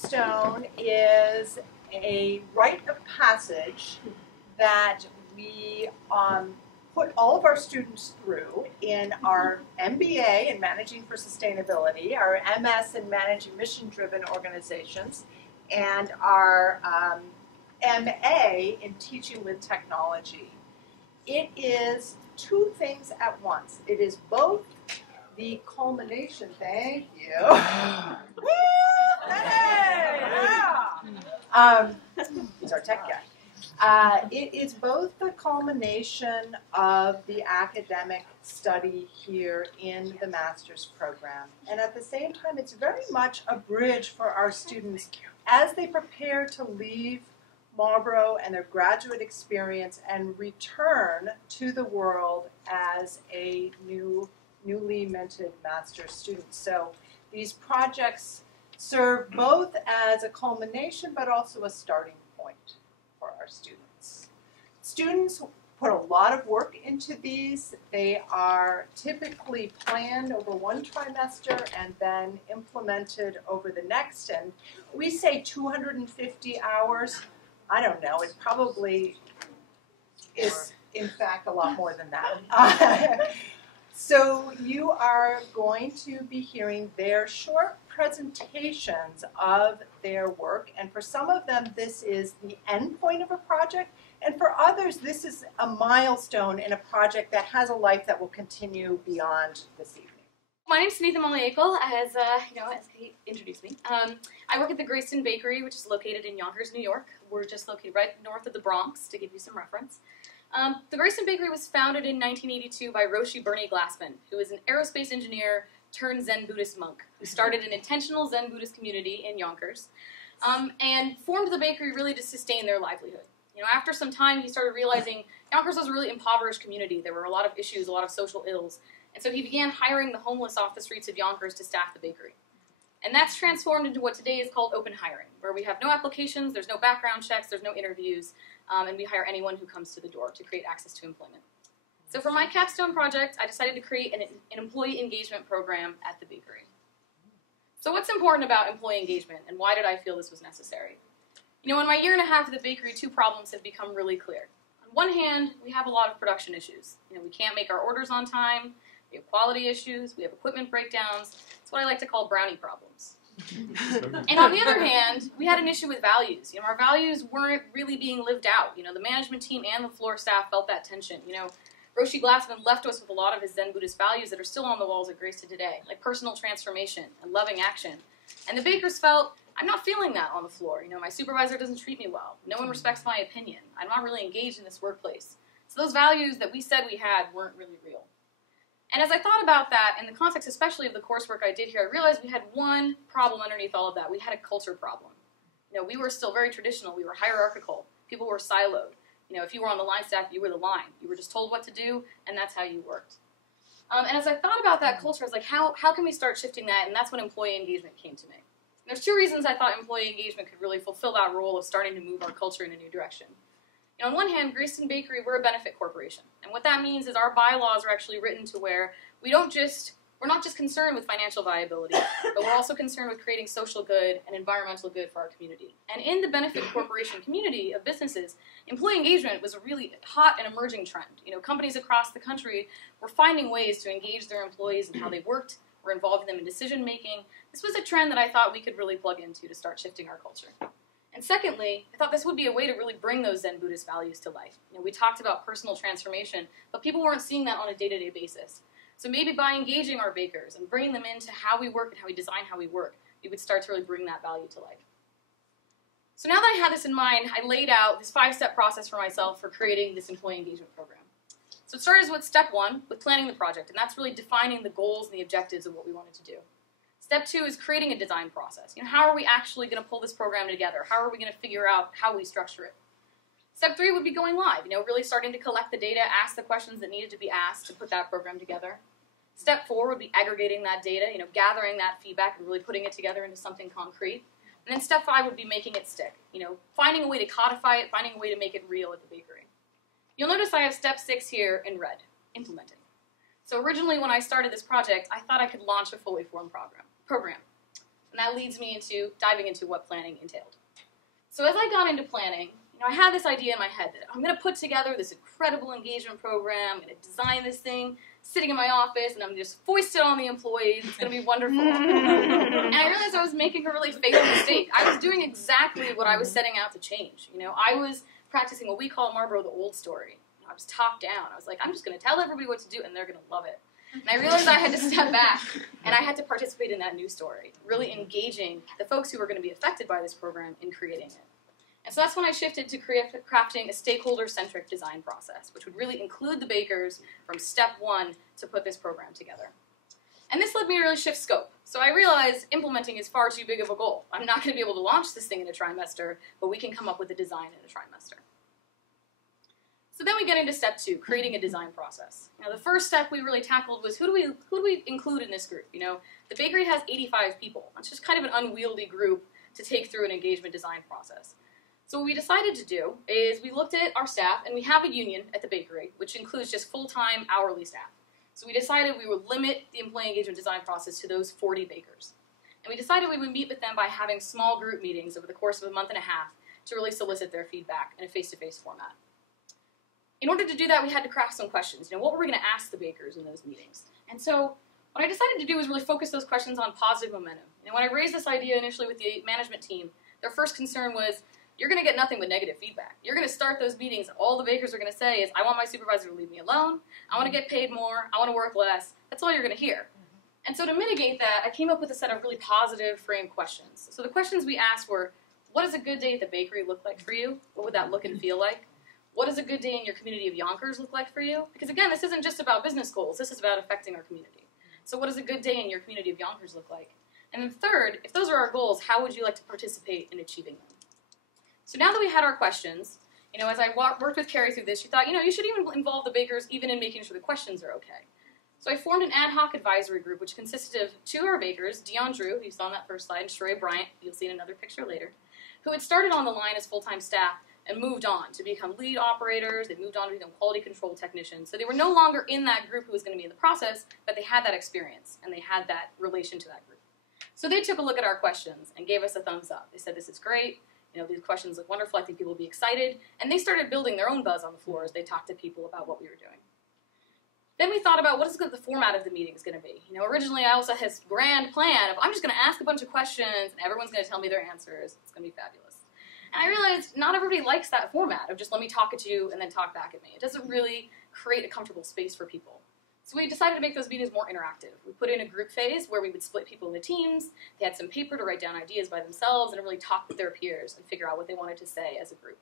Capstone is a rite of passage that we put all of our students through in our MBA in Managing for Sustainability, our MS in Managing Mission-Driven Organizations, and our MA in Teaching with Technology. It is two things at once. It is both the culmination, thank you. Woo! Hey! Yeah! He's our tech guy. It is both the culmination of the academic study here in the master's program, and at the same time, it's very much a bridge for our students as they prepare to leave Marlborough and their graduate experience and return to the world as a newly minted master's student. So these projects serve both as a culmination but also a starting point for our students. Students put a lot of work into these. They are typically planned over one trimester and then implemented over the next. And we say 250 hours. I don't know, it probably is in fact a lot more than that. So you are going to be hearing their short presentations of their work, and for some of them this is the end point of a project, and for others this is a milestone in a project that has a life that will continue beyond this evening. My name is Sunitha Malayakel, as he introduced me. I work at the Capstone Bakery, which is located in Yonkers, New York. We're just located right north of the Bronx, to give you some reference. The Capstone Bakery was founded in 1982 by Roshi Bernie Glassman, who is an aerospace engineer turned Zen Buddhist monk, who started an intentional Zen Buddhist community in Yonkers, and formed the bakery really to sustain their livelihood. After some time, he started realizing Yonkers was a really impoverished community. There were a lot of issues, a lot of social ills, and so he began hiring the homeless off the streets of Yonkers to staff the bakery. And that's transformed into what today is called open hiring, where we have no applications, there's no background checks, there's no interviews, and we hire anyone who comes to the door to create access to employment. So for my capstone project, I decided to create an employee engagement program at the bakery. So what's important about employee engagement, and why did I feel this was necessary? In my year and a half at the bakery, two problems have become really clear. On one hand, we have a lot of production issues. We can't make our orders on time, we have quality issues, we have equipment breakdowns. It's what I like to call brownie problems. And on the other hand, we had an issue with values. Our values weren't really being lived out. The management team and the floor staff felt that tension. Roshi Glassman left us with a lot of his Zen Buddhist values that are still on the walls at Grace to today, like personal transformation and loving action. And the bakers felt, I'm not feeling that on the floor. My supervisor doesn't treat me well. No one respects my opinion. I'm not really engaged in this workplace. So those values that we said we had weren't really real. And as I thought about that, in the context especially of the coursework I did here, I realized we had one problem underneath all of that. We had a culture problem. We were still very traditional. We were hierarchical. People were siloed. If you were on the line staff, you were the line. You were just told what to do, and that's how you worked. And as I thought about that culture, I was like, how can we start shifting that? And that's when employee engagement came to me. And there's two reasons I thought employee engagement could really fulfill that role of starting to move our culture in a new direction. On one hand, Capstone Bakery, we're a benefit corporation. And what that means is our bylaws are actually written to where we're not just concerned with financial viability, but we're also concerned with creating social good and environmental good for our community. And in the benefit corporation community of businesses, employee engagement was a really hot and emerging trend. Companies across the country were finding ways to engage their employees in how they worked, were involving them in decision making. This was a trend that I thought we could really plug into to start shifting our culture. And secondly, I thought this would be a way to really bring those Zen Buddhist values to life. We talked about personal transformation, but people weren't seeing that on a day-to-day basis. So maybe by engaging our bakers and bringing them into how we work and how we design how we work, we would start to really bring that value to life. So now that I had this in mind, I laid out this 5-step process for myself for creating this employee engagement program. So it started with step 1, with planning the project, and that's really defining the goals and the objectives of what we wanted to do. Step 2 is creating a design process. How are we actually going to pull this program together? How are we going to figure out how we structure it? Step 3 would be going live, really starting to collect the data, ask the questions that needed to be asked to put that program together. Step 4 would be aggregating that data, gathering that feedback and really putting it together into something concrete. And then step 5 would be making it stick, finding a way to codify it, finding a way to make it real at the bakery. You'll notice I have step 6 here in red, implementing. So originally when I started this project, I thought I could launch a fully formed program. And that leads me into diving into what planning entailed. So as I got into planning, I had this idea in my head that I'm going to put together this incredible engagement program, I'm going to design this thing, sitting in my office, and I'm going to just foist it on the employees. It's going to be wonderful. And I realized I was making a really fatal mistake. I was doing exactly what I was setting out to change. I was practicing what we call at Marlboro the old story. I was top down. I was like, I'm just going to tell everybody what to do, and they're going to love it. And I realized I had to step back, and I had to participate in that new story, really engaging the folks who were going to be affected by this program in creating it. And so that's when I shifted to crafting a stakeholder-centric design process, which would really include the bakers from step one to put this program together. And this led me to really shift scope. So I realized implementing is far too big of a goal. I'm not going to be able to launch this thing in a trimester, but we can come up with a design in a trimester. So then we get into step two, creating a design process. The first step we really tackled was who do we include in this group? The bakery has 85 people. It's just kind of an unwieldy group to take through an engagement design process. So what we decided to do is we looked at our staff, and we have a union at the bakery, which includes just full-time, hourly staff. So we decided we would limit the employee engagement design process to those 40 bakers. And we decided we would meet with them by having small group meetings over the course of a month and a half to really solicit their feedback in a face-to-face format. In order to do that, we had to craft some questions. What were we going to ask the bakers in those meetings? And so what I decided to do was really focus those questions on positive momentum. And when I raised this idea initially with the management team, their first concern was, you're going to get nothing but negative feedback. You're going to start those meetings, all the bakers are going to say is, I want my supervisor to leave me alone, I want to get paid more, I want to work less. That's all you're going to hear. And so to mitigate that, I came up with a set of really positive framed questions. So the questions we asked were, what does a good day at the bakery look like for you? What would that look and feel like? What does a good day in your community of Yonkers look like for you? Because again, this isn't just about business goals, this is about affecting our community. So what does a good day in your community of Yonkers look like? And then third, if those are our goals, how would you like to participate in achieving them? So now that we had our questions, as I worked with Carrie through this, she thought, you should even involve the bakers even in making sure the questions are okay. So I formed an ad hoc advisory group, which consisted of two of our bakers, Dion Drew, who you saw on that first slide, and Sheree Bryant, you'll see in another picture later, who had started on the line as full-time staff and moved on to become lead operators. They moved on to become quality control technicians. So they were no longer in that group who was going to be in the process, but they had that experience, and they had that relation to that group. So they took a look at our questions and gave us a thumbs up. They said, this is great. These questions look wonderful. I think people will be excited. And they started building their own buzz on the floor as they talked to people about what we were doing. Then we thought about what is the format of the meeting is going to be. Originally I also had this grand plan of I'm just going to ask a bunch of questions and everyone's going to tell me their answers. It's going to be fabulous. And I realized not everybody likes that format of just let me talk at you and then talk back at me. It doesn't really create a comfortable space for people. So we decided to make those meetings more interactive. We put in a group phase where we would split people into teams. They had some paper to write down ideas by themselves and really talk with their peers and figure out what they wanted to say as a group.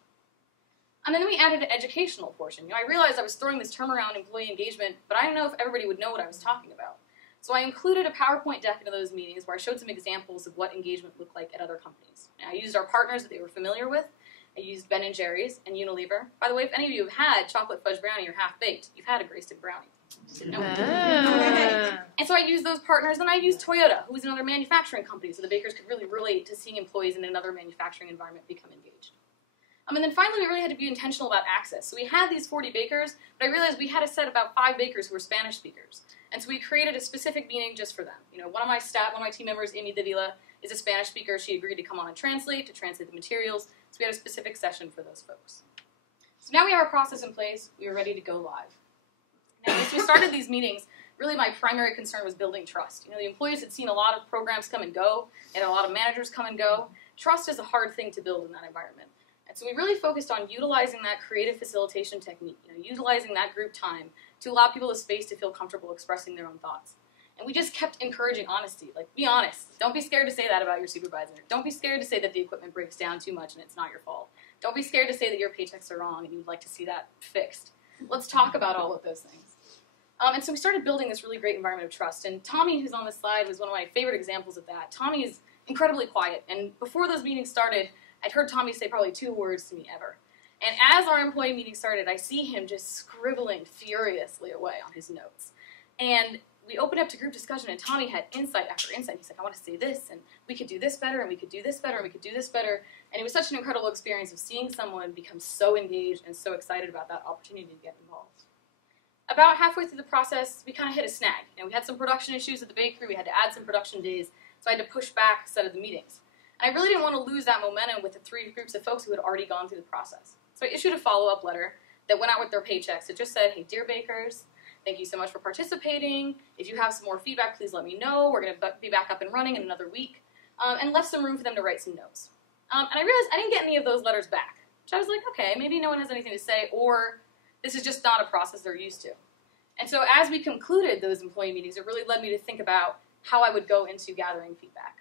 And then we added an educational portion. I realized I was throwing this term around employee engagement, but I didn't know if everybody would know what I was talking about. So I included a PowerPoint deck into those meetings where I showed some examples of what engagement looked like at other companies. And I used our partners that they were familiar with. I used Ben & Jerry's and Unilever. By the way, if any of you have had chocolate fudge brownie or half-baked, you've had a Grayston brownie. No. And so I used those partners, and I used Toyota, who was another manufacturing company, so the bakers could really relate to seeing employees in another manufacturing environment become engaged. And then finally, we really had to be intentional about access. So we had these 40 bakers, but I realized we had to set about 5 bakers who were Spanish speakers. And so we created a specific meeting just for them. One of my team members, Amy Davila, is a Spanish speaker. She agreed to come on and translate the materials. So we had a specific session for those folks. So now we have our process in place. We are ready to go live. Now, as we started these meetings, really my primary concern was building trust. The employees had seen a lot of programs come and go, and a lot of managers come and go. Trust is a hard thing to build in that environment. And so we really focused on utilizing that creative facilitation technique, utilizing that group time to allow people the space to feel comfortable expressing their own thoughts. And we just kept encouraging honesty. Be honest. Don't be scared to say that about your supervisor. Don't be scared to say that the equipment breaks down too much and it's not your fault. Don't be scared to say that your paychecks are wrong and you'd like to see that fixed. Let's talk about all of those things. And so we started building this really great environment of trust. And Tommy, who's on this slide, was one of my favorite examples of that. Tommy is incredibly quiet. And before those meetings started, I'd heard Tommy say probably 2 words to me ever. And as our employee meeting started, I see him just scribbling furiously away on his notes. And we opened up to group discussion, and Tommy had insight after insight. He's like, I want to say this, and we could do this better, and we could do this better, and we could do this better. And it was such an incredible experience of seeing someone become so engaged and so excited about that opportunity to get involved. About halfway through the process, we kind of hit a snag. We had some production issues at the bakery. We had to add some production days. So I had to push back a set of the meetings. And I really didn't want to lose that momentum with the 3 groups of folks who had already gone through the process. So I issued a follow-up letter that went out with their paychecks. It just said, hey, dear bakers, thank you so much for participating. If you have some more feedback, please let me know. We're going to be back up and running in another week. And left some room for them to write some notes. And I realized I didn't get any of those letters back. So I was like, okay, maybe no one has anything to say, or this is just not a process they're used to. And so as we concluded those employee meetings, it really led me to think about how I would go into gathering feedback.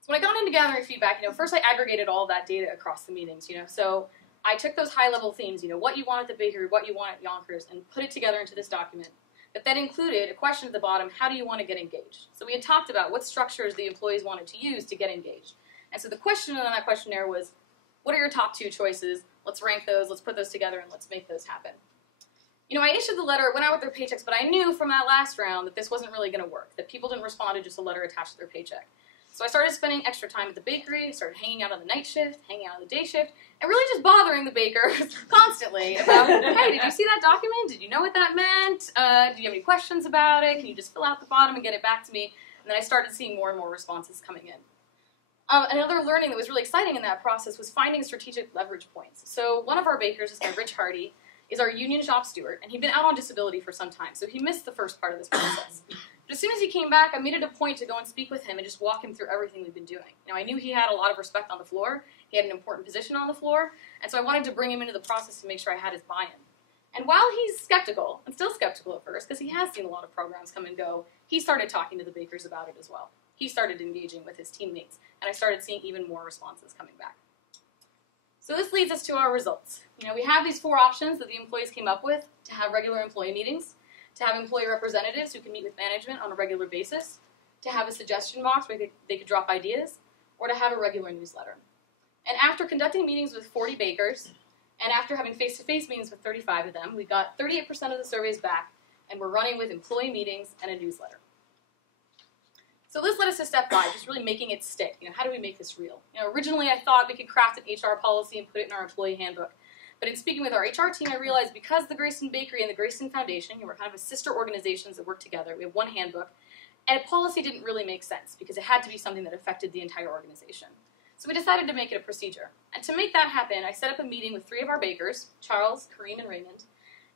So when I got into gathering feedback, first I aggregated all of that data across the meetings, So I took those high-level themes, what you want at the bakery, what you want at Yonkers, and put it together into this document. But that included a question at the bottom, how do you want to get engaged? So we had talked about what structures the employees wanted to use to get engaged. And so the question on that questionnaire was, what are your top 2 choices? Let's rank those, let's put those together, and let's make those happen. I issued the letter, it went out with their paychecks, but I knew from that last round that this wasn't really going to work, that people didn't respond to just a letter attached to their paycheck. So I started spending extra time at the bakery, started hanging out on the night shift, hanging out on the day shift, and really just bothering the bakers constantly about, hey, did you see that document? Did you know what that meant? Do you have any questions about it? Can you just fill out the bottom and get it back to me? And then I started seeing more and more responses coming in. Another learning that was really exciting in that process was finding strategic leverage points. So one of our bakers, this guy Rich Hardy, is our union shop steward, and he'd been out on disability for some time, so he missed the first part of this process. But as soon as he came back, I made it a point to go and speak with him and just walk him through everything we've been doing. I knew he had a lot of respect on the floor, he had an important position on the floor, and so I wanted to bring him into the process to make sure I had his buy-in. And while he's skeptical, and still skeptical at first, because he has seen a lot of programs come and go, he started talking to the bakers about it as well. He started engaging with his teammates, and I started seeing even more responses coming back. So this leads us to our results. We have these 4 options that the employees came up with: to have regular employee meetings, to have employee representatives who can meet with management on a regular basis, to have a suggestion box where they could drop ideas, or to have a regular newsletter. And after conducting meetings with 40 bakers, and after having face-to-face meetings with 35 of them, we got 38% of the surveys back, and we're running with employee meetings and a newsletter. So this led us to step 5, just really making it stick. How do we make this real? Originally I thought we could craft an HR policy and put it in our employee handbook. But in speaking with our HR team, I realized because the Grayston Bakery and the Grayston Foundation, we're kind of sister organizations that work together, we have one handbook, and a policy didn't really make sense because it had to be something that affected the entire organization. So we decided to make it a procedure. And to make that happen, I set up a meeting with 3 of our bakers, Charles, Kareem, and Raymond,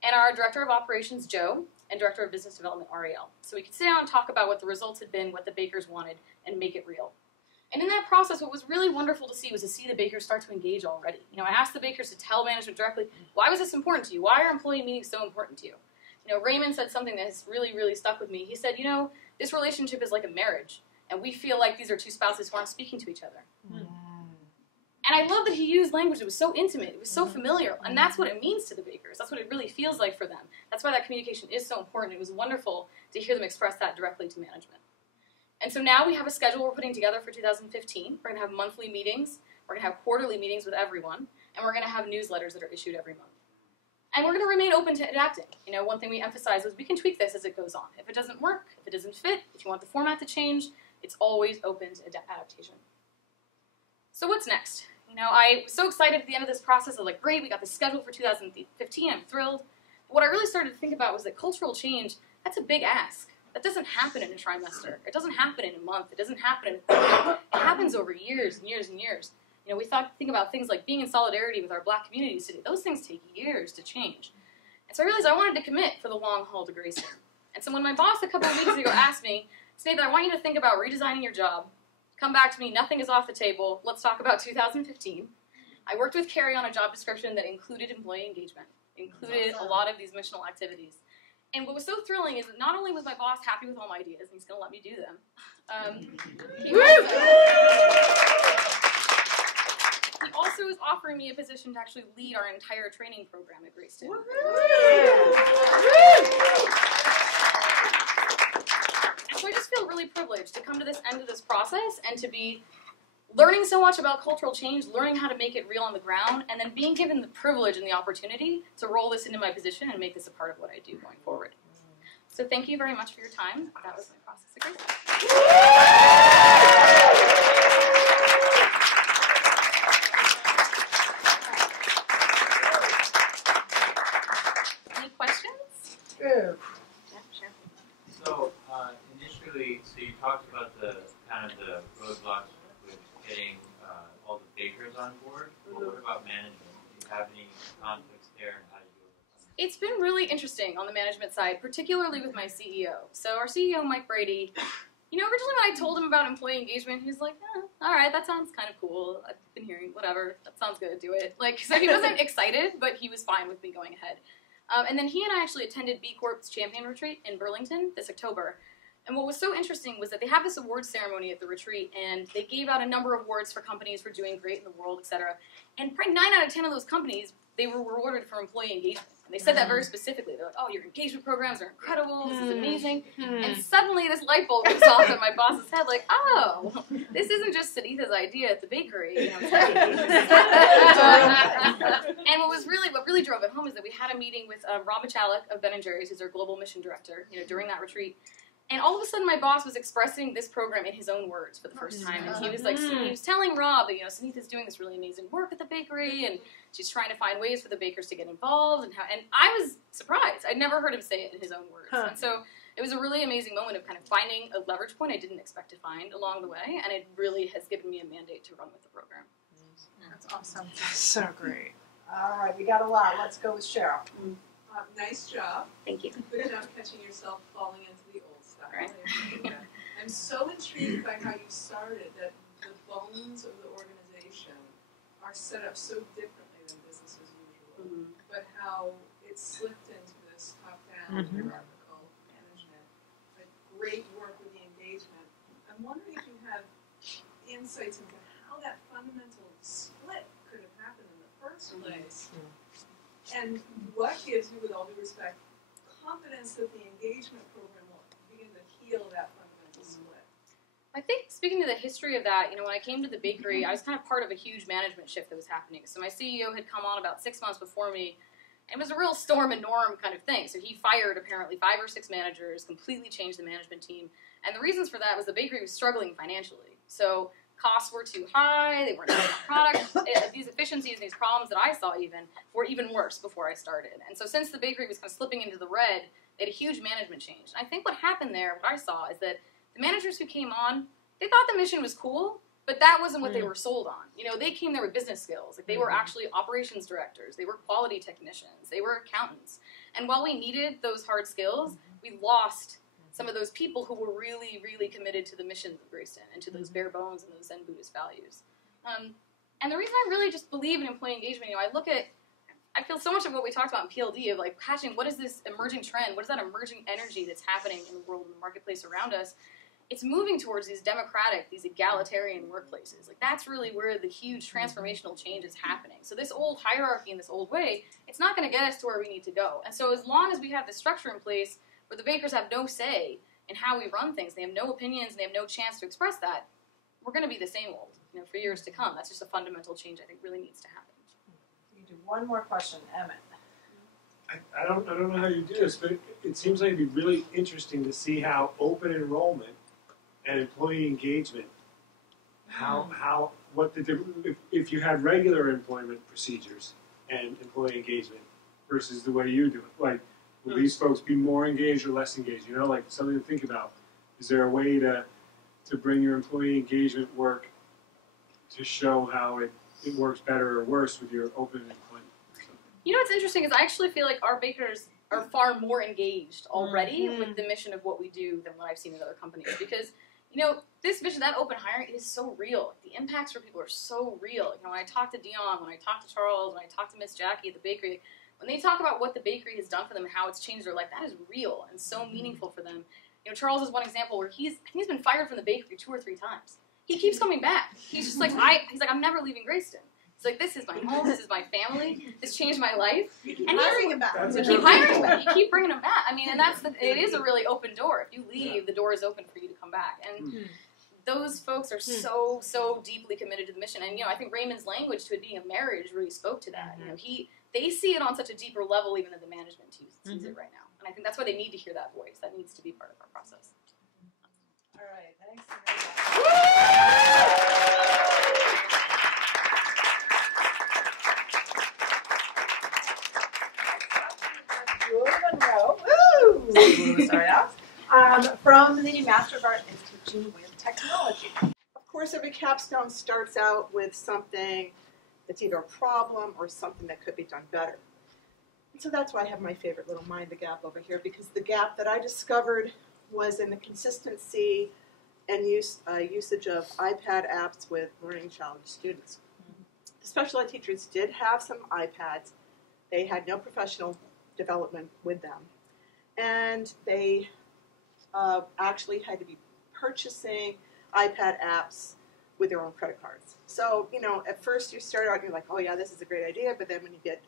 and our Director of Operations, Joe, and Director of Business Development, Ariel. So we could sit down and talk about what the results had been, what the bakers wanted, and make it real. And in that process, what was really wonderful to see was to see the bakers start to engage already. I asked the bakers to tell management directly, why was this important to you? Why are employee meetings so important to you? Raymond said something that has really, really stuck with me. He said, this relationship is like a marriage, and we feel like these are 2 spouses who aren't speaking to each other. And I love that he used language that was so intimate, it was so familiar, and that's what it means to the bakers. That's what it really feels like for them. That's why that communication is so important. It was wonderful to hear them express that directly to management. And so now we have a schedule we're putting together for 2015. We're going to have monthly meetings, we're going to have quarterly meetings with everyone, and we're going to have newsletters that are issued every month. And we're going to remain open to adapting. One thing we emphasize is we can tweak this as it goes on. If it doesn't work, if it doesn't fit, if you want the format to change, it's always open to adaptation. So what's next? I was so excited at the end of this process. I was like, great, we got the schedule for 2015. I'm thrilled. But what I really started to think about was that cultural change, that's a big ask. That doesn't happen in a trimester. It doesn't happen in a month. It doesn't happen in a quarter. It happens over years and years and years. We think about things like being in solidarity with our Black communities today. Those things take years to change. And so I realized I wanted to commit for the long haul to Grayston. And so when my boss a couple of weeks ago asked me, Nathan, I want you to think about redesigning your job. Come back to me, nothing is off the table. Let's talk about 2015. I worked with Carrie on a job description that included employee engagement, included a lot of these missional activities. And what was so thrilling is that not only was my boss happy with all my ideas, and he's going to let me do them, he also is offering me a position to actually lead our entire training program at Grayston. So I just feel really privileged to come to this end of this process and to be learning so much about cultural change, learning how to make it real on the ground, and then being given the privilege and the opportunity to roll this into my position and make this a part of what I do going forward. So thank you very much for your time. That was my process at Grayston. Any questions? Yeah. Yeah, sure. So initially, you talked about on board. What about management? Do you have any conflicts there, and how do you deal with them? It's been really interesting on the management side, particularly with my CEO. So our CEO, Mike Brady, originally when I told him about employee engagement, he was like, all right, that sounds kind of cool. I've been hearing whatever. That sounds good. Do it. So he wasn't excited, but he was fine with me going ahead. And then he and I actually attended B Corp's Champion Retreat in Burlington this October. And what was so interesting was that they have this awards ceremony at the retreat, and they gave out a number of awards for companies for doing great in the world, etc. And probably 9 out of 10 of those companies, they were rewarded for employee engagement. And they said that very specifically. They're like, oh, your engagement programs are incredible. This is amazing. And suddenly this light bulb goes off in my boss's head, like, oh, this isn't just Sunitha's idea at the bakery. And what really drove it home is that we had a meeting with Rob Michalek of Ben & Jerry's, who's our global mission director, during that retreat. And all of a sudden, my boss was expressing this program in his own words for the first time. And he was like, he was telling Rob that, Sunitha's doing this really amazing work at the bakery, and she's trying to find ways for the bakers to get involved. And I was surprised. I'd never heard him say it in his own words. And so it was a really amazing moment of kind of finding a leverage point I didn't expect to find along the way. And it really has given me a mandate to run with the program. That's awesome. That's so great. All right, we got a lot. Let's go with Cheryl. Nice job. Thank you. Good job catching yourself falling into the old stuff. Right. I'm so intrigued by how you started, that the bones of the organization are set up so differently than business as usual, but how it slipped into this top-down hierarchical management. But great work with the engagement. I'm wondering if you have insights into how that fundamental split could have happened in the first place. And what gives you, with all due respect, confidence that the engagement program will begin to heal that fundamental split? I think, speaking to the history of that, when I came to the bakery, I was kind of part of a huge management shift that was happening. So my CEO had come on about 6 months before me, and it was a real storm and norm kind of thing. So he fired apparently 5 or 6 managers, completely changed the management team. And the reasons for that was the bakery was struggling financially. So costs were too high, they weren't selling product. These efficiencies and these problems that I saw were even worse before I started. And so since the bakery was kind of slipping into the red, they had a huge management change. And I think what happened there, what I saw, is that the managers who came on, they thought the mission was cool, but that wasn't what they were sold on. They came there with business skills. Like, they were actually operations directors, they were quality technicians, they were accountants. And while we needed those hard skills, we lost some of those people who were really, really committed to the mission of Greyston and to those bare bones and those Zen Buddhist values. And the reason I really just believe in employee engagement, I feel so much of what we talked about in PLD of catching what is this emerging trend, what is that emerging energy that's happening in the world and the marketplace around us. It's moving towards these democratic, these egalitarian workplaces. That's really where the huge transformational change is happening. So this old hierarchy in this old way, it's not going to get us to where we need to go. And so as long as we have this structure in place where the bakers have no say in how we run things, they have no opinions, and they have no chance to express that, we're going to be the same old, for years to come. That's just a fundamental change I think really needs to happen. You do one more question, Emmett. I don't know how you do this, but it seems like it'd be really interesting to see how open enrollment and employee engagement, if you had regular employment procedures and employee engagement versus the way you do it. Will these folks be more engaged or less engaged? Something to think about. Is there a way to bring your employee engagement work to show how it works better or worse with your open employment? What's interesting is I actually feel like our bakers are far more engaged already with the mission of what we do than what I've seen in other companies. Because, this mission, that open hiring, is so real. The impacts for people are so real. When I talk to Dion, when I talk to Charles, when I talk to Miss Jackie at the bakery, when they talk about what the bakery has done for them and how it's changed their life, that is real and so meaningful for them. Charles is one example where he's been fired from the bakery 2 or 3 times. He keeps coming back. He's just I'm never leaving Greyston. He's like, this is my home, this is my family, this changed my life. And hiring him back. You keep hiring him back. You keep bringing him back. And it is a really open door. If you leave, the door is open for you to come back. And those folks are so, so deeply committed to the mission. And, I think Raymond's language to it being a marriage really spoke to that. They see it on such a deeper level even than the management sees it right now. And I think that's why they need to hear that voice. That needs to be part of our process. All right, thanks very much. Sorry, from the Master of Art in Teaching with Technology. Of course, every capstone starts out with something It's either a problem or something that could be done better. And so that's why I have my favorite little Mind the Gap over here, because the gap that I discovered was in the consistency and usage of iPad apps with learning challenged students. The special ed teachers did have some iPads. They had no professional development with them. And they actually had to be purchasing iPad apps with their own credit cards. So, at first you start out and you're like, oh yeah, this is a great idea, but then when you get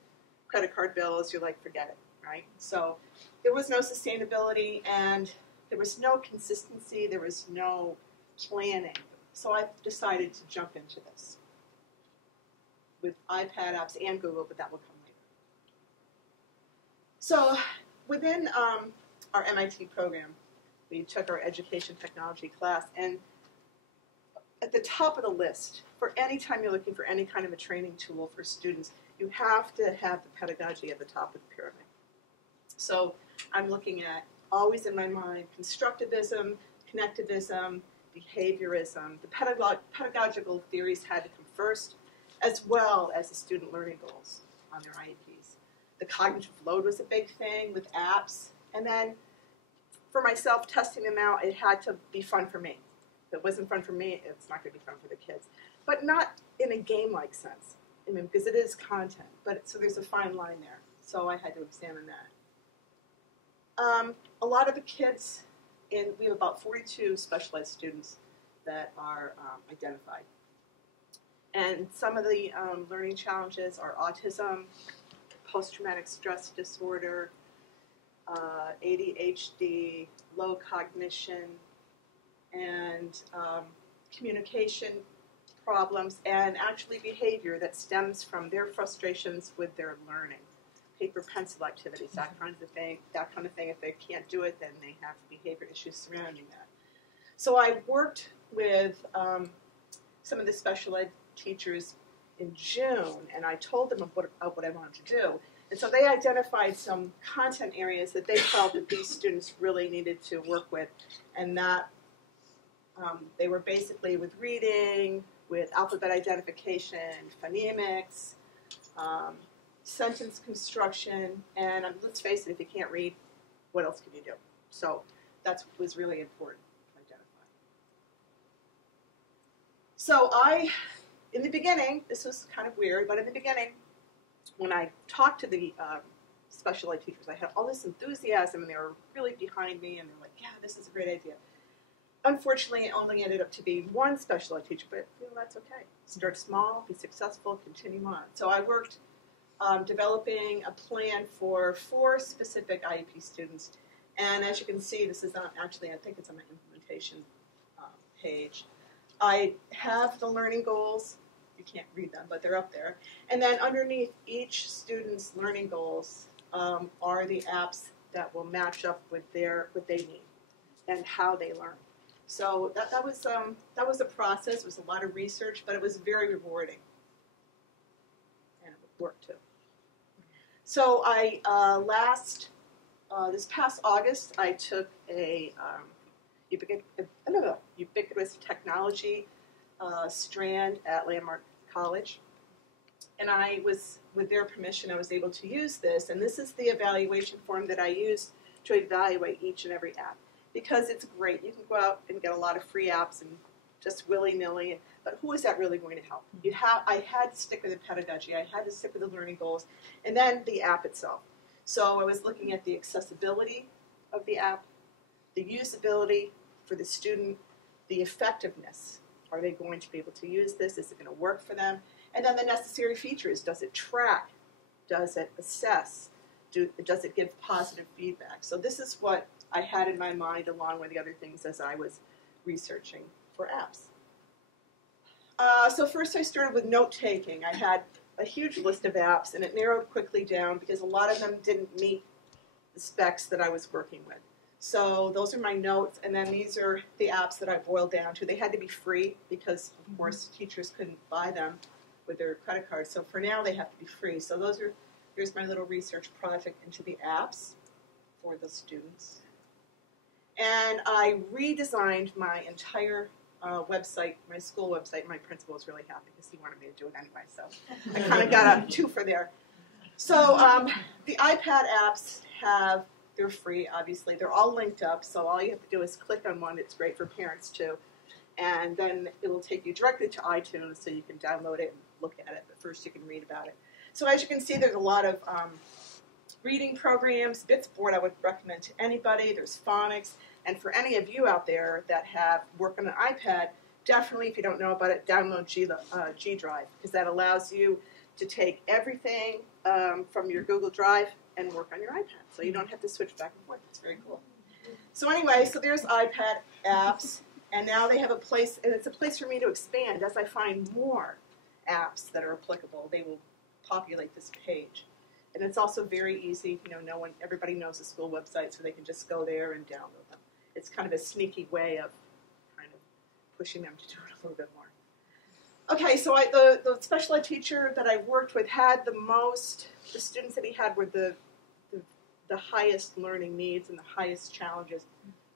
credit card bills, you're like, forget it, right? So there was no sustainability and there was no consistency, there was no planning. So I decided to jump into this with iPad apps and Google, but that will come later. So within our MIT program, we took our education technology class, and at the top of the list, for any time you're looking for any kind of a training tool for students, you have to have the pedagogy at the top of the pyramid. So I'm looking at, always in my mind, constructivism, connectivism, behaviorism. The pedagogical theories had to come first, as well as the student learning goals on their IEPs. The cognitive load was a big thing with apps. And then for myself, testing them out, it had to be fun for me. If it wasn't fun for me, it's not going to be fun for the kids. But not in a game-like sense, because it is content. So there's a fine line there. So I had to examine that. A lot of the kids, we have about 42 special ed students that are identified. And some of the learning challenges are autism, post-traumatic stress disorder, ADHD, low cognition, and communication problems, and actually behavior that stems from their frustrations with their learning. Paper pencil activities, that kind of thing. If they can't do it, then they have behavior issues surrounding that. So I worked with some of the special ed teachers in June, and I told them what I wanted to do. And so they identified some content areas that they felt that these students really needed to work with, and that they were basically with reading, with alphabet identification, phonemics, sentence construction, and let's face it, if you can't read, what else can you do? So that was really important to identify. So in the beginning, this was kind of weird, but in the beginning, when I talked to the special ed teachers, I had all this enthusiasm, and they were really behind me, and they're like, yeah, this is a great idea. Unfortunately, it only ended up to be one special ed teacher, but that's okay. Start small, be successful, continue on. So I worked developing a plan for 4 specific IEP students, and as you can see, this is actually, I think it's on my implementation page. I have the learning goals. You can't read them, but they're up there. And then underneath each student's learning goals are the apps that will match up with what they need and how they learn. So that was a process. It was a lot of research, but it was very rewarding, and it worked too. So this past August, I took a ubiquitous technology strand at Landmark College, and I was, with their permission, I was able to use this, and this is the evaluation form that I used to evaluate each and every app, because it's great. You can go out and get a lot of free apps and just willy-nilly, but who is that really going to help? I had to stick with the pedagogy, I had to stick with the learning goals, and then the app itself. So I was looking at the accessibility of the app, the usability for the student, the effectiveness. Are they going to be able to use this? Is it going to work for them? And then the necessary features. Does it track? Does it assess? Does it give positive feedback? So this is what I had in my mind, along with the other things as I was researching for apps. So first I started with note-taking. I had a huge list of apps, and it narrowed quickly down because a lot of them didn't meet the specs that I was working with. So those are my notes, and then these are the apps that I boiled down to. They had to be free because, of course, teachers couldn't buy them with their credit cards. So for now, they have to be free. So here's my little research project into the apps for the students. And I redesigned my entire website, my school website. My principal was really happy because he wanted me to do it anyway. So I kind of got a twofer there. So the iPad apps they're free, obviously. They're all linked up, so all you have to do is click on one. It's great for parents, too. And then it will take you directly to iTunes so you can download it and look at it. But first you can read about it. So as you can see, there's a lot of reading programs. Bitsboard I would recommend to anybody. There's phonics. And for any of you out there that work on an iPad, definitely, if you don't know about it, download G Drive, because that allows you to take everything from your Google Drive and work on your iPad. So you don't have to switch back and forth. It's very cool. So anyway, so there's iPad apps, and now they have a place, and it's a place for me to expand. As I find more apps that are applicable, they will populate this page. And it's also very easy. Everybody knows the school website, so they can just go there and download them. It's kind of a sneaky way of kind of pushing them to do it a little bit more. Okay, so the special ed teacher that I worked with had the students that he had were the highest learning needs and the highest challenges.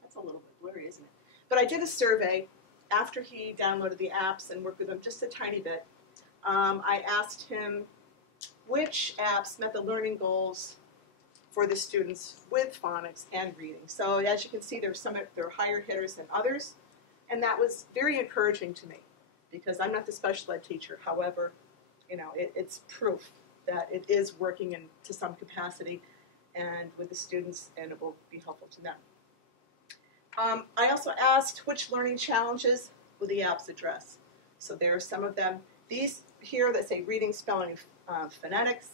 That's a little bit blurry, isn't it? But I did a survey after he downloaded the apps and worked with them just a tiny bit. I asked him which apps met the learning goals for the students with phonics and reading. So as you can see, they're higher hitters than others, and that was very encouraging to me because I'm not the special ed teacher. However, it's proof that it is working to some capacity and with the students, and it will be helpful to them. I also asked which learning challenges will the apps address. So there are some of them. These here that say reading, spelling, phonetics,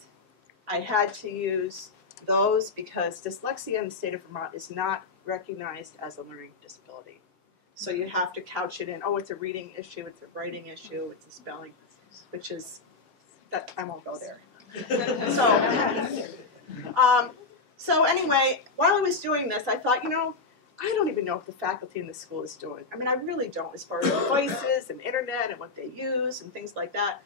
I had to use those because dyslexia in the state of Vermont is not recognized as a learning disability. So you have to couch it in, it's a reading issue, it's a writing issue, it's a spelling, which is, that I won't go there. So anyway, while I was doing this, I thought, I don't even know what the faculty in the school is doing. I mean, I really don't, as far as devices and internet and what they use and things like that.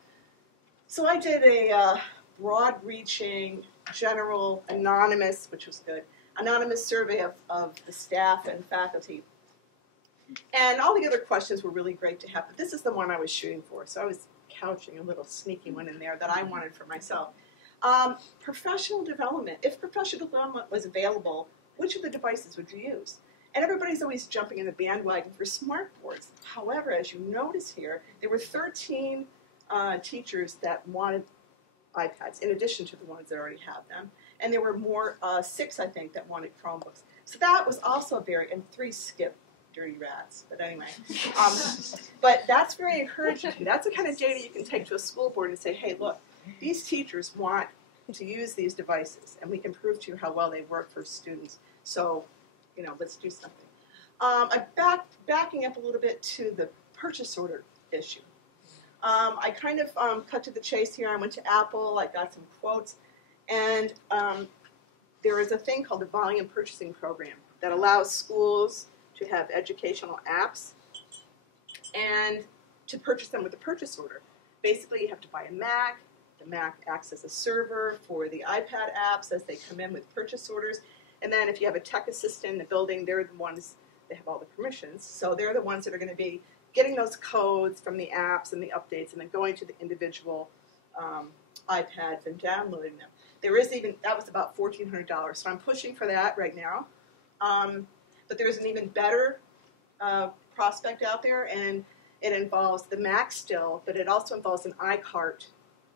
So I did a broad-reaching, general, anonymous, which was good, anonymous survey of the staff and faculty. And all the other questions were really great to have, but this is the one I was shooting for. So I was couching a little sneaky one in there that I wanted for myself. Professional development. If professional development was available, which of the devices would you use? And everybody's always jumping in the bandwagon for smart boards. However, as you notice here, there were 13 teachers that wanted iPads, in addition to the ones that already have them. And there were more, 6, I think, that wanted Chromebooks. So that was also and 3 skipped, dirty rats. But anyway, but that's very encouraging. That's the kind of data you can take to a school board and say, hey, look, these teachers want to use these devices, and we can prove to you how well they work for students. So, let's do something. Backing up a little bit to the purchase order issue. I kind of cut to the chase here. I went to Apple. I got some quotes. And there is a thing called the Volume Purchasing Program that allows schools to have educational apps and to purchase them with a purchase order. Basically, you have to buy a Mac. The Mac acts as a server for the iPad apps as they come in with purchase orders. And then if you have a tech assistant in the building, they're the ones that have all the permissions. So they're the ones that are going to be getting those codes from the apps and the updates and then going to the individual iPads and downloading them. That was about $1,400. So I'm pushing for that right now. But there's an even better prospect out there, and it involves the Mac still, but it also involves an iCart.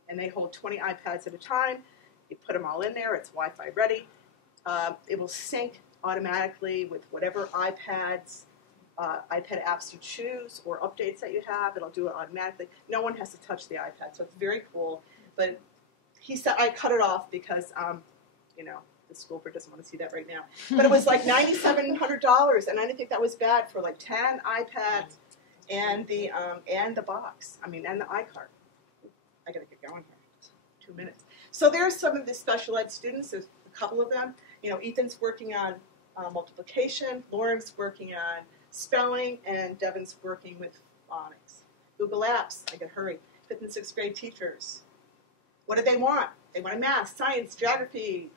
And they hold 20 iPads at a time. You put them all in there. It's Wi-Fi ready. It will sync automatically with whatever iPad apps you choose or updates that you have. It'll do it automatically. No one has to touch the iPad, so it's very cool. But he said I cut it off because, the school board doesn't want to see that right now. But it was like $9,700, and I didn't think that was bad for like 10 iPads and the box. And the iCart. I got to get going here. 2 minutes. So there's some of the special ed students. There's a couple of them. Ethan's working on multiplication. Lauren's working on spelling, and Devin's working with phonics. Google Apps. I got to hurry. 5th and 6th grade teachers. What do they want? They want math, science, geography,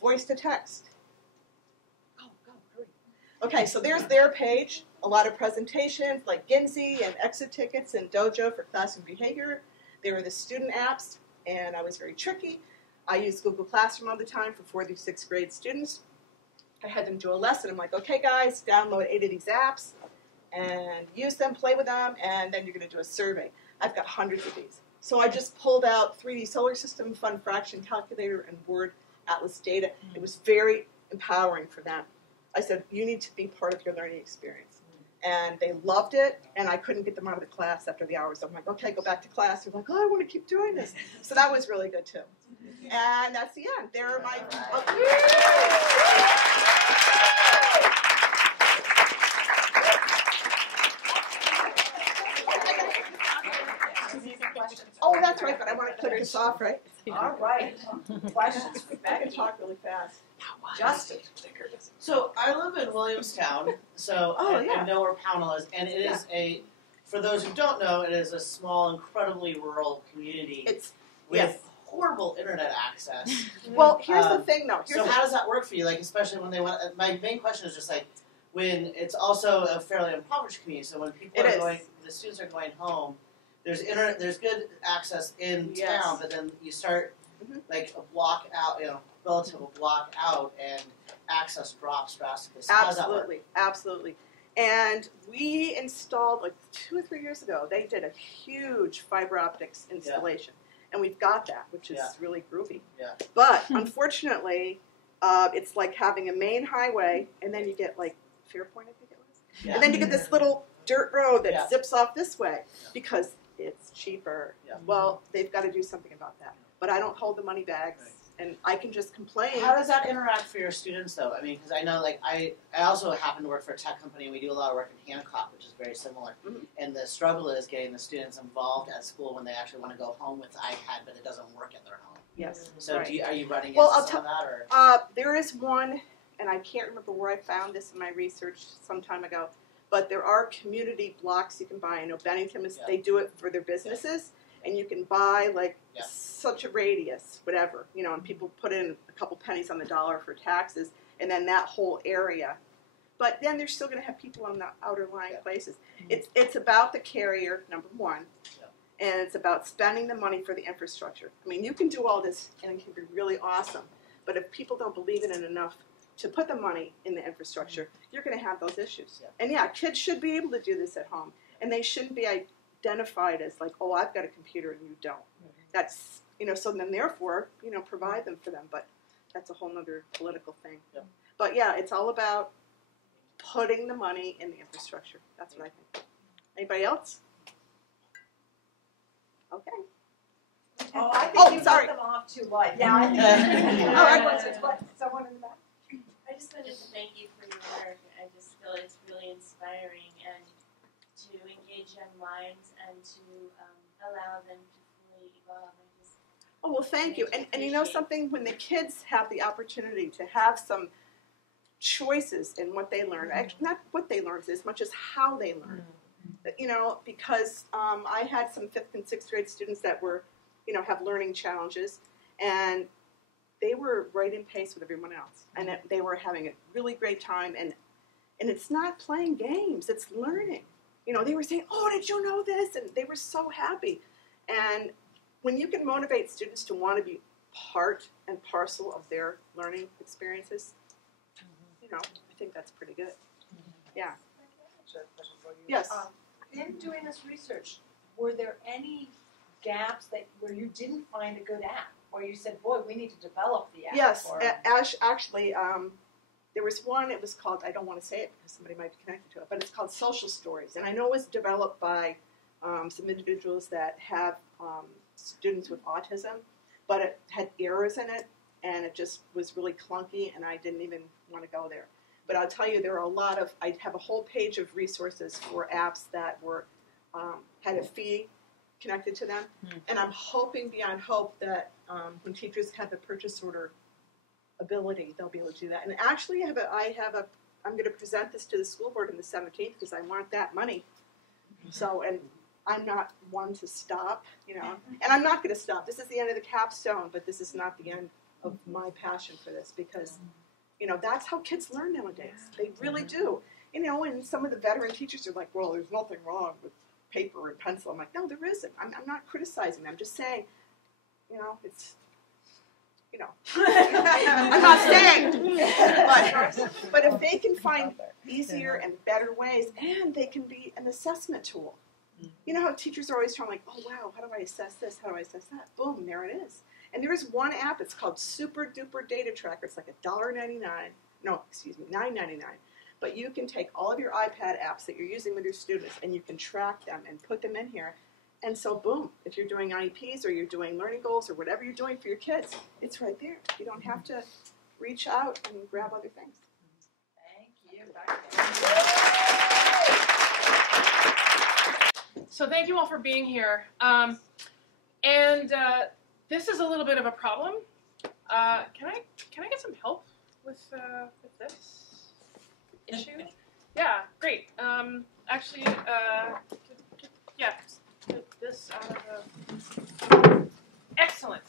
voice to text. Go, hurry. Okay, so there's their page. a lot of presentations like Ginzy and exit tickets and Dojo for classroom behavior. They were the student apps, and I was very tricky. I used Google Classroom all the time for 4th through 6th grade students. I had them do a lesson. I'm like, okay, guys, download 8 of these apps and use them, play with them, and then you're going to do a survey. I've got hundreds of these. So I just pulled out 3D solar system, fun fraction calculator, and word atlas data. It was very empowering for them. I said, you need to be part of your learning experience. And they loved it, and I couldn't get them out of the class after the hours. I'm like, okay, go back to class. They're like, oh, I want to keep doing this. So that was really good, too. And that's the end. There are my... Oh, that's right, but I want to clear this off, right? All right. Questions? I can talk really fast. Justin. So I live in Williamstown, so I know where Pownell is, and it is for those who don't know, it is a small, incredibly rural community with horrible internet access. Well, here's the thing, though. So how does that work for you? Like, especially when they want. My main question is just like when it's also a fairly impoverished community. So when people the students are going home. There's internet. There's good access in town, but then you start like a block out, relative block out, and access drops drastically. So Absolutely. And we installed like 2 or 3 years ago. They did a huge fiber optics installation, and we've got that, which is really groovy. Yeah. But unfortunately, it's like having a main highway, and then you get like Fairpoint, I think it was, and then you get this little dirt road that zips off this way because it's cheaper. Yeah. Well, they've got to do something about that. But I don't hold the money bags, and I can just complain. How does that interact for your students, though? I mean, because I know, like, I also happen to work for a tech company, and we do a lot of work in Hancock, which is very similar. And the struggle is getting the students involved at school when they actually want to go home with the iPad, but it doesn't work at their home. Yes. So are you running into some of that? Or? There is one, and I can't remember where I found this in my research some time ago, but there are community blocks you can buy. I know Bennington, they do it for their businesses, and you can buy like such a radius, whatever, and people put in a couple pennies on the dollar for taxes, and then that whole area. But then they're still going to have people on the outer lying places. It's about the carrier, number one, and it's about spending the money for the infrastructure. I mean, you can do all this, and it can be really awesome, but if people don't believe in it enough to put the money in the infrastructure, you're going to have those issues. And kids should be able to do this at home, and they shouldn't be identified as like, oh, I've got a computer and you don't. That's, so then therefore, provide them for them, but that's a whole other political thing. But it's all about putting the money in the infrastructure. That's what I think. Anybody else? Okay. Oh, I think you got them off too light. I think. All right. Someone in the back. I just wanted to thank you for your work. I just feel it's really inspiring and to engage young minds and to allow them to fully evolve. Oh, well, thank you. And something, when the kids have the opportunity to have some choices in what they learn, actually, not what they learn as much as how they learn. Because I had some 5th and 6th grade students that were, have learning challenges, and they were right in pace with everyone else, and they were having a really great time. And it's not playing games; it's learning. They were saying, "Oh, did you know this?" And they were so happy. And when you can motivate students to want to be part and parcel of their learning experiences, I think that's pretty good. Yeah. Yes. In doing this research, were there any gaps where you didn't find a good app? Or you said, boy, we need to develop the app. Yes, actually, there was one, it was called, I don't want to say it because somebody might be connected to it, but it's called Social Stories. And I know it was developed by some individuals that have students with autism, but it had errors in it, and it just was really clunky, and I didn't even want to go there. But I'll tell you, there are a lot of, I have a whole page of resources for apps that were had a fee connected to them. And I'm hoping beyond hope that when teachers have the purchase order ability, they'll be able to do that. And actually, I'm going to present this to the school board on the 17th because I want that money. So, and I'm not one to stop, and I'm not going to stop. This is the end of the Capstone, but this is not the end of my passion for this because, that's how kids learn nowadays. They really do. you know, and some of the veteran teachers are like, well, there's nothing wrong with paper and pencil. I'm like, no, there isn't. I'm not criticizing them. I'm just saying, you know, it's, you know, I'm not saying, but if they can find easier and better ways, and they can be an assessment tool. You know how teachers are always trying, like, oh, wow, how do I assess this? How do I assess that? Boom, there it is. And there is one app, it's called Super Duper Data Tracker. It's like $1.99, no, excuse me, $9.99. But you can take all of your iPad apps that you're using with your students, and you can track them and put them in here. And so, boom, if you're doing IEPs or you're doing learning goals or whatever you're doing for your kids, it's right there. You don't have to reach out and grab other things. Thank you. So thank you all for being here. This is a little bit of a problem. Can I get some help with this issue? Yeah, great. Actually, yeah, get this out of the. Excellent.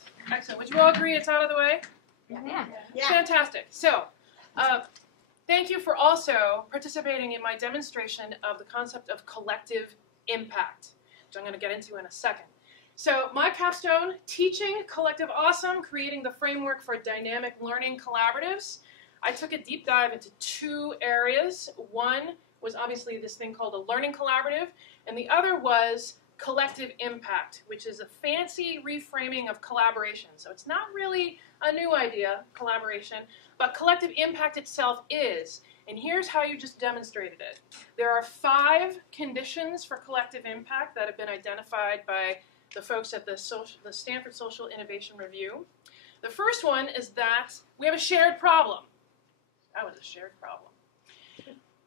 Would you all agree it's out of the way? Yeah. Fantastic. So, thank you for also participating in my demonstration of the concept of collective impact, which I'm going to get into in a second. So, my capstone, Teaching Collective Awesome, Creating the Framework for Dynamic Learning Collaboratives. I took a deep dive into two areas. One was obviously this thing called a learning collaborative, and the other was collective impact, which is a fancy reframing of collaboration. So it's not really a new idea, collaboration, but collective impact itself is. And here's how you just demonstrated it. There are 5 conditions for collective impact that have been identified by the folks at the Stanford Social Innovation Review. The first one is that we have a shared problem. That was a shared problem.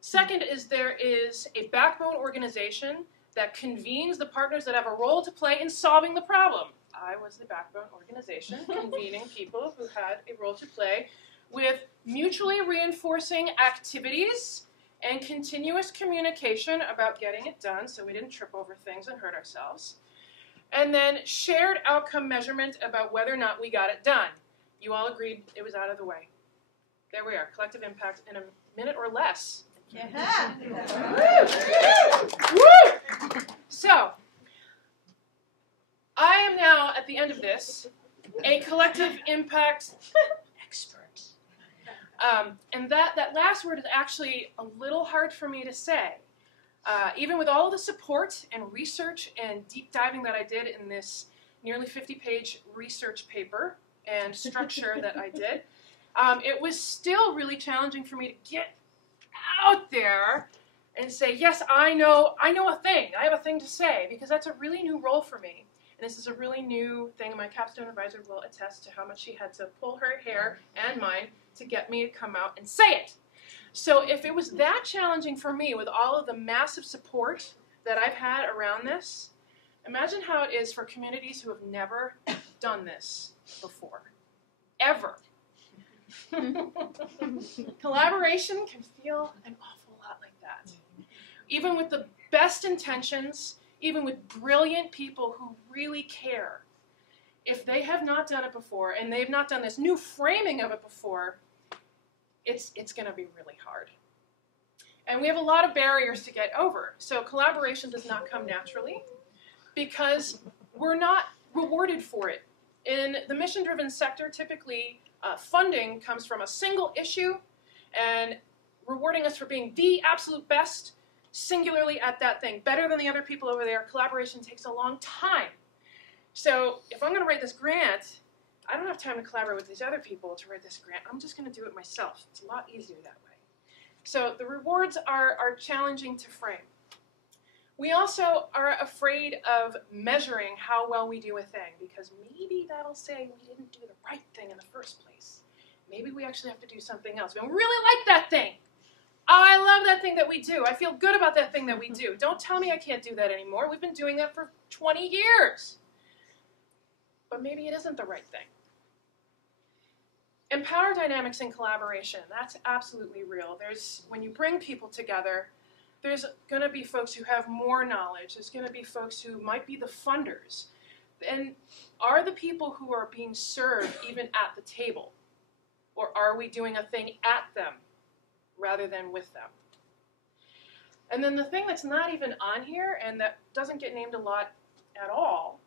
Second is there is a backbone organization that convenes the partners that have a role to play in solving the problem. I was the backbone organization convening people who had a role to play with mutually reinforcing activities and continuous communication about getting it done so we didn't trip over things and hurt ourselves. And then shared outcome measurement about whether or not we got it done. You all agreed it was out of the way. There we are, collective impact in a minute or less. Yeah. Woo! So, I am now, at the end of this, a collective impact expert. And that last word is actually a little hard for me to say. Even with all the support and research and deep diving that I did in this nearly 50-page research paper and structure that I did, it was still really challenging for me to get out there and say, yes, I know a thing. I have a thing to say, because that's a really new role for me. And this is a really new thing. My capstone advisor will attest to how much she had to pull her hair and mine to get me to come out and say it. So if it was that challenging for me with all of the massive support that I've had around this, imagine how it is for communities who have never done this before. Ever. Collaboration can feel an awful lot like that. Even with the best intentions, even with brilliant people who really care, if they have not done it before and they've not done this new framing of it before, it's going to be really hard. And we have a lot of barriers to get over. So collaboration does not come naturally because we're not rewarded for it. In the mission-driven sector, typically funding comes from a single issue and rewarding us for being the absolute best singularly at that thing, better than the other people over there. Collaboration takes a long time. So if I'm going to write this grant, I don't have time to collaborate with these other people to write this grant. I'm just going to do it myself. It's a lot easier that way. So the rewards are challenging to frame. We also are afraid of measuring how well we do a thing, because maybe that'll say we didn't do the right thing in the first place. Maybe we actually have to do something else. We really like that thing. I love that thing that we do. I feel good about that thing that we do. Don't tell me I can't do that anymore. We've been doing that for 20 years. But maybe it isn't the right thing. And power dynamics in collaboration, that's absolutely real. When you bring people together, there's going to be folks who have more knowledge. There's going to be folks who might be the funders. And are the people who are being served even at the table? Or are we doing a thing at them rather than with them? And then the thing that's not even on here and that doesn't get named a lot at all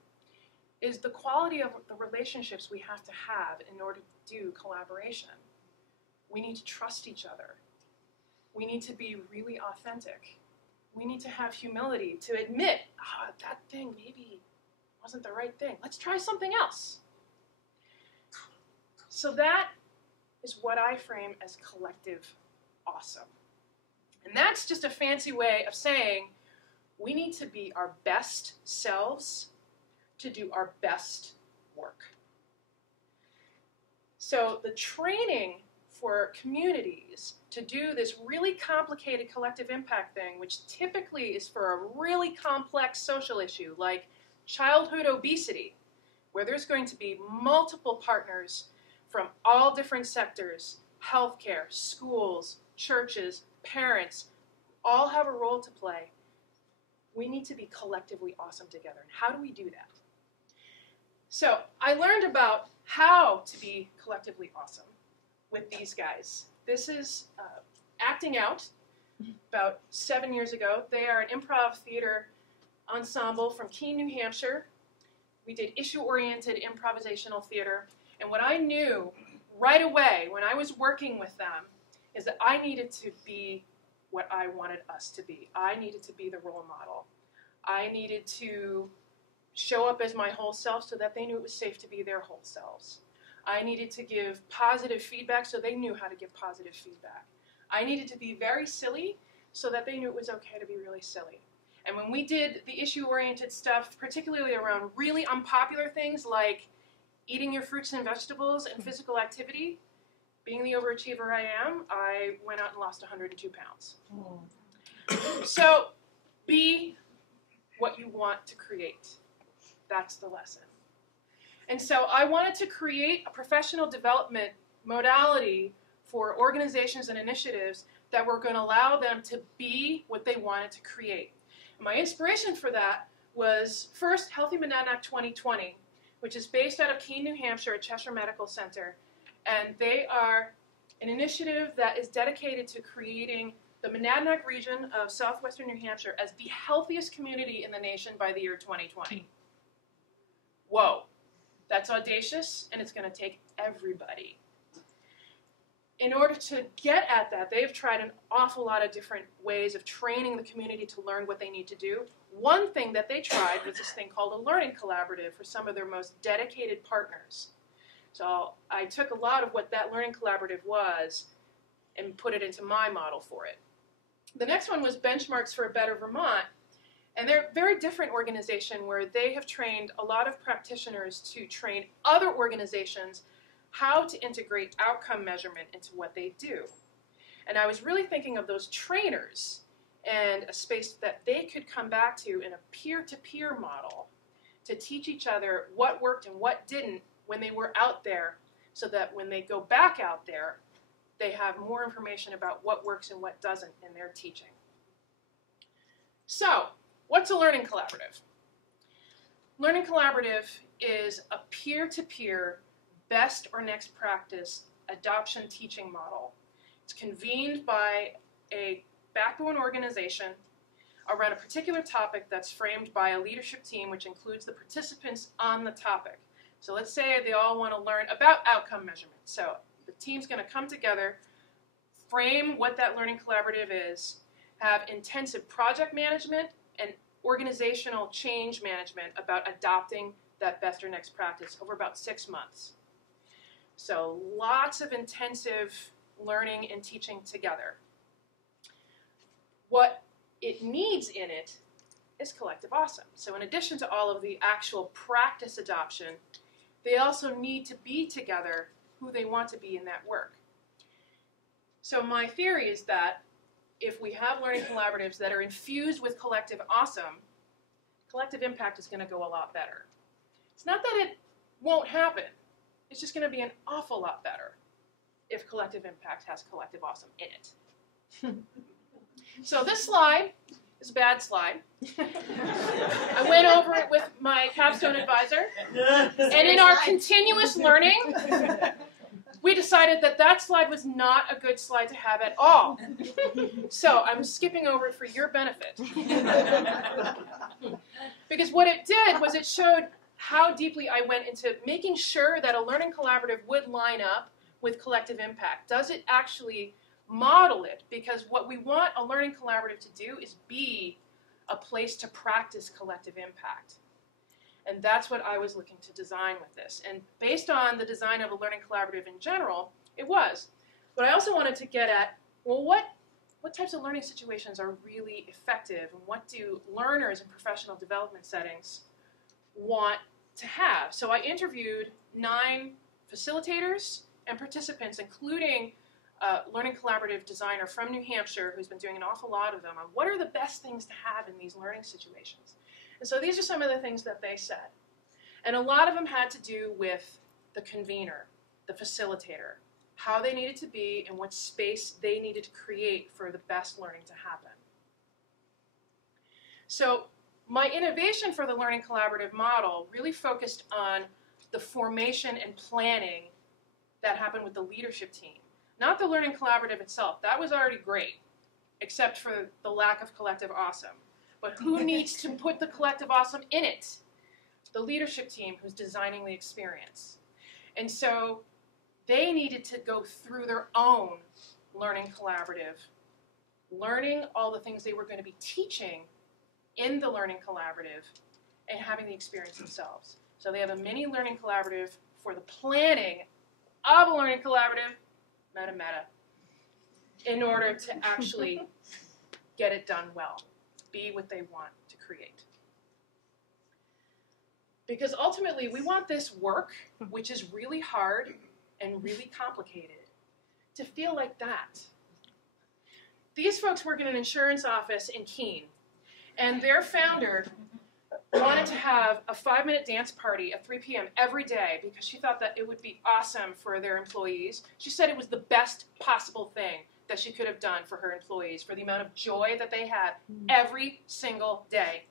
is the quality of the relationships we have to have in order to do collaboration. We need to trust each other. We need to be really authentic. We need to have humility to admit, that thing maybe wasn't the right thing. Let's try something else. So that is what I frame as collective awesome. And that's just a fancy way of saying we need to be our best selves to do our best work. So the training for communities to do this really complicated collective impact thing, which typically is for a really complex social issue like childhood obesity, where there's going to be multiple partners from all different sectors, healthcare, schools, churches, parents, all have a role to play. We need to be collectively awesome together. And how do we do that? So I learned about how to be collectively awesome with these guys. This is Acting Out, about 7 years ago. They are an improv theater ensemble from Keene, New Hampshire. We did issue-oriented improvisational theater. And what I knew right away when I was working with them is that I needed to be what I wanted us to be. I needed to be the role model. I needed to show up as my whole self so that they knew it was safe to be their whole selves. I needed to give positive feedback so they knew how to give positive feedback. I needed to be very silly so that they knew it was okay to be really silly. And when we did the issue-oriented stuff, particularly around really unpopular things like eating your fruits and vegetables and physical activity, being the overachiever I am, I went out and lost 102 pounds. So be what you want to create. That's the lesson. And so I wanted to create a professional development modality for organizations and initiatives that were going to allow them to be what they wanted to create. And my inspiration for that was first Healthy Monadnock 2020, which is based out of Keene, New Hampshire at Cheshire Medical Center. And they are an initiative that is dedicated to creating the Monadnock region of southwestern New Hampshire as the healthiest community in the nation by the year 2020. Whoa, that's audacious, and it's going to take everybody. In order to get at that, they've tried an awful lot of different ways of training the community to learn what they need to do. One thing that they tried was this thing called a learning collaborative for some of their most dedicated partners. So I took a lot of what that learning collaborative was and put it into my model for it. The next one was Benchmarks for a Better Vermont. And they're a very different organization where they have trained a lot of practitioners to train other organizations how to integrate outcome measurement into what they do. And I was really thinking of those trainers and a space that they could come back to in a peer-to-peer model to teach each other what worked and what didn't when they were out there, so that when they go back out there, they have more information about what works and what doesn't in their teaching. So, what's a learning collaborative? Learning collaborative is a peer-to-peer, best or next practice adoption teaching model. It's convened by a backbone organization around a particular topic that's framed by a leadership team which includes the participants on the topic. So let's say they all want to learn about outcome measurement. So the team's going to come together, frame what that learning collaborative is, have intensive project management and organizational change management about adopting that best or next practice over about 6 months. So lots of intensive learning and teaching together. What it needs in it is collective awesome. So in addition to all of the actual practice adoption, they also need to be together who they want to be in that work. So my theory is that if we have learning collaboratives that are infused with collective awesome, collective impact is going to go a lot better. It's not that it won't happen. It's just going to be an awful lot better if collective impact has collective awesome in it. So this slide is a bad slide. I went over it with my Capstone advisor. And in our continuous learning, we decided that that slide was not a good slide to have at all. So I'm skipping over it for your benefit. Because what it did was it showed how deeply I went into making sure that a learning collaborative would line up with collective impact. Does it actually model it? Because what we want a learning collaborative to do is be a place to practice collective impact. And that's what I was looking to design with this. And based on the design of a learning collaborative in general, it was. But I also wanted to get at, well, what types of learning situations are really effective, and what do learners in professional development settings want to have? So I interviewed 9 facilitators and participants, including a learning collaborative designer from New Hampshire who's been doing an awful lot of them, on what are the best things to have in these learning situations. And so these are some of the things that they said. And a lot of them had to do with the convener, the facilitator, how they needed to be and what space they needed to create for the best learning to happen. So my innovation for the learning collaborative model really focused on the formation and planning that happened with the leadership team. Not the learning collaborative itself. That was already great, except for the lack of collective awesome. But who needs to put the collective awesome in it? The leadership team who's designing the experience. And so they needed to go through their own learning collaborative, learning all the things they were going to be teaching in the learning collaborative and having the experience themselves. So they have a mini learning collaborative for the planning of a learning collaborative, meta, in order to actually get it done well, be what they want to create. Because ultimately, we want this work, which is really hard and really complicated, to feel like that. These folks work in an insurance office in Keene, and their founder wanted to have a 5-minute dance party at 3 p.m. every day because she thought that it would be awesome for their employees. She said it was the best possible thing that she could have done for her employees, for the amount of joy that they had every single day.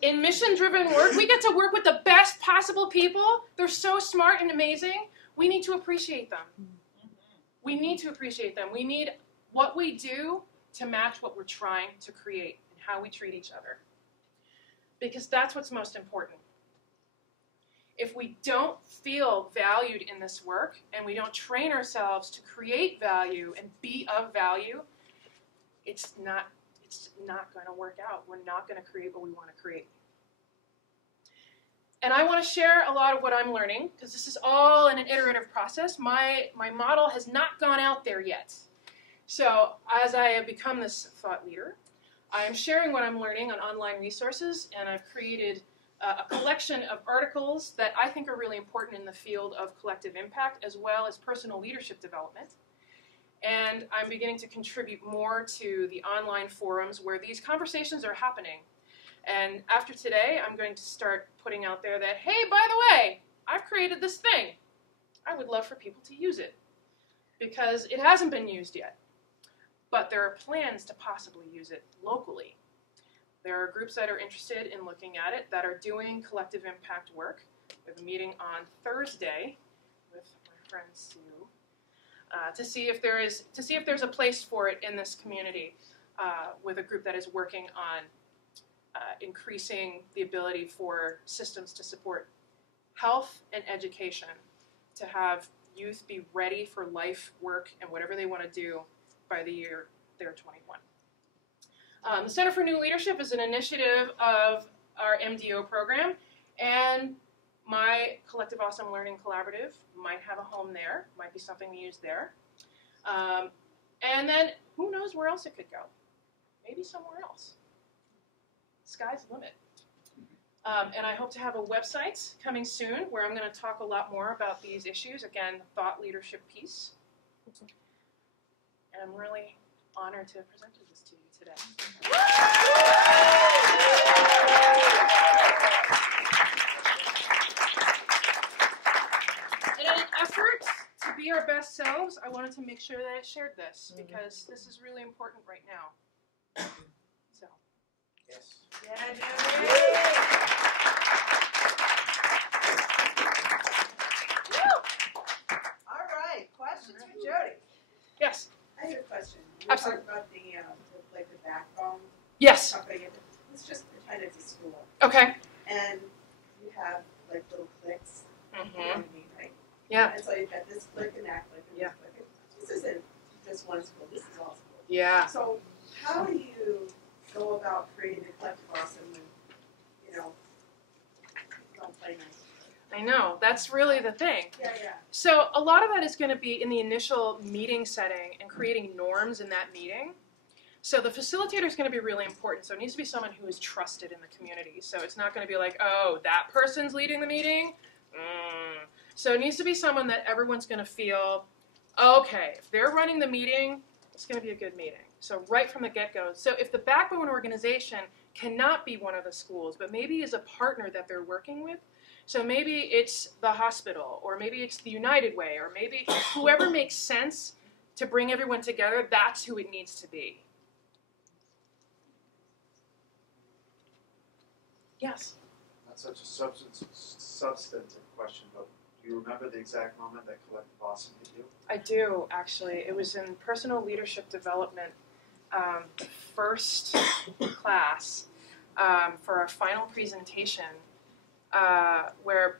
In mission-driven work, we get to work with the best possible people. They're so smart and amazing. We need to appreciate them. We need to appreciate them. We need what we do to match what we're trying to create and how we treat each other. Because that's what's most important. If we don't feel valued in this work and we don't train ourselves to create value and be of value, it's not going to work out. We're not going to create what we want to create. And I want to share a lot of what I'm learning, because this is all in an iterative process. My model has not gone out there yet. So as I have become this thought leader, I am sharing what I'm learning on online resources, and I've created a collection of articles that I think are really important in the field of collective impact, as well as personal leadership development. And I'm beginning to contribute more to the online forums where these conversations are happening. And after today, I'm going to start putting out there that, hey, by the way, I've created this thing. I would love for people to use it, because it hasn't been used yet. But there are plans to possibly use it locally. There are groups that are interested in looking at it that are doing collective impact work. We have a meeting on Thursday with my friend Sue to see if there's a place for it in this community with a group that is working on increasing the ability for systems to support health and education, to have youth be ready for life, work, and whatever they want to do by the year they're 21. The Center for New Leadership is an initiative of our MDO program, and my Collective Awesome Learning Collaborative might have a home there, might be something to use there. And then who knows where else it could go? Maybe somewhere else. Sky's the limit. And I hope to have a website coming soon where I'm going to talk a lot more about these issues. Again, the thought leadership piece. And I'm really honored to have presented this to you today. And in an effort to be our best selves, I wanted to make sure that I shared this, because this is really important right now. So. Yes. you have like little clicks. You know what I mean, right? Yeah. And so you've got this click and that click and Yeah. this click. This isn't just one school. This is all schools. Yeah. So how do you go about creating a collective awesome when, you know, don't play nice? I know. That's really the thing. Yeah. So a lot of that is going to be in the initial meeting setting and creating norms in that meeting. So the facilitator is going to be really important. So it needs to be someone who is trusted in the community. So it's not going to be like, oh, that person's leading the meeting. So it needs to be someone that everyone's going to feel, okay, if they're running the meeting, it's going to be a good meeting. So right from the get-go. So if the backbone organization cannot be one of the schools, but maybe is a partner that they're working with, so maybe it's the hospital, or maybe it's the United Way, or maybe whoever makes sense to bring everyone together, that's who it needs to be. Yes? Not such a substantive question, but do you remember the exact moment that collective awesome hit you? I do, actually. It was in personal leadership development, first class, for our final presentation, where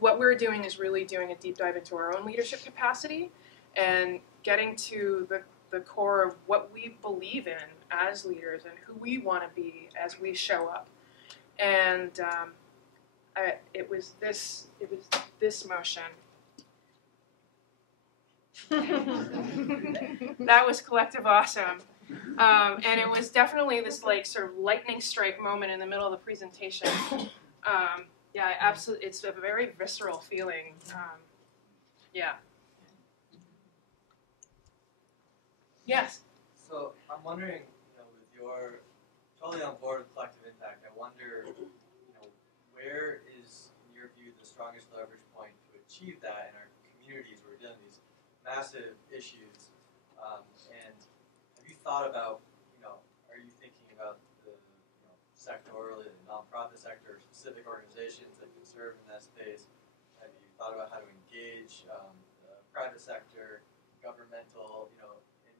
what we're doing is really doing a deep dive into our own leadership capacity and getting to the core of what we believe in as leaders and who we want to be as we show up. And it was this motion. That was collective awesome. And it was definitely this like sort of lightning strike moment in the middle of the presentation. Yeah, absolutely. It's a very visceral feeling. Yeah. Yes. So I'm wondering, with your totally on board with collective impact, I wonder, where is, in your view, the strongest leverage point to achieve that in our communities where we're dealing with these massive issues? And have you thought about, are you thinking about the sectorally, the nonprofit sector, specific organizations that can serve in that space? Have you thought about how to engage the private sector, governmental, and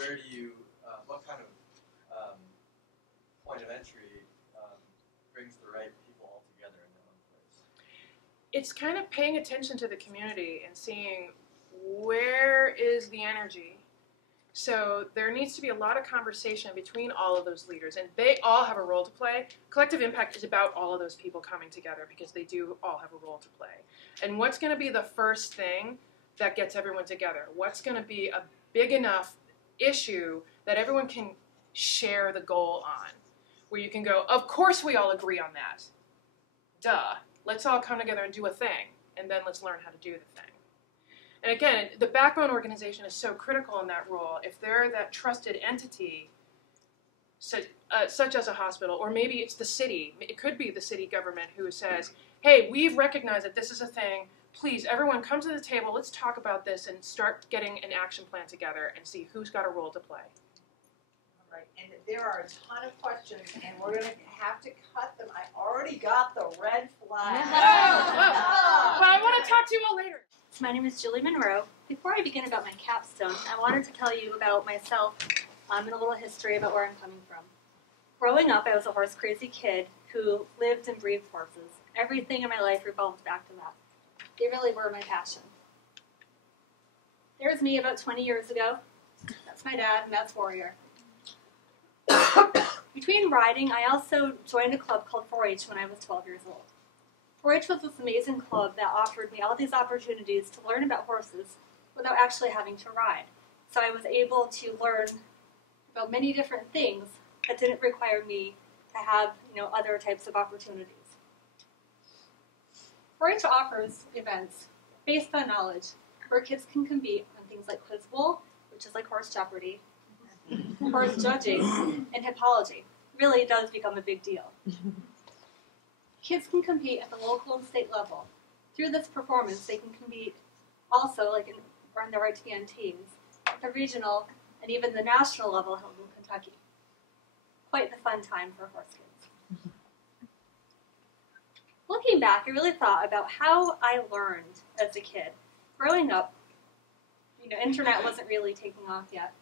where do you, what kind of point of entry brings the right people all together in one place? It's kind of paying attention to the community and seeing where is the energy. So there needs to be a lot of conversation between all of those leaders, and they all have a role to play. Collective impact is about all of those people coming together because they do all have a role to play. And what's going to be the first thing that gets everyone together? What's going to be a big enough issue that everyone can share the goal on? Where you can go, of course we all agree on that. Duh. Let's all come together and do a thing, and then let's learn how to do the thing. And again, the backbone organization is so critical in that role. If they're that trusted entity, such as a hospital, or maybe it's the city. It could be the city government who says, hey, we've recognized that this is a thing. Please, everyone come to the table. Let's talk about this and start getting an action plan together and see who's got a role to play. Right, and there are a ton of questions, and we're going to have to cut them. I already got the red flag. But I want to talk to you all later. My name is Julie Monroe. Before I begin about my capstone, I wanted to tell you about myself and a little history about where I'm coming from. Growing up, I was a horse-crazy kid who lived and breathed horses. Everything in my life revolved back to that. They really were my passion. There's me about 20 years ago. That's my dad, and that's Warrior. Between riding, I also joined a club called 4-H when I was 12 years old. 4-H was this amazing club that offered me all these opportunities to learn about horses without actually having to ride. So I was able to learn about many different things that didn't require me to have, other types of opportunities. 4-H offers events based on knowledge where kids can compete on things like Quiz Bowl, which is like Horse Jeopardy, horse judging, and hippology. Really, it does become a big deal. Kids can compete at the local and state level. Through this performance, they can compete also, earn the right to be on teams, at the regional and even the national level held in Kentucky. Quite the fun time for horse kids. Looking back, I really thought about how I learned as a kid. Growing up, internet wasn't really taking off yet.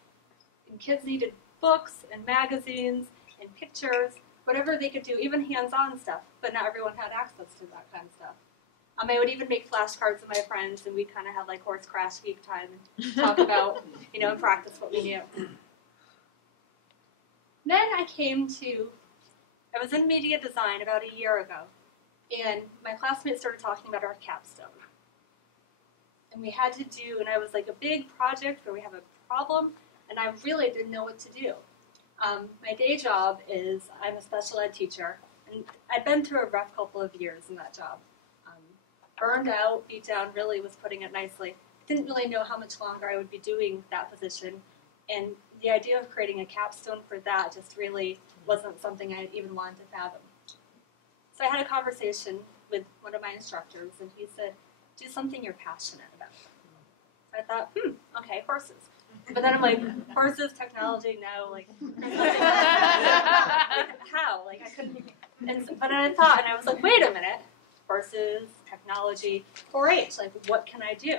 And kids needed books and magazines and pictures whatever they could do, even hands-on stuff, but not everyone had access to that kind of stuff. I would even make flashcards with my friends, and we'd kind of have like horse crash week time and talk about, and practice what we knew. Then I was in media design about a year ago, and my classmates started talking about our capstone. And we had to do, and I was like, a big project where we have a problem, and I really didn't know what to do. My day job is I'm a special ed teacher, and I'd been through a rough couple of years in that job. Burned out, beat down, really was putting it nicely. Didn't really know how much longer I would be doing that position, and the idea of creating a capstone for that just really wasn't something I even wanted to fathom. So I had a conversation with one of my instructors, and he said, do something you're passionate about. So I thought, okay, horses. But then I'm like, horses, technology, no, like, how? Like, I couldn't. But then I thought, and I was like, wait a minute, horses, technology, 4-H, like, what can I do?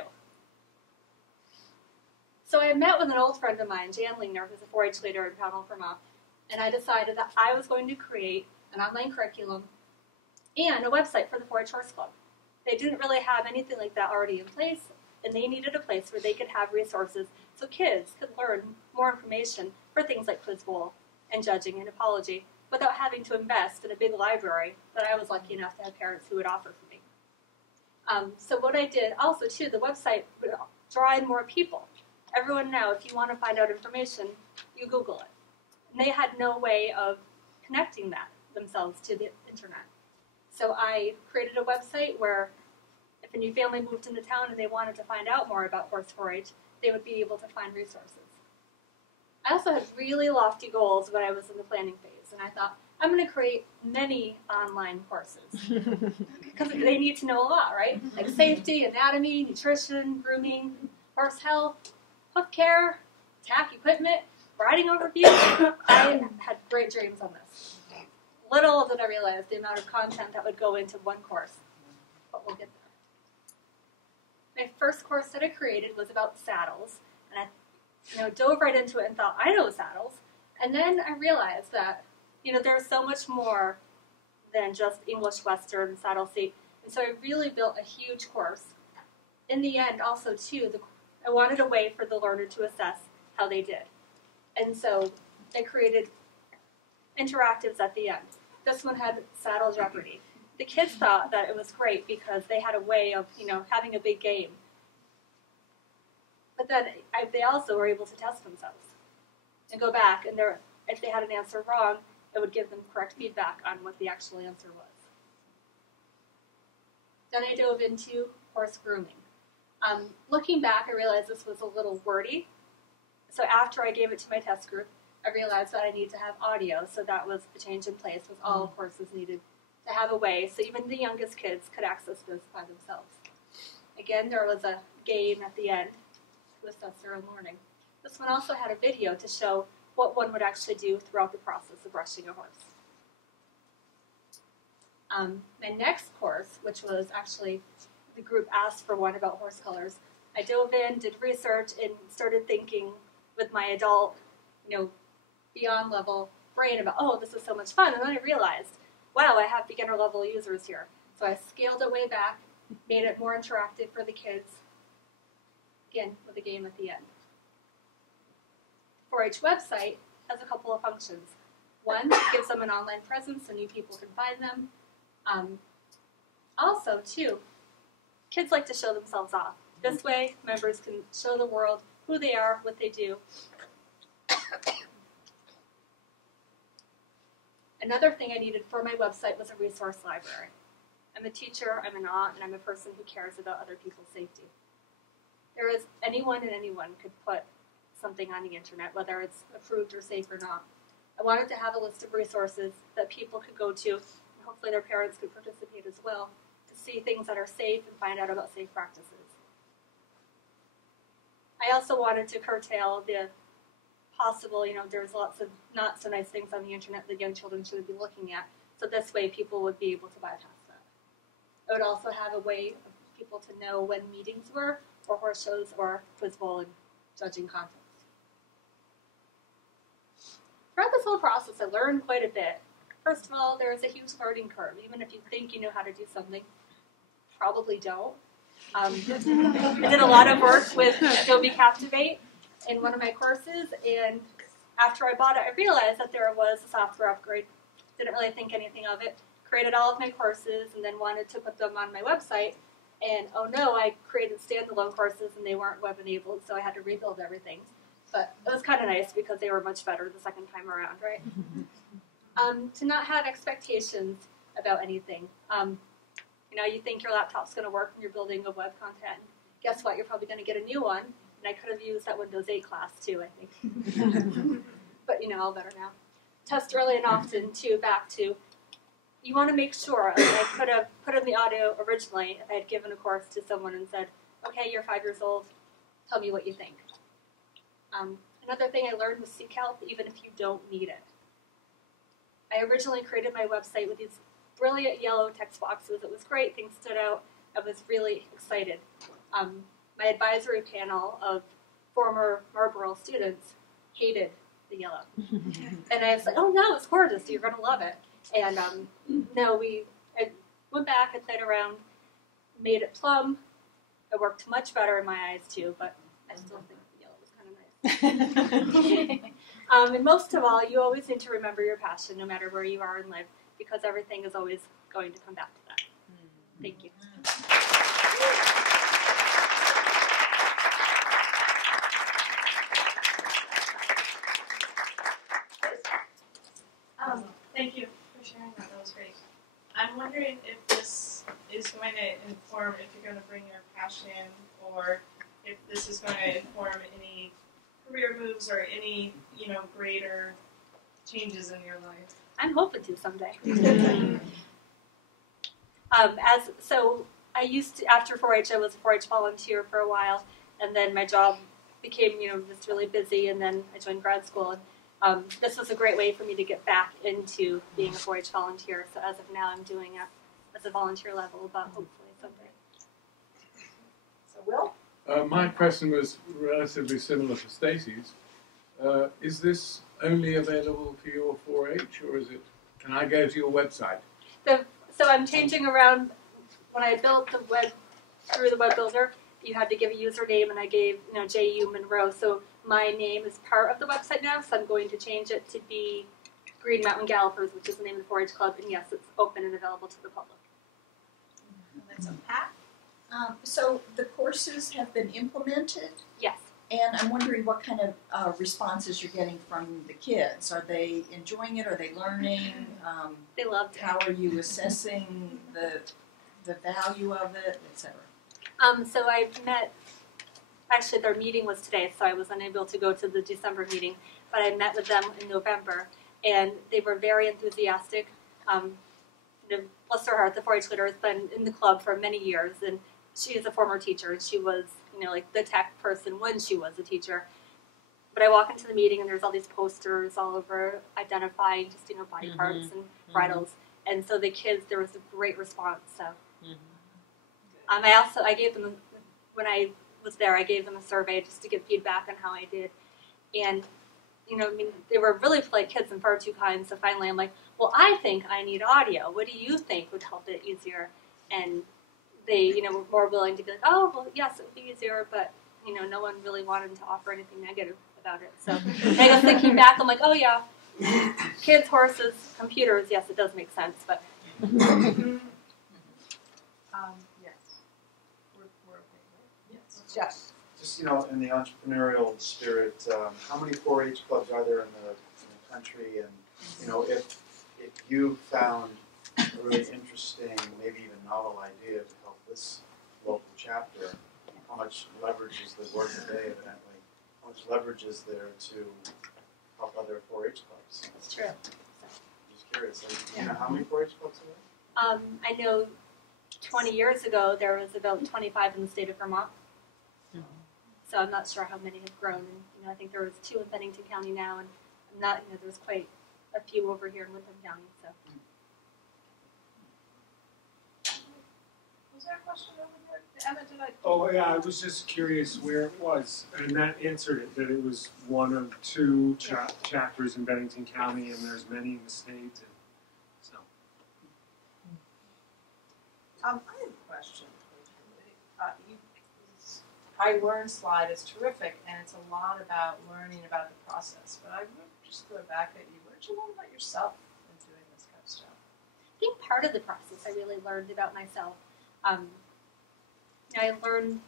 So I met with an old friend of mine, Jan Lingner, who's a 4-H leader in Pownell, Vermont, and I decided that I was going to create an online curriculum and a website for the 4-H Horse Club. They didn't really have anything like that already in place, and they needed a place where they could have resources so kids could learn more information for things like quiz bowl and judging and apology without having to invest in a big library that I was lucky enough to have parents who would offer for me. So what I did also, too, the website would draw in more people. Everyone now, if you want to find out information, you Google it. And they had no way of connecting that themselves to the internet. So I created a website where if a new family moved into town and they wanted to find out more about horse 4-H, they would be able to find resources. I also had really lofty goals when I was in the planning phase, and I thought, I'm going to create many online courses. Because they need to know a lot, right? Like safety, anatomy, nutrition, grooming, horse health, hoof care, tack equipment, riding overview. I had great dreams on this. Little did I realize the amount of content that would go into one course, but we'll get there. My first course that I created was about saddles, and I dove right into it and thought, I know saddles. And then I realized that, there's so much more than just English Western saddle seat. And so I really built a huge course. In the end, also, too, I wanted a way for the learner to assess how they did. And so I created interactives at the end. This one had Saddle Jeopardy. The kids thought that it was great because they had a way of, having a big game. But then they also were able to test themselves and go back, and if they had an answer wrong, it would give them correct feedback on what the actual answer was. Then I dove into horse grooming. Looking back, I realized this was a little wordy. So after I gave it to my test group, I realized that I needed to have audio, so that was a change in place, was all horses needed to have a way, so even the youngest kids could access this by themselves. Again, there was a game at the end to assess their own learning. This one also had a video to show what one would actually do throughout the process of brushing a horse. My next course, which was actually, the group asked for one about horse colors, I dove in, did research, and started thinking with my adult, beyond level brain about, oh, this is so much fun. And then I realized, wow, I have beginner level users here. So I scaled it way back, made it more interactive for the kids, again, with a game at the end. 4-H website has a couple of functions. One, gives them an online presence so new people can find them. Also, two, kids like to show themselves off. This way, members can show the world who they are, what they do. Another thing I needed for my website was a resource library. I'm a teacher, I'm an aunt, and I'm a person who cares about other people's safety. Anyone could put something on the internet, whether it's approved or safe or not. I wanted to have a list of resources that people could go to, and hopefully their parents could participate as well, to see things that are safe and find out about safe practices. I also wanted to curtail the possible, there's lots of not so nice things on the internet that young children should be looking at, so this way people would be able to bypass that. I would also have a way of people to know when meetings were, or horse shows, or quiz bowl and judging contests. Throughout this whole process, I learned quite a bit. First of all, there is a huge learning curve. Even if you think you know how to do something, probably don't. I did a lot of work with Adobe Captivate in one of my courses, and after I bought it, I realized that there was a software upgrade. Didn't really think anything of it. Created all of my courses, and then wanted to put them on my website. And oh no, I created standalone courses, and they weren't web-enabled, so I had to rebuild everything. But it was kind of nice because they were much better the second time around, right? To not have expectations about anything. You know, you think your laptop's going to work when you're building a web content. Guess what? You're probably going to get a new one. And I could have used that Windows 8 class too, I think. But, you know, all better now. Test early and often, too, back to, you want to make sure. Like I could have put in the audio originally if I had given a course to someone and said, okay, you're 5 years old. Tell me what you think. Another thing I learned was seek help even if you don't need it. I originally created my website with these brilliant yellow text boxes. It was great. Things stood out. I was really excited. My advisory panel of former Marlboro students hated the yellow. And I was like, oh no, it's gorgeous. You're going to love it. And no, I went back and played around, made it plum. It worked much better in my eyes too, but I still think the yellow was kind of nice. And most of all, you always need to remember your passion no matter where you are in life, because everything is always going to come back to that. Thank you. Thank you for sharing that. That was great. I'm wondering if this is going to inform if you're going to bring your passion in, or if this is going to inform any career moves or any, greater changes in your life. I'm hoping to someday. So I used to, after 4-H, I was a 4-H volunteer for a while, and then my job became, just really busy, and then I joined grad school. And this was a great way for me to get back into being a 4-H volunteer. So as of now, I'm doing it as a volunteer level, but hopefully someday. So Will? My question was relatively similar to Stacey's. Is this only available for your 4-H, or can I go to your website? So I'm changing around. When I built the web through the web builder, you had to give a username, and I gave J.U. Monroe. So my name is part of the website now, so I'm going to change it to be Green Mountain Gallopers, which is the name of the 4-H club, and yes, it's open and available to the public. That's a Pat. So the courses have been implemented? Yes. And I'm wondering what kind of responses you're getting from the kids. Are they enjoying it? Are they learning? They loved it. How are you assessing the value of it, etc.? So I met, actually their meeting was today, so I was unable to go to the December meeting, but I met with them in November, and they were very enthusiastic. Bless her heart, the 4-H leader has been in the club for many years, and she is a former teacher. She was, like the tech person when she was a teacher. But I walk into the meeting, and there's all these posters all over identifying just, body parts and bridles. And so the kids, there was a great response. So I gave them, when I was there, I gave them a survey just to give feedback on how I did. And, they were really polite kids and far too kind. So finally I'm like, well, I think I need audio. What do you think would help it easier? And they, were more willing to be like, oh, well, yes, it would be easier. But, no one really wanted to offer anything negative about it. So I was thinking back, I'm like, oh, yeah, kids, horses, computers, yes, it does make sense. But yes. We're okay, right? Yes. Yes. Just, in the entrepreneurial spirit, how many 4-H clubs are there in the country? And, if you found a really interesting, maybe even novel idea to help this local chapter, how much leverage is the word today, evidently? How much leverage is there to help other 4-H clubs? That's true. Just curious, how many 4-H clubs are there? I know 20 years ago there was about 25 in the state of Vermont. So I'm not sure how many have grown. And I think there was 2 in Bennington County now, and I'm not. There's quite a few over here in Windham County. So. Was there a question over there? Emma, did I? Oh yeah, I was just curious where it was, and that answered it. That it was one of 2 chapters in Bennington County, and there's many in the state. I have a question. I Learn slide is terrific, and it's a lot about learning about the process. But I would just throw it back at you. What did you learn about yourself in doing this Capstone? I think part of the process I really learned about myself. I learned.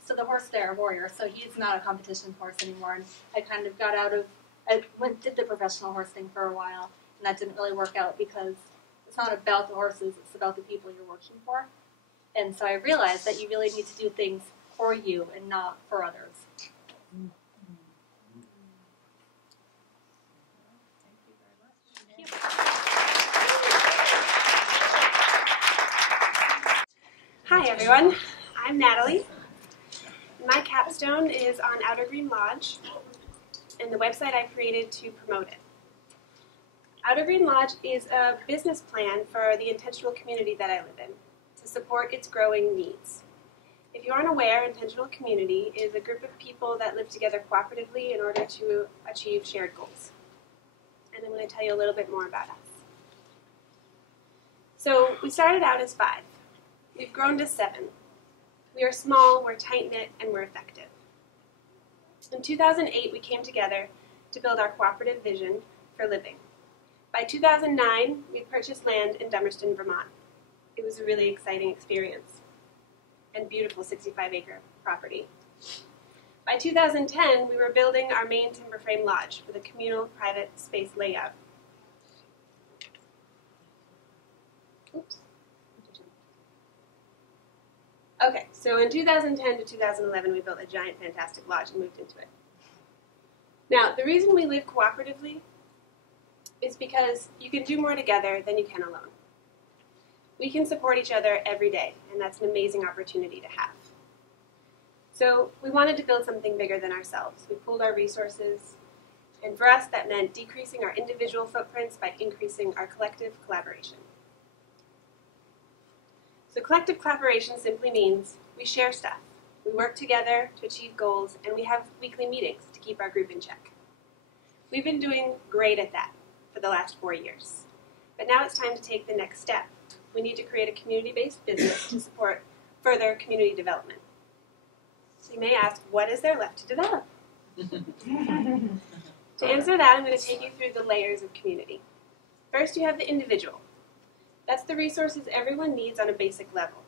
So the horse there, Warrior. So he's not a competition horse anymore, and I kind of got out of. I did the professional horse thing for a while, and that didn't really work out because it's not about the horses; it's about the people you're working for. And so I realized that you really need to do things for you and not for others. Thank you very much. Hi everyone, I'm Natalie. My capstone is on Outer Green Lodge and the website I created to promote it. Outer Green Lodge is a business plan for the intentional community that I live in to support its growing needs. If you aren't aware, intentional community is a group of people that live together cooperatively in order to achieve shared goals. And I'm going to tell you a little bit more about us. So we started out as 5. We've grown to 7. We are small, we're tight-knit, and we're effective. In 2008, we came together to build our cooperative vision for living. By 2009, we purchased land in Dummerston, Vermont. It was a really exciting experience and beautiful 65-acre property. By 2010, we were building our main timber frame lodge with a communal private space layout. Oops. Okay, so in 2010 to 2011, we built a giant, fantastic lodge and moved into it. Now, the reason we live cooperatively is because you can do more together than you can alone. We can support each other every day, and that's an amazing opportunity to have. So we wanted to build something bigger than ourselves. We pooled our resources, and for us, that meant decreasing our individual footprints by increasing our collective collaboration. So collective collaboration simply means we share stuff, we work together to achieve goals, and we have weekly meetings to keep our group in check. We've been doing great at that for the last 4 years, but now it's time to take the next step. We need to create a community-based business to support further community development. So you may ask, what is there left to develop? To answer that, I'm going to take you through the layers of community. First, you have the individual. That's the resources everyone needs on a basic level.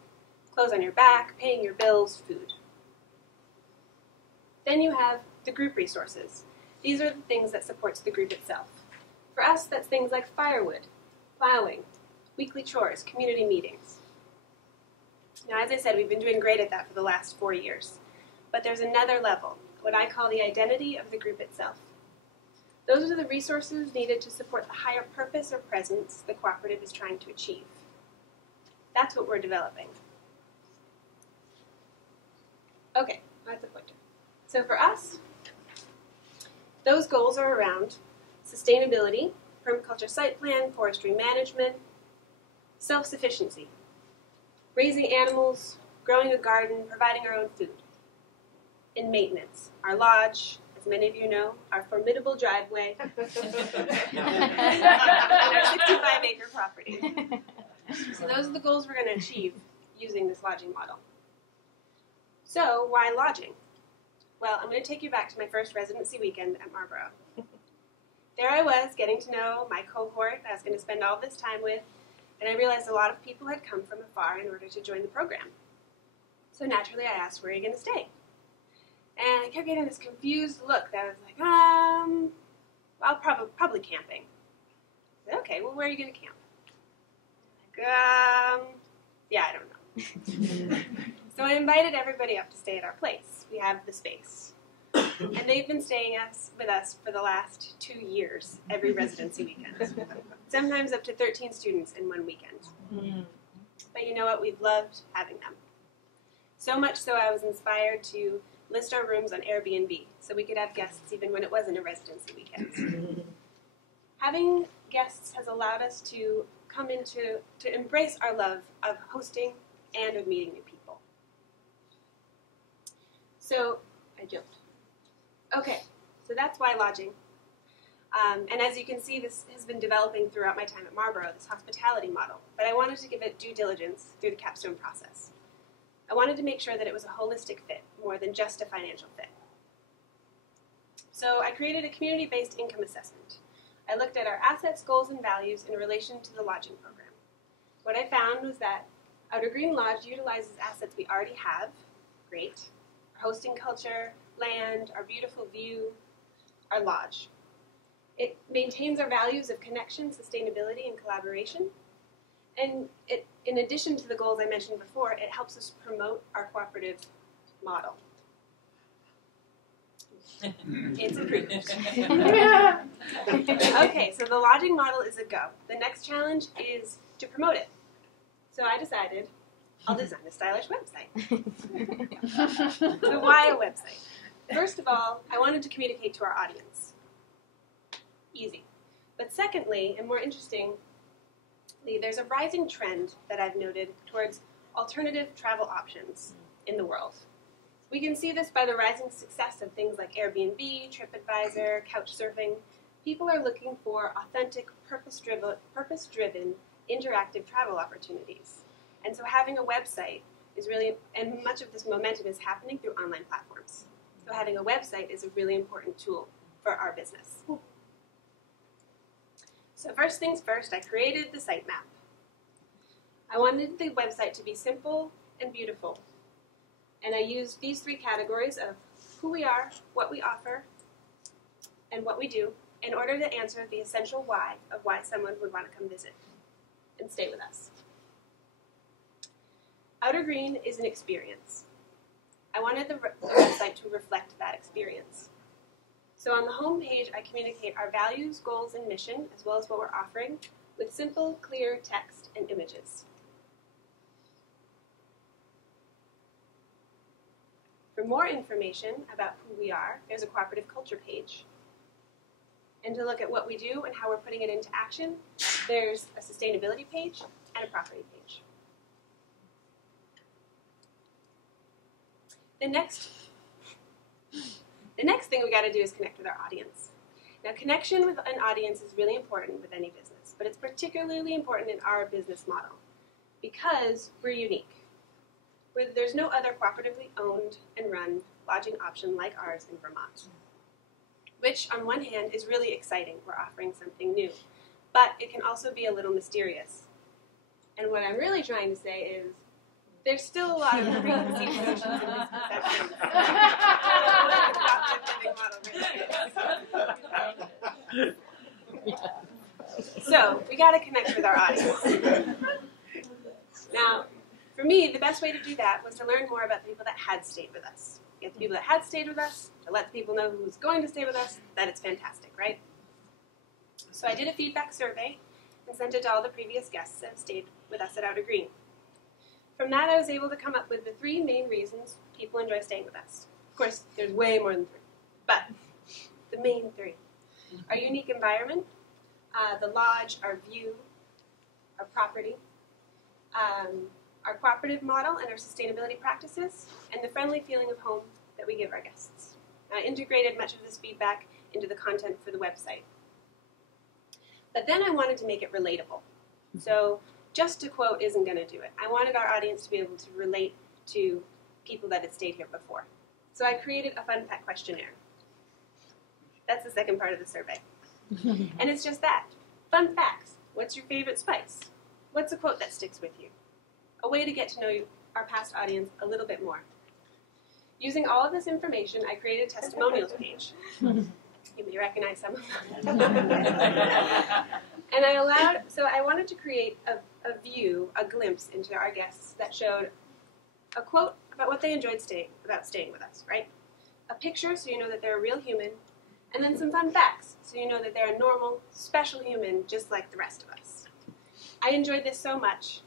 Clothes on your back, paying your bills, food. Then you have the group resources. These are the things that supports the group itself. For us, that's things like firewood, plowing, weekly chores, community meetings. Now, as I said, we've been doing great at that for the last 4 years. But there's another level, what I call the identity of the group itself. Those are the resources needed to support the higher purpose or presence the cooperative is trying to achieve. That's what we're developing. Okay, that's a pointer. So for us, those goals are around sustainability, permaculture site plan, forestry management, self-sufficiency, raising animals, growing a garden, providing our own food, and maintenance. Our lodge, as many of you know, our formidable driveway, and our 65-acre property. So those are the goals we're going to achieve using this lodging model. So why lodging? Well, I'm going to take you back to my first residency weekend at Marlborough. There I was, getting to know my cohort I was going to spend all this time with, and I realized a lot of people had come from afar in order to join the program. So naturally I asked, where are you going to stay? And I kept getting this confused look that I was like, well, probably camping. I said, okay, well, where are you going to camp? Like, yeah, I don't know. So I invited everybody up to stay at our place. We have the space. And they've been staying with us for the last 2 years, every residency weekend. Sometimes up to 13 students in one weekend. But you know what? We've loved having them. So much so I was inspired to list our rooms on Airbnb so we could have guests even when it wasn't a residency weekend. Having guests has allowed us to come into, to embrace our love of hosting and of meeting new people. So, I joked. Okay, so that's why lodging. And as you can see, this has been developing throughout my time at Marlborough, this hospitality model. But I wanted to give it due diligence through the Capstone process. I wanted to make sure that it was a holistic fit, more than just a financial fit. So I created a community-based income assessment. I looked at our assets, goals, and values in relation to the lodging program. What I found was that Outer Green Lodge utilizes assets we already have, great, our hosting culture, land, our beautiful view, our lodge. It maintains our values of connection, sustainability, and collaboration. And it, in addition to the goals I mentioned before, it helps us promote our cooperative model. It's approved. Okay, so the lodging model is a go. The next challenge is to promote it. So I decided I'll design a stylish website. So why a website? First of all, I wanted to communicate to our audience. Easy. But secondly, and more interestingly, there's a rising trend that I've noted towards alternative travel options in the world. We can see this by the rising success of things like Airbnb, TripAdvisor, Couchsurfing. People are looking for authentic, purpose-driven, interactive travel opportunities. And so having a website is really, and much of this momentum is happening through online platforms. So having a website is a really important tool for our business. So first things first, I created the sitemap. I wanted the website to be simple and beautiful. And I used these three categories of who we are, what we offer, and what we do in order to answer the essential why of why someone would want to come visit and stay with us. Outer Green is an experience. I wanted the website to reflect that experience. So on the home page, I communicate our values, goals, and mission, as well as what we're offering, with simple, clear text and images. For more information about who we are, there's a cooperative culture page. And to look at what we do and how we're putting it into action, there's a sustainability page and a property page. The next thing we got to do is connect with our audience. Now, connection with an audience is really important with any business, but it's particularly important in our business model because we're unique. There's no other cooperatively owned and run lodging option like ours in Vermont, which on one hand is really exciting. We're offering something new, but it can also be a little mysterious. And what I'm really trying to say is there's still a lot of preconceived notions and misconceptions. So we got to connect with our audience. Now, for me, the best way to do that was to learn more about the people that had stayed with us. Get the people that had stayed with us, to let the people know who's going to stay with us, that it's fantastic, right? So I did a feedback survey and sent it to all the previous guests that have stayed with us at Outer Green. From that, I was able to come up with the 3 main reasons people enjoy staying with us. Of course, there's way more than 3, but the main 3. Our unique environment, the lodge, our view, our property, our cooperative model and our sustainability practices, and the friendly feeling of home that we give our guests. I integrated much of this feedback into the content for the website. But then I wanted to make it relatable. So just to quote isn't going to do it. I wanted our audience to be able to relate to people that had stayed here before. So I created a fun fact questionnaire. That's the second part of the survey. And it's just that. Fun facts. What's your favorite spice? What's a quote that sticks with you? A way to get to know our past audience a little bit more. Using all of this information, I created a testimonials page. You may recognize some of them. And I wanted to create a view, a glimpse into our guests that showed a quote about what they enjoyed staying with us, right? A picture so you know that they're a real human, and then some fun facts so you know that they're a normal, special human just like the rest of us. I enjoyed this so much,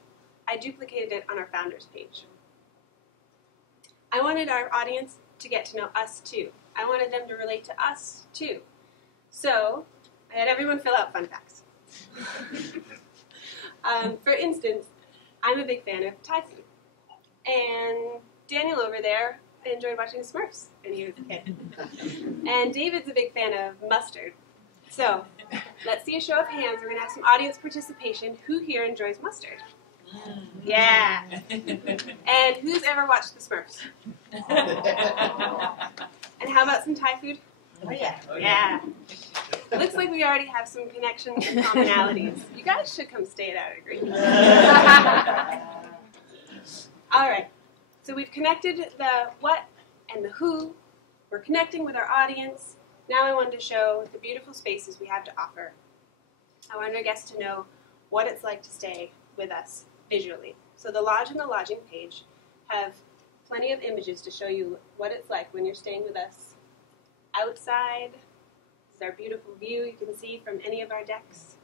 I duplicated it on our founders page. I wanted our audience to get to know us too. I wanted them to relate to us too. So I had everyone fill out fun facts. For instance, I'm a big fan of Thai food. And Daniel over there enjoyed watching Smurfs when he was a kid. And David's a big fan of mustard. So, let's see a show of hands. We're going to have some audience participation. Who here enjoys mustard? Yeah. And who's ever watched The Smurfs? And how about some Thai food? Oh, yeah. Yeah. Looks like we already have some connections and commonalities. You guys should come stay at Outer Green. All right. So we've connected the what and the who. We're connecting with our audience. Now I wanted to show the beautiful spaces we have to offer. I want our guests to know what it's like to stay with us visually. So the lodge and the lodging page have plenty of images to show you what it's like when you're staying with us outside. This is our beautiful view you can see from any of our decks.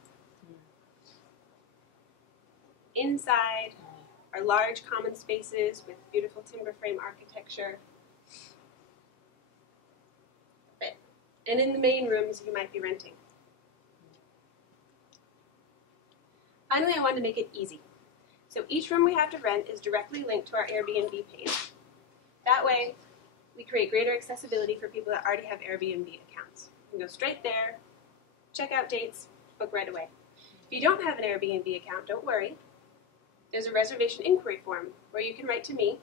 Inside are large common spaces with beautiful timber frame architecture. And in the main rooms you might be renting. Finally, I wanted to make it easy. So each room we have to rent is directly linked to our Airbnb page. That way, we create greater accessibility for people that already have Airbnb accounts. You can go straight there, check out dates, book right away. If you don't have an Airbnb account, don't worry. There's a reservation inquiry form where you can write to me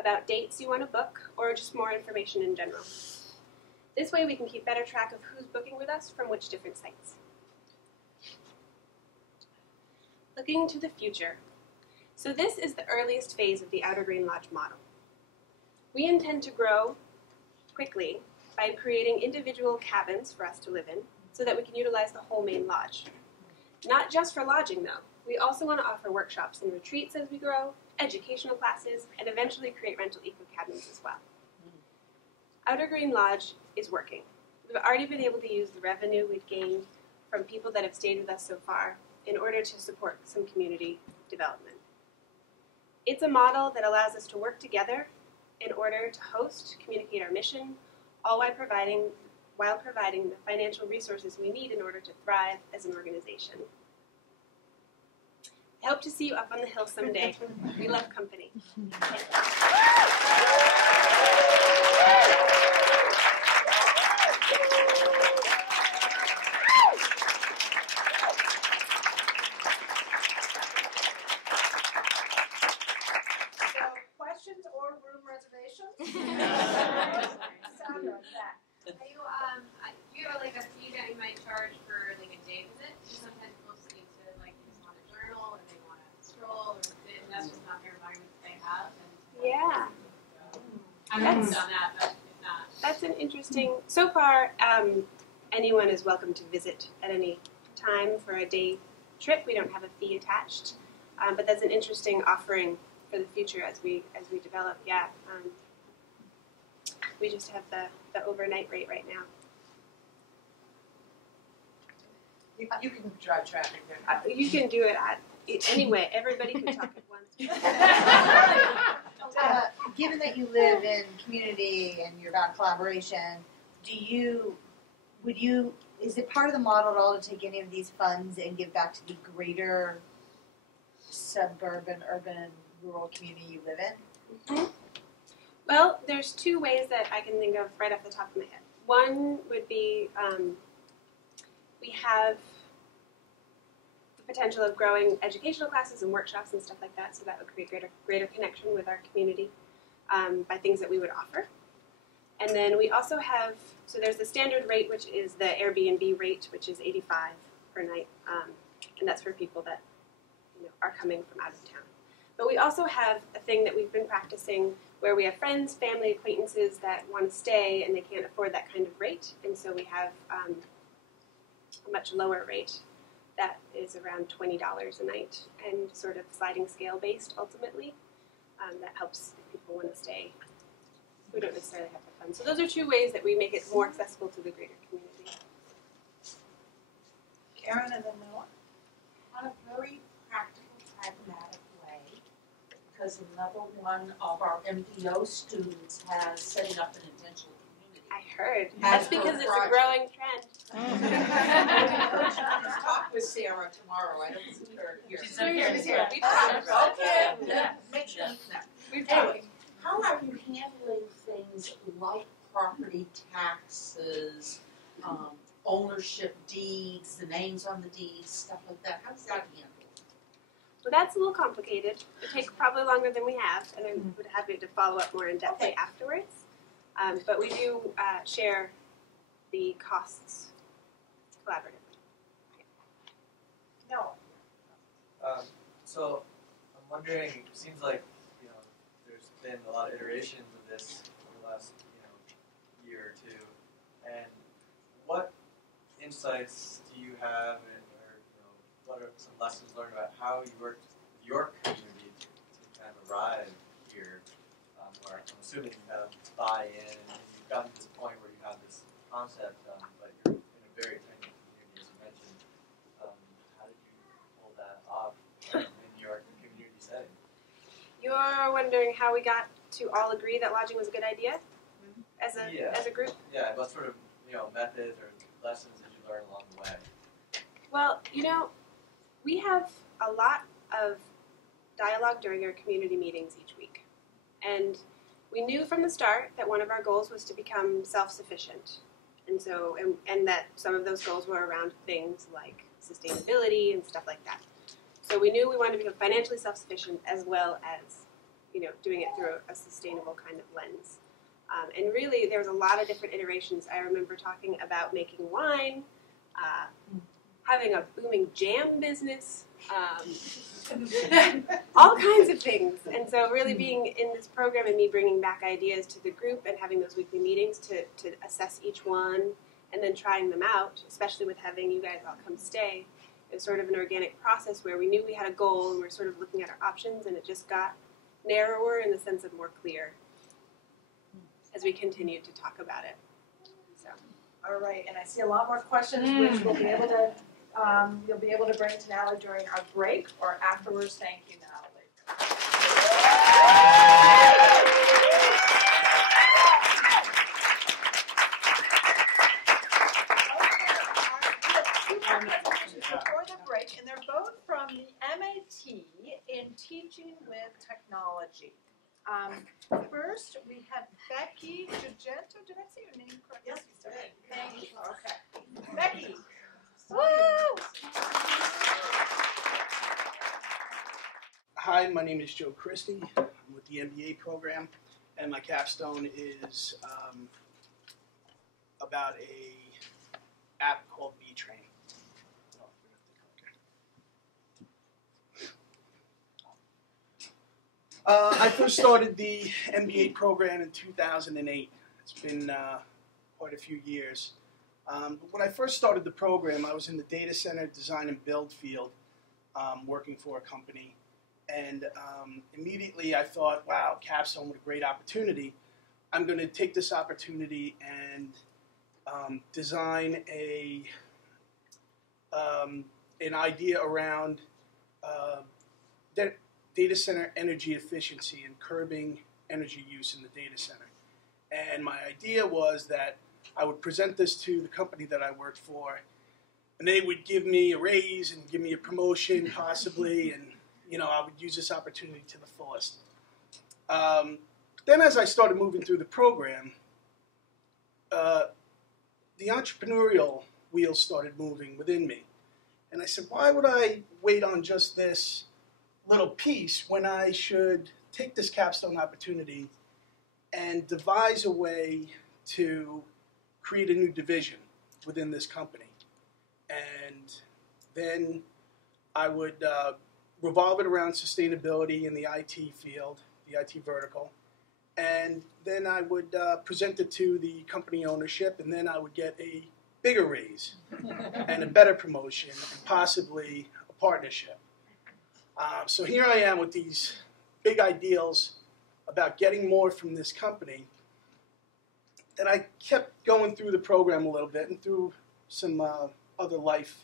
about dates you want to book or just more information in general. This way we can keep better track of who's booking with us from which different sites. Looking to the future. So this is the earliest phase of the Outer Green Lodge model. We intend to grow quickly by creating individual cabins for us to live in so that we can utilize the whole main lodge. Not just for lodging though. We also want to offer workshops and retreats as we grow, educational classes, and eventually create rental eco-cabins as well. Outer Green Lodge is working. We've already been able to use the revenue we've gained from people that have stayed with us so far in order to support some community development. It's a model that allows us to work together in order to host, communicate our mission, all while providing the financial resources we need in order to thrive as an organization. I hope to see you up on the hill someday. We love company. Questions or room reservations? Sandra, back. Are you, you have like a fee that you might charge for like a day visit? Sometimes people need to like just want to journal or they want to stroll or that's just not their environment that they have. And Yeah. I haven't done that, but if not. That's an interesting. So far, anyone is welcome to visit at any time for a day trip. We don't have a fee attached, but that's an interesting offering for the future as we develop. Yeah, we just have the overnight rate right now. You can drive traffic there. You can do it anyway. Everybody can talk at once. Given that you live in community and you're about collaboration, is it part of the model at all to take any of these funds and give back to the greater suburban, urban, rural community you live in? Mm-hmm. Well, there's two ways that I can think of right off the top of my head. One would be we have the potential of growing educational classes and workshops and stuff like that, so that would create greater connection with our community by things that we would offer. And then we also have, so there's the standard rate, which is the Airbnb rate, which is $85 per night, and that's for people that are coming from out of town. But we also have a thing that we've been practicing where we have friends, family, acquaintances that want to stay and they can't afford that kind of rate, and so we have a much lower rate that is around $20 a night and sort of sliding scale based ultimately. That helps if people want to stay who don't necessarily have the funds. So those are two ways that we make it more accessible to the greater community. Karen and then Noah. On a very practical, pragmatic way, because another one of our MBO students has set it up an intentional community. I heard. That's because it's a growing trend. Let's talk with Sarah tomorrow. I don't see her here. She's here. Okay. Make sure you connect. Anyway, how are you handling things like property taxes, ownership ownership deeds, the names on the deeds, stuff like that? How does that handle? Well, that's a little complicated. It takes probably longer than we have, and I would have to follow up more in depth afterwards. But we do share the costs collaboratively. No. So I'm wondering, it seems like, you know, there's been a lot of iterations of this over the last, you know, year or two. And what insights do you have, and or, you know, what are some lessons learned about how you worked with your community to kind of arrive here? Where I'm assuming you have buy-in and you've gotten to this point where you have this concept, but you're in a very tiny community, as you mentioned. How did you pull that off in your community setting? You're wondering how we got to all agree that lodging was a good idea as a group? Yeah, what sort of, you know, methods or lessons did you learn along the way? Well, you know, we have a lot of dialogue during our community meetings each week. And we knew from the start that one of our goals was to become self-sufficient. And so, and that some of those goals were around things like sustainability and stuff like that. So we knew we wanted to become financially self-sufficient as well as, you know, doing it through a sustainable kind of lens. And really, there was a lot of different iterations. I remember talking about making wine, having a booming jam business, all kinds of things. And so really being in this program and me bringing back ideas to the group and having those weekly meetings to assess each one and then trying them out, especially with having you guys all come stay, it was sort of an organic process where we knew we had a goal and we were sort of looking at our options, and it just got narrower in the sense of more clear as we continued to talk about it. So. All right, and I see a lot more questions which we'll be able to you'll be able to bring to Natalie during our break or afterwards. Thank you, Natalie. Before the break, and they're both from the MAT in Teaching with Technology. First, we have Becky Gigento. Did I say your name correctly? Yes, you did. Thank you. Okay. Becky. Woo! Hi, my name is Joe Christie. I'm with the MBA program, and my capstone is about a app called B-Train. I first started the MBA program in 2008. It's been quite a few years. But when I first started the program, I was in the data center design and build field, working for a company. And immediately I thought, wow, Capstone, what a great opportunity. I'm going to take this opportunity and design an idea around data center energy efficiency and curbing energy use in the data center. And my idea was that I would present this to the company that I worked for, and they would give me a raise and give me a promotion possibly, and you know, I would use this opportunity to the fullest. Then as I started moving through the program, the entrepreneurial wheels started moving within me. And I said, why would I wait on just this little piece when I should take this capstone opportunity and devise a way to create a new division within this company. And then I would revolve it around sustainability in the IT field, the IT vertical. And then I would present it to the company ownership, and then I would get a bigger raise and a better promotion and possibly a partnership. So here I am with these big ideals about getting more from this company. And I kept going through the program a little bit and through some other life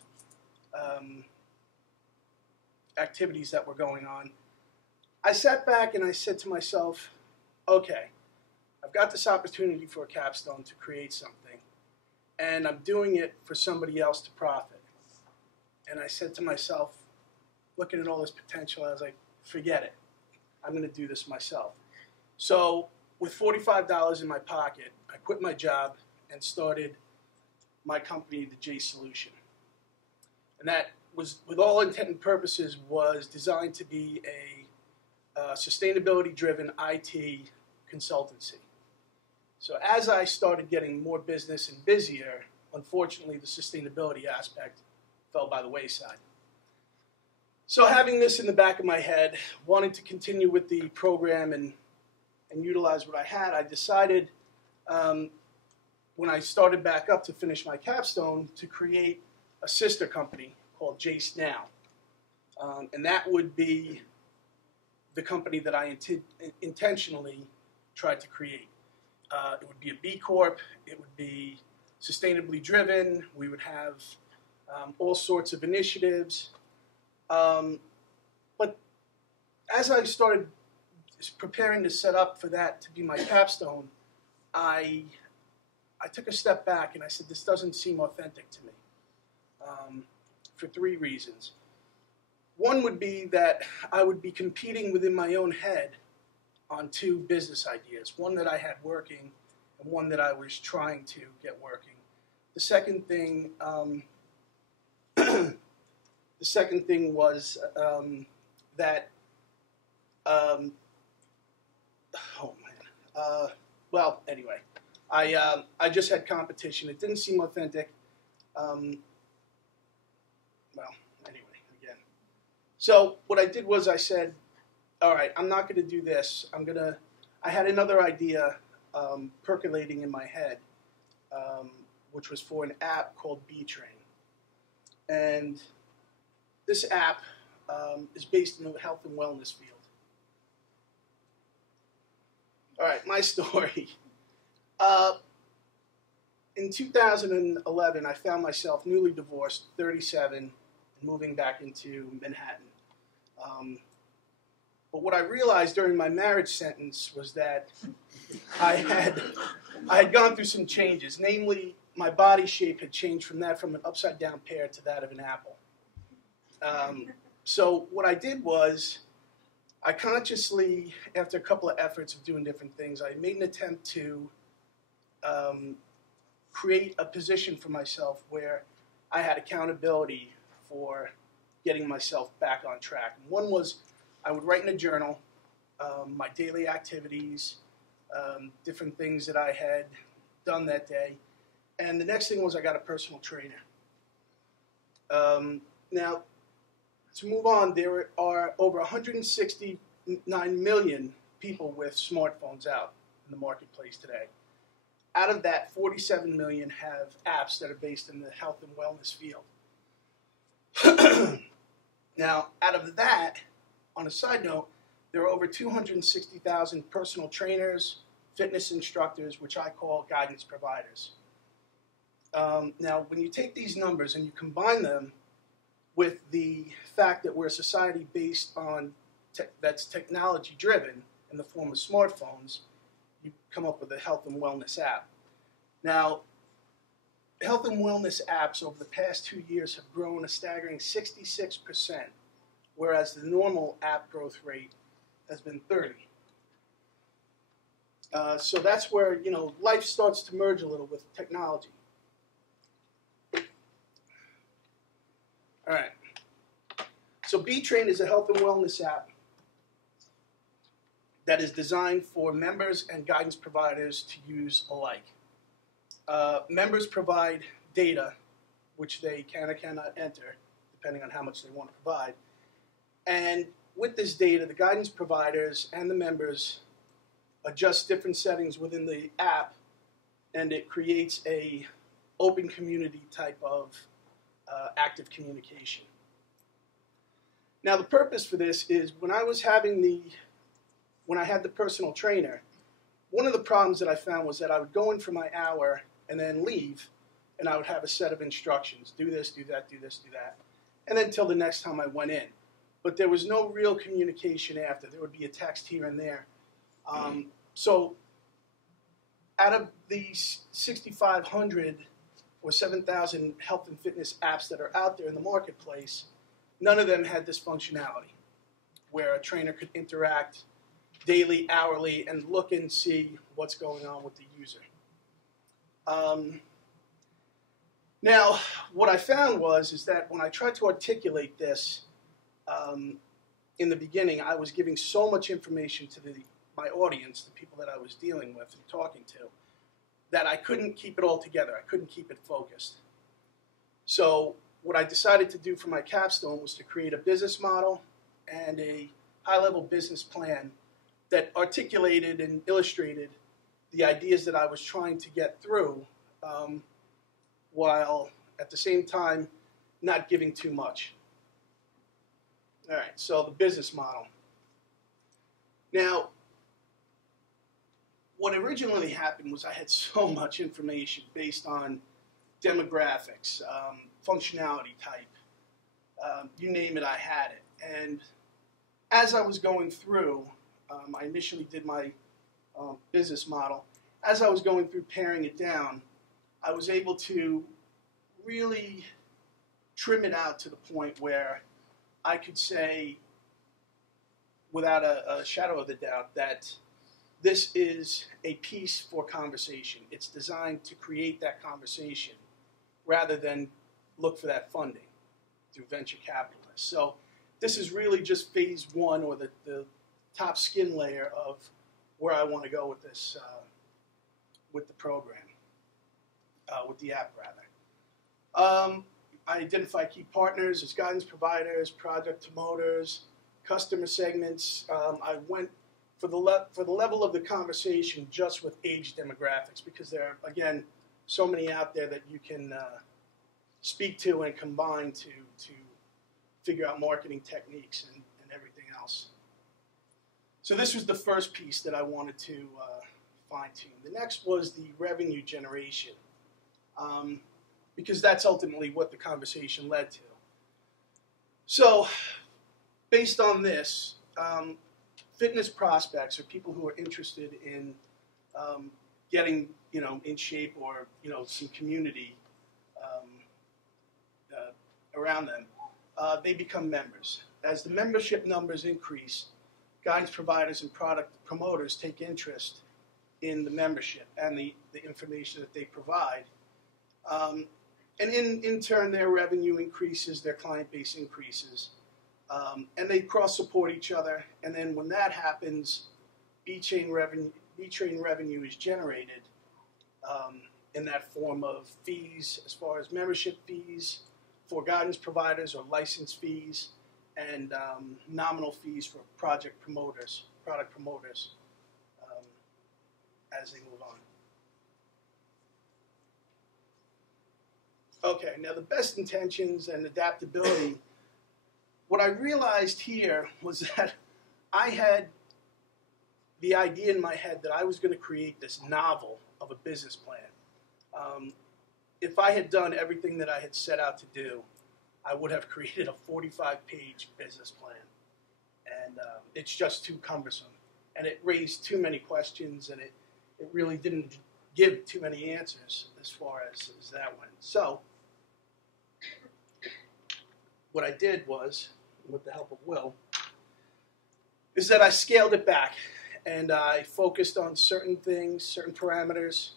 activities that were going on. I sat back and I said to myself, okay, I've got this opportunity for a capstone to create something, and I'm doing it for somebody else to profit. And I said to myself, looking at all this potential, I was like, forget it. I'm going to do this myself. So with $45 in my pocket, I quit my job and started my company, the J Solution. And that was, with all intent and purposes, was designed to be a sustainability-driven IT consultancy. So as I started getting more business and busier, unfortunately the sustainability aspect fell by the wayside. So having this in the back of my head, wanting to continue with the program and utilize what I had, I decided when I started back up to finish my capstone to create a sister company called Jace Now. And that would be the company that I intentionally tried to create. It would be a B Corp, it would be sustainably driven, we would have all sorts of initiatives. But as I started preparing to set up for that to be my capstone, I took a step back and I said, this doesn't seem authentic to me, for 3 reasons. One would be that I would be competing within my own head on 2 business ideas, one that I had working and one that I was trying to get working. The second thing, was that, well, anyway, I just had competition. It didn't seem authentic. Well, anyway, again. So what I did was I said, all right, I'm not going to do this. I had another idea percolating in my head, which was for an app called B-Train. And this app is based in the health and wellness field. All right, my story. In 2011, I found myself newly divorced, 37, and moving back into Manhattan. But what I realized during my marriage sentence was that I had gone through some changes. Namely, my body shape had changed from an upside-down pear to that of an apple. So what I did was, I consciously, after a couple of efforts of doing different things, I made an attempt to create a position for myself where I had accountability for getting myself back on track. And one was, I would write in a journal my daily activities, different things that I had done that day. And the next thing was I got a personal trainer. Now, to move on, there are over 169 million people with smartphones out in the marketplace today. Out of that, 47 million have apps that are based in the health and wellness field. Now, out of that, on a side note, there are over 260,000 personal trainers, fitness instructors, which I call guidance providers. Now, when you take these numbers and you combine them with the fact that we're a society based on that's technology driven in the form of smartphones, you come up with a health and wellness app. Now, health and wellness apps over the past 2 years have grown a staggering 66%, whereas the normal app growth rate has been 30%. So that's where, life starts to merge a little with technology. All right. So B-Train is a health and wellness app that is designed for members and guidance providers to use alike. Members provide data, which they can or cannot enter, depending on how much they want to provide. And with this data, the guidance providers and the members adjust different settings within the app, and it creates a open community type of active communication. Now, the purpose for this is when I had the personal trainer, one of the problems that I found was that I would go in for my hour and then leave, and I would have a set of instructions. Do this, do that, do this, do that. And then until the next time I went in. But there was no real communication after. There would be a text here and there. So out of these 6,500 or 7,000 health and fitness apps that are out there in the marketplace, none of them had this functionality where a trainer could interact daily, hourly, and look and see what's going on with the user. Now, what I found is that when I tried to articulate this in the beginning, I was giving so much information to my audience, the people that I was dealing with and talking to, that I couldn't keep it all together. I couldn't keep it focused. So what I decided to do for my capstone was to create a business model and a high-level business plan that articulated and illustrated the ideas that I was trying to get through, while at the same time not giving too much. All right, so the business model. Now, what originally happened was I had so much information based on demographics, functionality type, you name it, I had it. And as I was going through, I initially did my business model. As I was going through paring it down, I was able to really trim it out to the point where I could say, without a shadow of a doubt, that this is a piece for conversation. It's designed to create that conversation rather than look for that funding through venture capitalists. So this is really just phase one, or the top skin layer of where I want to go with this, with the program, with the app rather. I identify key partners as guidance providers, project promoters, customer segments. I went for the level of the conversation just with age demographics, because there are, again, so many out there that you can speak to and combine to figure out marketing techniques and everything else. So this was the first piece that I wanted to fine-tune. The next was the revenue generation, because that's ultimately what the conversation led to. So based on this, fitness prospects, or people who are interested in getting, in shape, or, some community around them, they become members. As the membership numbers increase, guidance providers and product promoters take interest in the membership and the information that they provide. And in turn, their revenue increases, their client base increases, and they cross-support each other. And then when that happens, B-Chain revenue is generated in that form of fees, as far as membership fees for guidance providers, or license fees, and nominal fees for product promoters, as they move on. Okay, now the best intentions and adaptability. What I realized here was that I had the idea in my head that I was going to create this novel of a business plan. If I had done everything that I had set out to do, I would have created a 45-page business plan. And it's just too cumbersome. And it raised too many questions, and it really didn't give too many answers as far as that went. So what I did was, with the help of Will, is that I scaled it back, and I focused on certain things, certain parameters.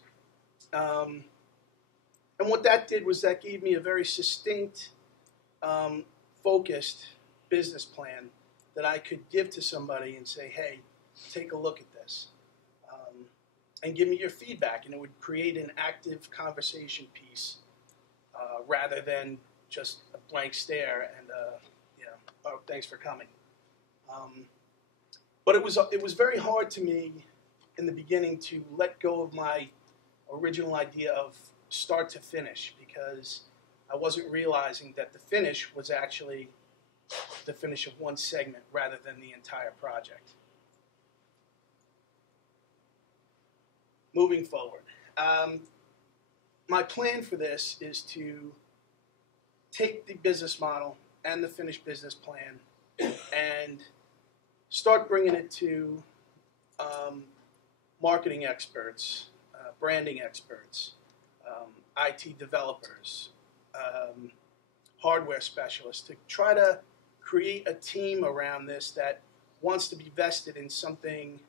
And what that did was that gave me a very succinct, focused business plan that I could give to somebody and say, hey, take a look at this, and give me your feedback. And it would create an active conversation piece rather than just a blank stare and, oh, thanks for coming. But it was very hard to me in the beginning to let go of my original idea of start to finish, because I wasn't realizing that the finish was actually the finish of one segment rather than the entire project. Moving forward, my plan for this is to take the business model and the finished business plan and start bringing it to marketing experts, branding experts, IT developers, hardware specialists, to try to create a team around this that wants to be vested in something,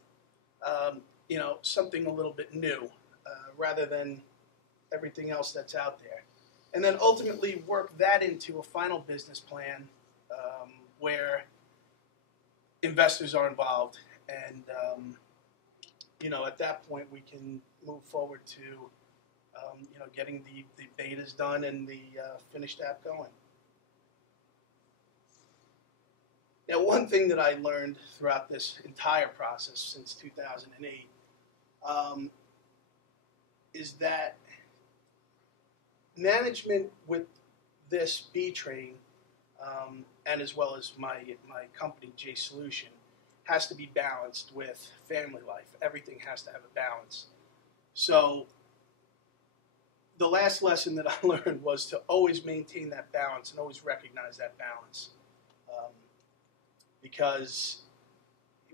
something a little bit new, rather than everything else that's out there. and then ultimately work that into a final business plan where investors are involved, and at that point we can move forward to getting the betas done and the finished app going. Now, one thing that I learned throughout this entire process since 2008 is that management with this B-Train, and as well as my company, J Solution, has to be balanced with family life. Everything has to have a balance. So the last lesson that I learned was to always maintain that balance and always recognize that balance. Because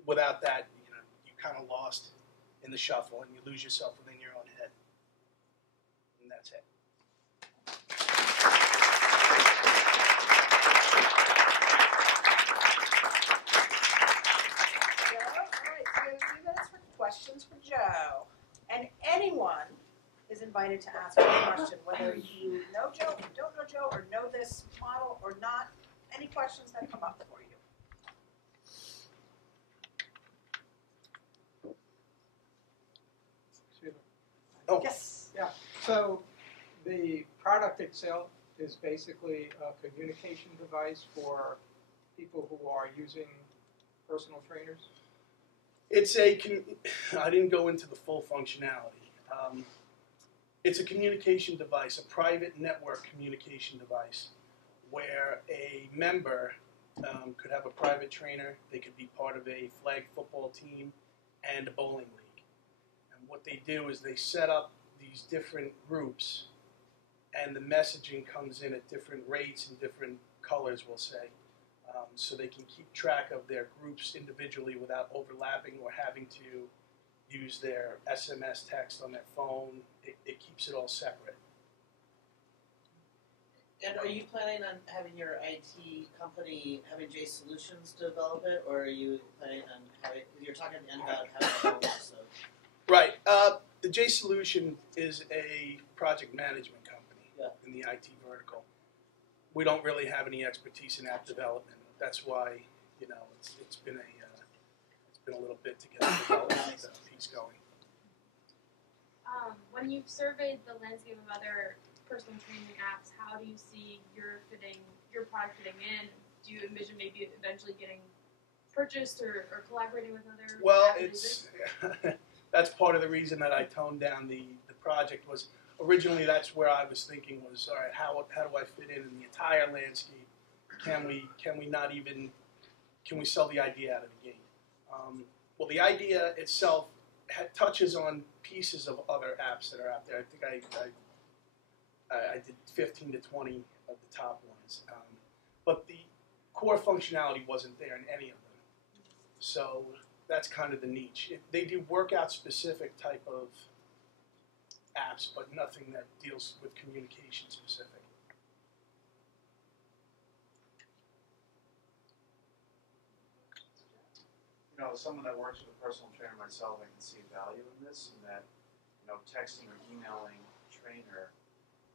without that, you kind of lost in the shuffle and you lose yourself within your own head. And that's it. Questions for Joe, and anyone is invited to ask a question, whether you know Joe, or don't know Joe, or know this model or not. Any questions that come up for you? Oh. Yes. Yeah. So the product itself is basically a communication device for people who are using personal trainers. I didn't go into the full functionality. It's a communication device, a private network communication device, where a member could have a private trainer. They could be part of a flag football team and a bowling league. And what they do is they set up these different groups, and the messaging comes in at different rates and different colors, we'll say. So they can keep track of their groups individually without overlapping or having to use their SMS text on their phone. It keeps it all separate. And are you planning on having your IT company, having J Solutions develop it, or are you planning on having, you're talking at the end about having a so. Right. The J Solution is a project management company in the IT vertical. We don't really have any expertise in app development. That's why, it's been a little bit to get the development piece going. When you've surveyed the landscape of other personal training apps, how do you see your product fitting in? Do you envision maybe eventually getting purchased or collaborating with other Well, users? that's part of the reason that I toned down the project. Was originally that's where I was thinking was, all right, how do I fit in the entire landscape? Can we sell the idea out of the gate? Well, the idea itself touches on pieces of other apps that are out there. I think I did 15 to 20 of the top ones, but the core functionality wasn't there in any of them. So that's kind of the niche. They do workout-specific type of apps, but nothing that deals with communication specific. Someone that works with a personal trainer myself, I can see value in this, and that, texting or emailing a trainer,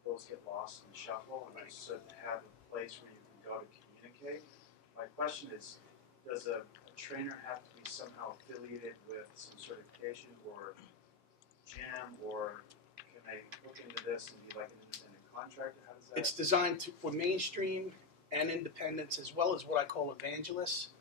those get lost in the shuffle, and I should have a place where you can go to communicate. My question is, does a trainer have to be somehow affiliated with some certification or gym, or can they look into this and be like an independent contractor? How does that? It's designed for mainstream and independents, as well as what I call evangelists,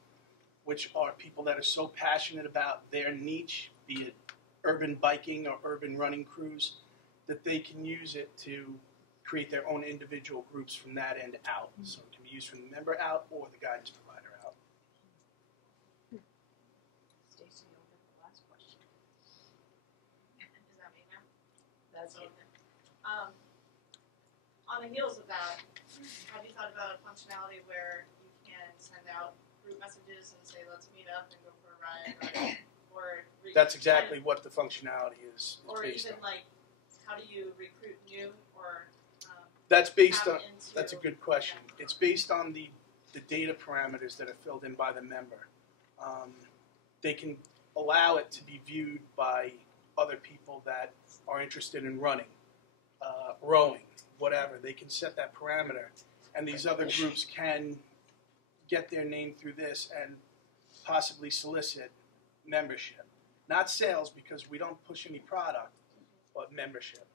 which are people that are so passionate about their niche, be it urban biking or urban running crews, that they can use it to create their own individual groups from that end out. So it can be used from the member out or the guidance provider out. Stacy, you'll get the last question. Is that me now? That's it. On the heels of that, have you thought about a functionality where you can send out group messages and say, let's meet up and go for a ride, or That's exactly what the functionality is or based even on. how do you recruit new, or That's based on. into, That's a good question. Yeah. It's based on the data parameters that are filled in by the member. They can allow it to be viewed by other people that are interested in running, rowing. whatever. They can set that parameter, and these other groups can get their name through this and possibly solicit membership. Not sales, because we don't push any product, but membership.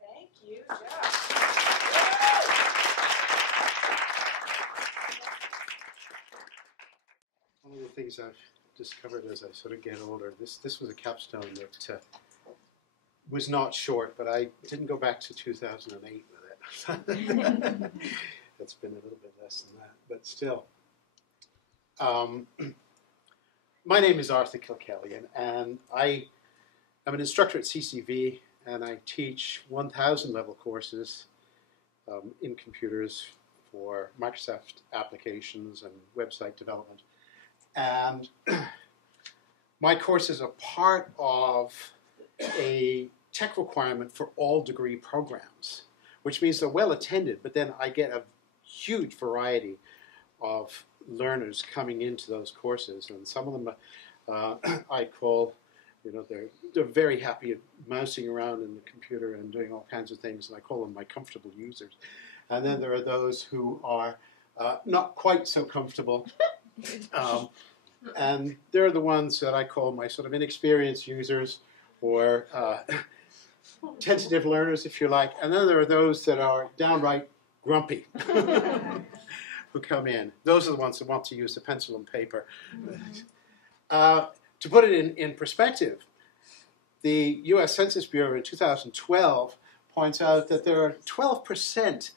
Thank you, Jeff. One of the things I've discovered as I sort of get older, this was a capstone that was not short, but I didn't go back to 2008 with it. It's been a little bit less than that, but still. My name is Arthur Kilkellian, and I am an instructor at CCV, and I teach 1,000 level courses in computers for Microsoft applications and website development. And my courses are part of a tech requirement for all degree programs, which means they're well attended, but then I get a huge variety of learners coming into those courses, and some of them I call, they're very happy at mousing around in the computer and doing all kinds of things, and I call them my comfortable users. And then there are those who are not quite so comfortable, and they're the ones that I call my sort of inexperienced users, or tentative learners, if you like. And then there are those that are downright grumpy who come in. Those are the ones that want to use the pencil and paper. To put it in perspective, the U.S. Census Bureau in 2012 points out that there are 12%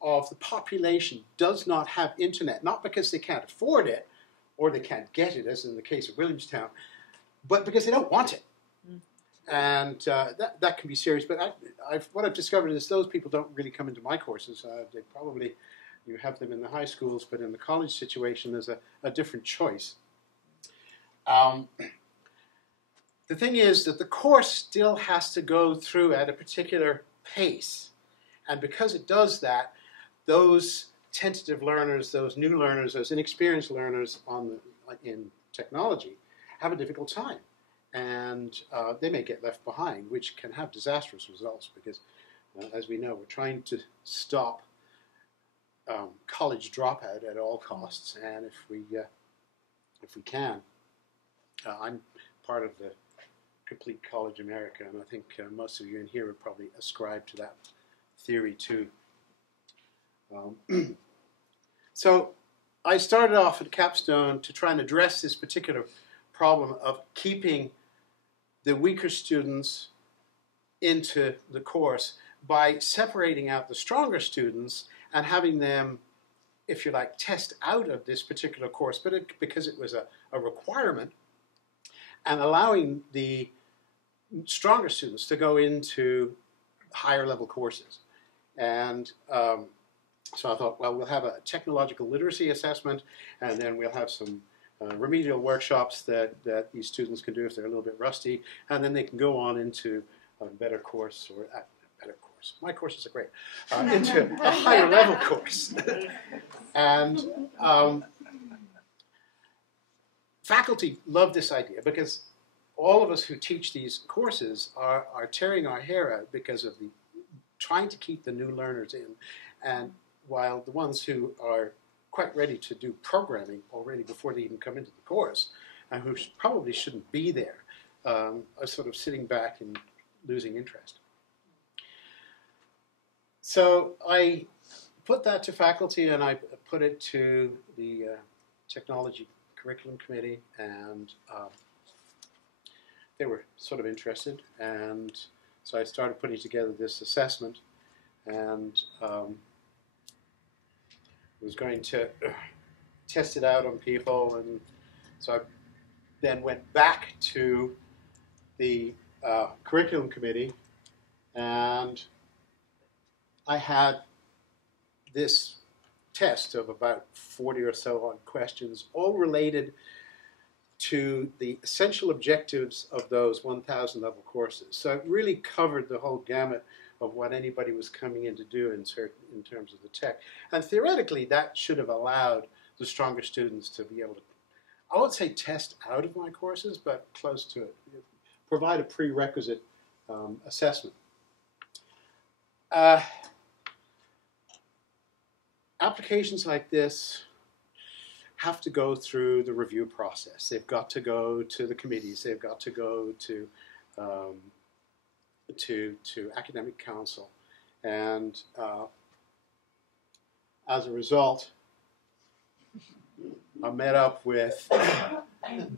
of the population does not have internet, not because they can't afford it or they can't get it, as in the case of Williamstown, but because they don't want it. And that can be serious. But what I've discovered is those people don't really come into my courses. They probably, you have them in the high schools, but in the college situation, there's a different choice. The thing is that the course still has to go through at a particular pace. And because it does that, those tentative learners, those new learners, those inexperienced learners in technology have a difficult time. And they may get left behind, which can have disastrous results because, as we know, we're trying to stop college dropout at all costs. And if we can, I'm part of the Complete College America, and I think most of you in here would probably ascribe to that theory too. So I started off at Capstone to try and address this particular problem of keeping the weaker students into the course by separating out the stronger students and having them, if you like, test out of this particular course, but because it was a requirement, and allowing the stronger students to go into higher level courses. And so I thought, well, we'll have a technological literacy assessment, and then we'll have some remedial workshops that these students can do if they're a little bit rusty, and then they can go on into a better course, or a better course. My courses are great. Into a higher level course. And faculty love this idea because all of us who teach these courses are tearing our hair out because of the trying to keep the new learners in, and while the ones who are quite ready to do programming already before they even come into the course, and who probably shouldn't be there, are sort of sitting back and losing interest. So I put that to faculty, and I put it to the Technology Curriculum Committee, and they were sort of interested, and so I started putting together this assessment, and was going to test it out on people, and so I then went back to the curriculum committee, and I had this test of about 40 or so odd questions, all related to the essential objectives of those 1,000 level courses. So it really covered the whole gamut of what anybody was coming in to do in terms of the tech. And theoretically, that should have allowed the stronger students to be able to, I won't say test out of my courses, but close to it. Provide a prerequisite assessment. applications like this have to go through the review process. They've got to go to the committees. They've got to go to academic council, and as a result, I met up with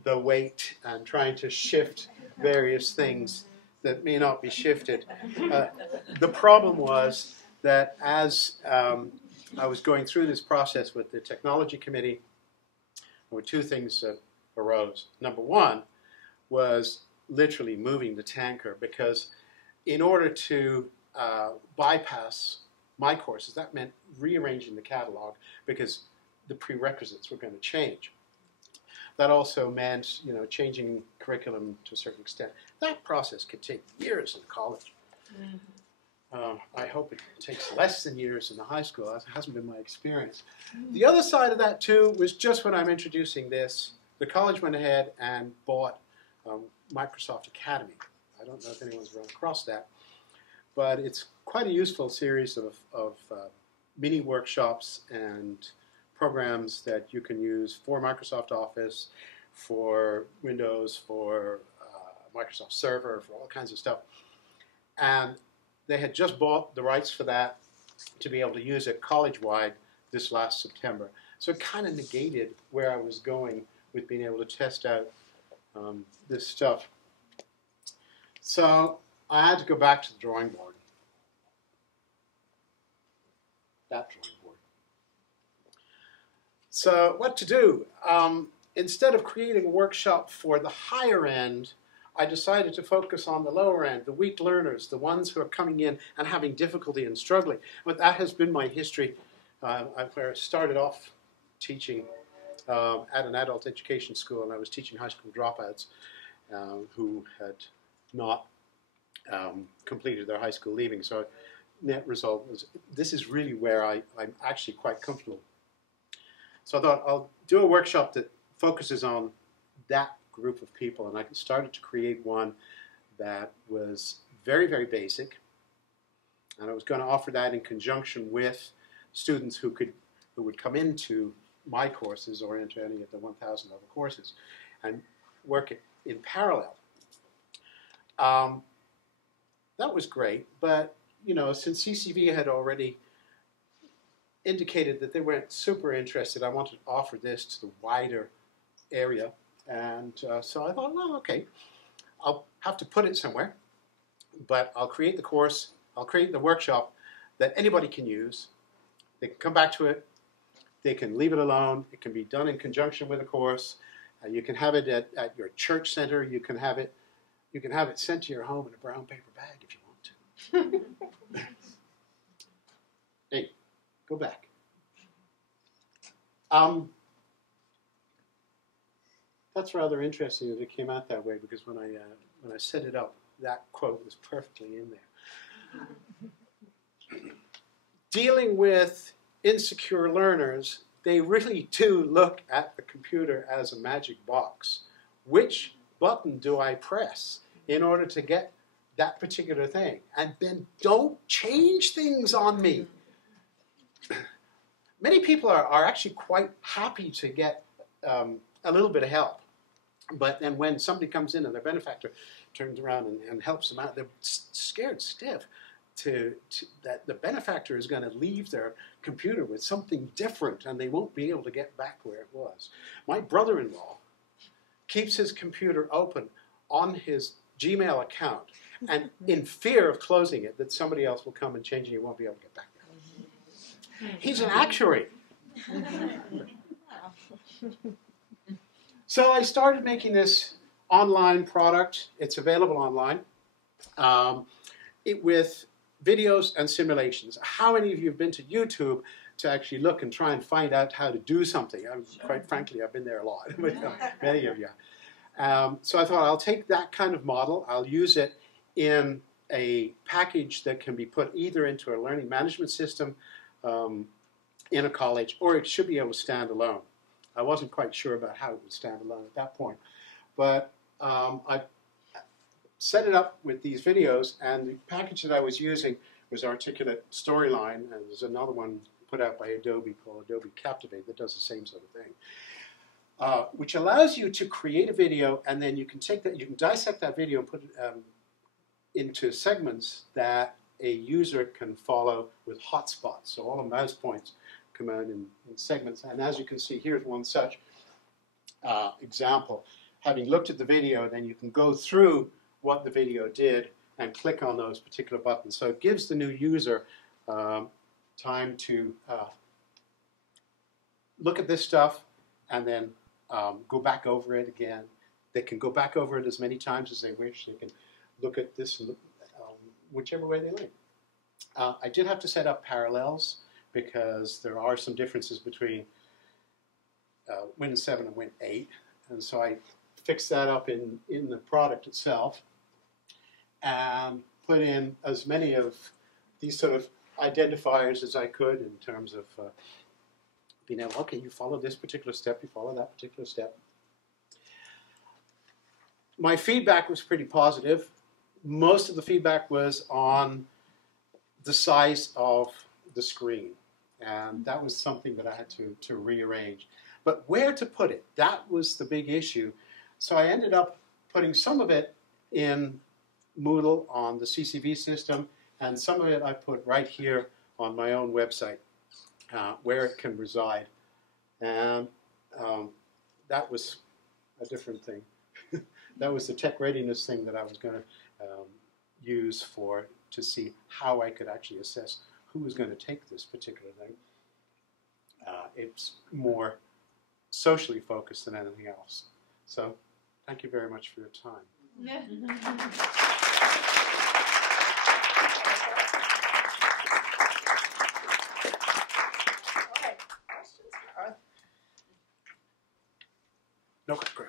the weight and trying to shift various things that may not be shifted. The problem was that as I was going through this process with the technology committee, there were two things that arose. Number one was literally moving the tanker, because in order to bypass my courses, that meant rearranging the catalog because the prerequisites were going to change. That also meant, changing curriculum to a certain extent. That process could take years in college. I hope it takes less than years in the high school. That hasn't been my experience. The other side of that, too, was just when I'm introducing this, the college went ahead and bought Microsoft Academy. I don't know if anyone's run across that, but it's quite a useful series of mini workshops and programs that you can use for Microsoft Office, for Windows, for Microsoft Server, for all kinds of stuff. And they had just bought the rights for that to be able to use it college-wide this last September. So it kind of negated where I was going with being able to test out this stuff. So I had to go back to the drawing board. That drawing board. So what to do? Instead of creating a workshop for the higher end, I decided to focus on the lower end, the weak learners, the ones who are coming in and having difficulty and struggling. But that has been my history. I started off teaching at an adult education school, and I was teaching high school dropouts who had not completed their high school leaving. So net result was, this is really where I'm actually quite comfortable. So I thought I'll do a workshop that focuses on that group of people, and I started to create one that was very, very basic, and I was going to offer that in conjunction with students who would come into my courses or into any of the 1,000 level courses and work it in parallel. That was great, but since CCV had already indicated that they weren't super interested, I wanted to offer this to the wider area. And so I thought, well, okay, I'll have to put it somewhere, but I'll create the course, I'll create the workshop that anybody can use. They can come back to it, they can leave it alone, it can be done in conjunction with a course, you can have it at your church center, you can have it sent to your home in a brown paper bag if you want to. Hey, go back. That's rather interesting that it came out that way, because when I set it up, that quote was perfectly in there. Dealing with insecure learners, they really do look at the computer as a magic box. Which button do I press in order to get that particular thing? And then don't change things on me. Many people are actually quite happy to get a little bit of help. But then when somebody comes in and their benefactor turns around and helps them out, they're scared stiff that the benefactor is going to leave their computer with something different and they won't be able to get back where it was. My brother-in-law keeps his computer open on his Gmail account, and in fear of closing it, that somebody else will come and change it and he won't be able to get back there. He's an actuary. So I started making this online product. It's available online with videos and simulations. How many of you have been to YouTube to actually look and try and find out how to do something? Quite frankly, I've been there a lot, many of you. So I thought I'll take that kind of model. I'll use it in a package that can be put either into a learning management system in a college, or it should be able to stand alone. I wasn't quite sure about how it would stand alone at that point. But I set it up with these videos, and the package that I was using was Articulate Storyline, and there's another one put out by Adobe called Adobe Captivate that does the same sort of thing, which allows you to create a video, and then you can take that, you can dissect that video and put it into segments that a user can follow with hotspots. So all the mouse points come out in segments, and as you can see, here's one such example. Having looked at the video, then you can go through what the video did and click on those particular buttons. So it gives the new user time to look at this stuff and then go back over it again. They can go back over it as many times as they wish. They can look at this whichever way they like. I did have to set up parallels because there are some differences between Win 7 and Win 8. And so I fixed that up in the product itself and put in as many of these sort of identifiers as I could in terms of being able, okay, you follow this particular step, you follow that particular step. My feedback was pretty positive. Most of the feedback was on the size of the screen, and that was something that I had to rearrange. But where to put it, that was the big issue. So I ended up putting some of it in Moodle on the CCV system, and some of it I put right here on my own website where it can reside. And that was a different thing. That was the tech readiness thing that I was going to use to see how I could actually assess who was going to take this particular thing. It's more socially focused than anything else. So thank you very much for your time. No, great.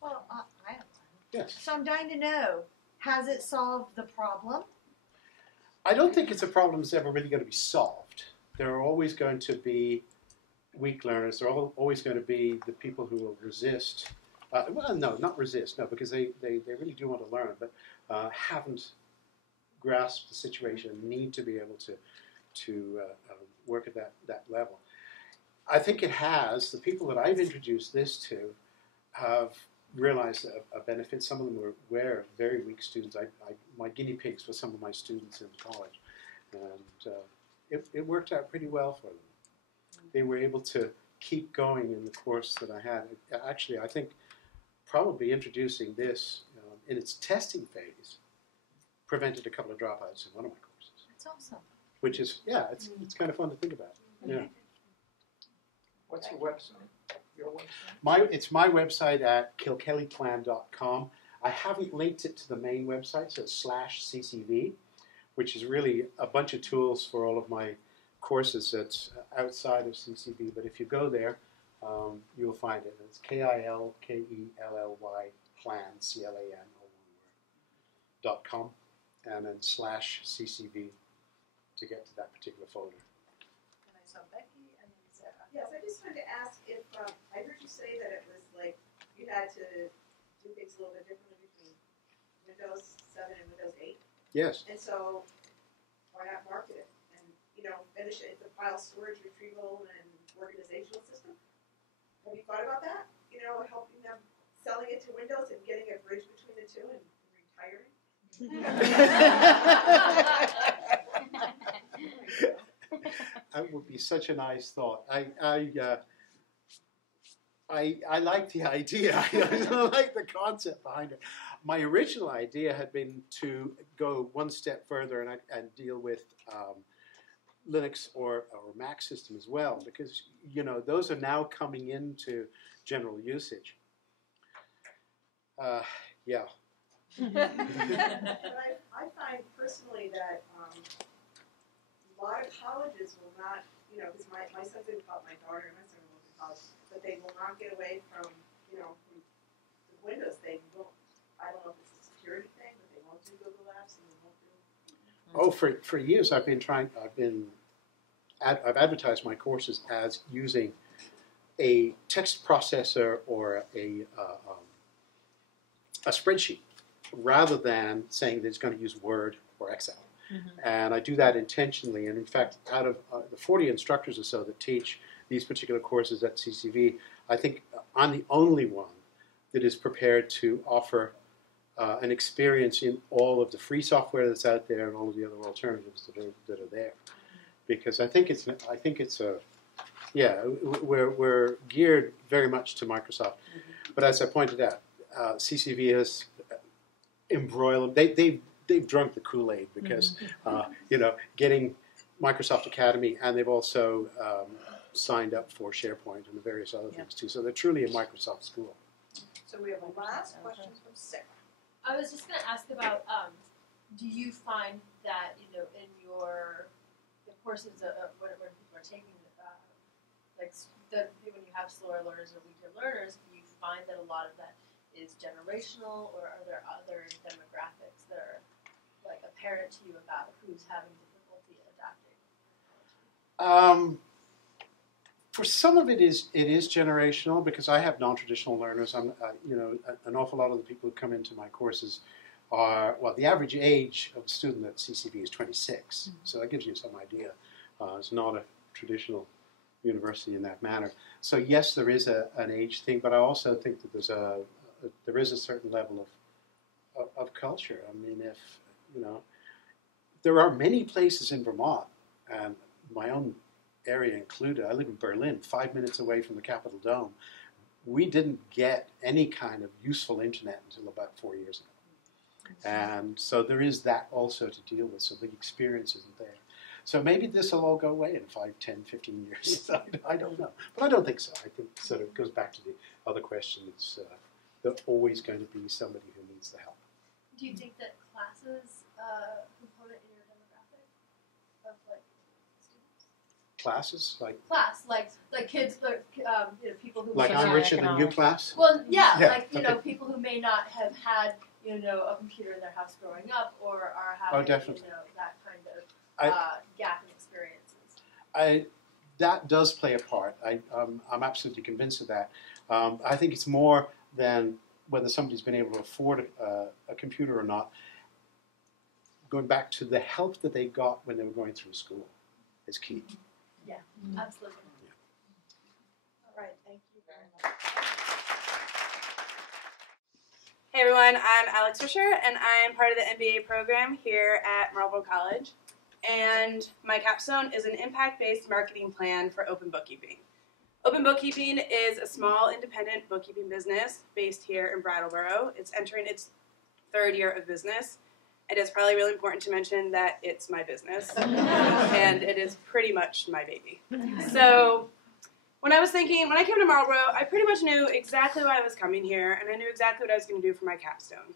Well, I have one. Yes. So I'm dying to know, has it solved the problem? I don't think it's a problem that's ever really going to be solved. There are always going to be weak learners. There are always going to be the people who will resist. Well, no, not resist, no, because they really do want to learn, but haven't grasped the situation and need to be able to work at that level. I think it has. The people that I've introduced this to have realized a benefit. Some of them were very weak students. My guinea pigs were some of my students in college, and it worked out pretty well for them. They were able to keep going in the course that I had. Actually, I think probably introducing this in its testing phase prevented a couple of dropouts in one of my courses. That's awesome. Which is, yeah, it's kind of fun to think about. Yeah. What's the website? Your website? It's my website at kilkellyplan.com. I haven't linked it to the main website, so it's /CCV, which is really a bunch of tools for all of my courses that's outside of CCV. But if you go there, you'll find it. It's KILKELLY plan, CLAN, .com, and then /CCV to get to that particular folder. And I saw Becky and then Sarah. Yes, I just wanted to ask if I heard you say that it was like you had to do things a little bit differently between Windows 7 and Windows 8. Yes. And so why not market it and finish it? It's a file storage, retrieval, and organizational system. Have you thought about that? Helping them selling it to Windows and getting a bridge between the two and retiring. That would be such a nice thought. I like the idea. I like the concept behind it. My original idea had been to go one step further and deal with Linux or Mac system as well, because those are now coming into general usage. Yeah. But I find personally that a lot of colleges will not, because my son's in college, my daughter and my son are both in college, but they will not get away from, from the Windows thing. I don't know if it's a security thing, but they won't do Google Apps and they won't do. Oh, for years I've advertised my courses as using a text processor or a spreadsheet rather than saying that it's going to use Word or Excel. And I do that intentionally. And in fact, out of the 40 instructors or so that teach these particular courses at CCV, I think I'm the only one that is prepared to offer an experience in all of the free software that's out there and all of the other alternatives that are there. Because I think it's a yeah, we're geared very much to Microsoft. But as I pointed out, CCV has embroiled. They've drunk the Kool-Aid because getting Microsoft Academy, and they've also signed up for SharePoint and the various other things too. So they're truly a Microsoft school. So we have a last question from Sarah. I was just going to ask about, do you find that, in the courses when people are taking, when you have slower learners or weaker learners, do you find that a lot of that is generational, or are there other demographics that are apparent to you about who's having difficulty adapting? For some of it is generational, because I have non-traditional learners. An awful lot of the people who come into my courses are, the average age of a student at CCV is 26, so that gives you some idea. It's not a traditional university in that manner. So yes, there is an age thing, but I also think that there is a certain level of culture. I mean, there are many places in Vermont, and my own area included. I live in Berlin, 5 minutes away from the Capitol Dome. We didn't get any kind of useful internet until about 4 years ago. And so there is that also to deal with, so the experience isn't there. So maybe this will all go away in 5, 10, 15 years. I don't know. But I don't think so. I think sort of goes back to the other question. It's there's always going to be somebody who needs the help. Do you think that classes component in your demographic of students? Classes Like kids, people who I'm richer than you class. Well, yeah. Okay. People who may not have had a computer in their house growing up, or are having definitely. That kind of gap in experiences. That does play a part. I'm absolutely convinced of that. I think it's more than whether somebody's been able to afford a computer or not. Going back to the help that they got when they were going through school is key. Yeah, absolutely. All right, thank you very much. Hey everyone, I'm Alex Fisher, and I'm part of the MBA program here at Marlborough College. And my capstone is an impact-based marketing plan for open bookkeeping. Open Bookkeeping is a small independent bookkeeping business based here in Brattleboro. It's entering its 3rd year of business. It is probably really important to mention that it's my business, and it is pretty much my baby. So when I came to Marlborough, I pretty much knew exactly why I was coming here, and I knew exactly what I was going to do for my capstone.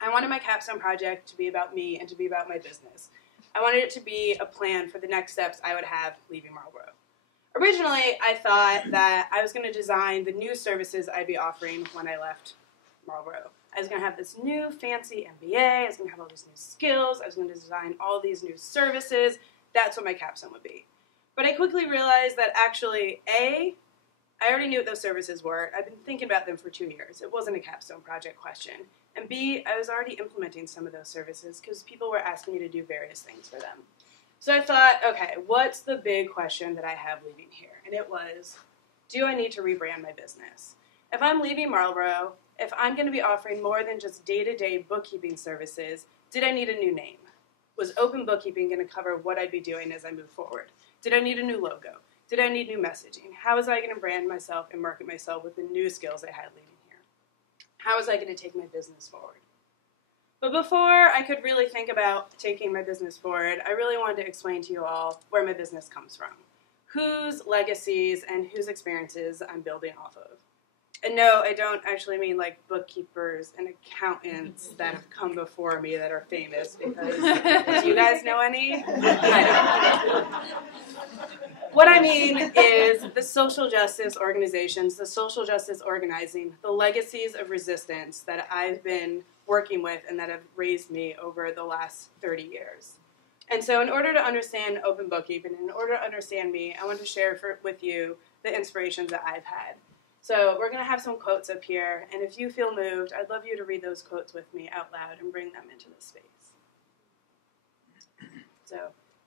I wanted my capstone project to be about me and to be about my business. I wanted it to be a plan for the next steps I would have leaving Marlborough. Originally, I thought that I was going to design the new services I'd be offering when I left Marlborough. I was going to have this new fancy MBA, I was going to have all these new skills, I was going to design all these new services. That's what my capstone would be. But I quickly realized that actually, A, I already knew what those services were. I've been thinking about them for 2 years. It wasn't a capstone project question. And B, I was already implementing some of those services because people were asking me to do various things for them. So I thought, okay, what's the big question that I have leaving here? And it was, do I need to rebrand my business? If I'm leaving Marlborough, if I'm going to be offering more than just day-to-day bookkeeping services, did I need a new name? Was Open Bookkeeping going to cover what I'd be doing as I move forward? Did I need a new logo? Did I need new messaging? How was I going to brand myself and market myself with the new skills I had leaving here? How was I going to take my business forward? But before I could really think about taking my business forward, I really wanted to explain to you all where my business comes from, whose legacies and whose experiences I'm building off of. And no, I don't actually mean like bookkeepers and accountants that have come before me that are famous, because do you guys know any? I don't. What I mean is the social justice organizations, the social justice organizing, the legacies of resistance that I've been working with and that have raised me over the last 30 years. And so in order to understand Open Bookkeeping, in order to understand me, I want to share with you the inspirations that I've had. So we're going to have some quotes up here, and if you feel moved, I'd love you to read those quotes with me out loud and bring them into this space. So,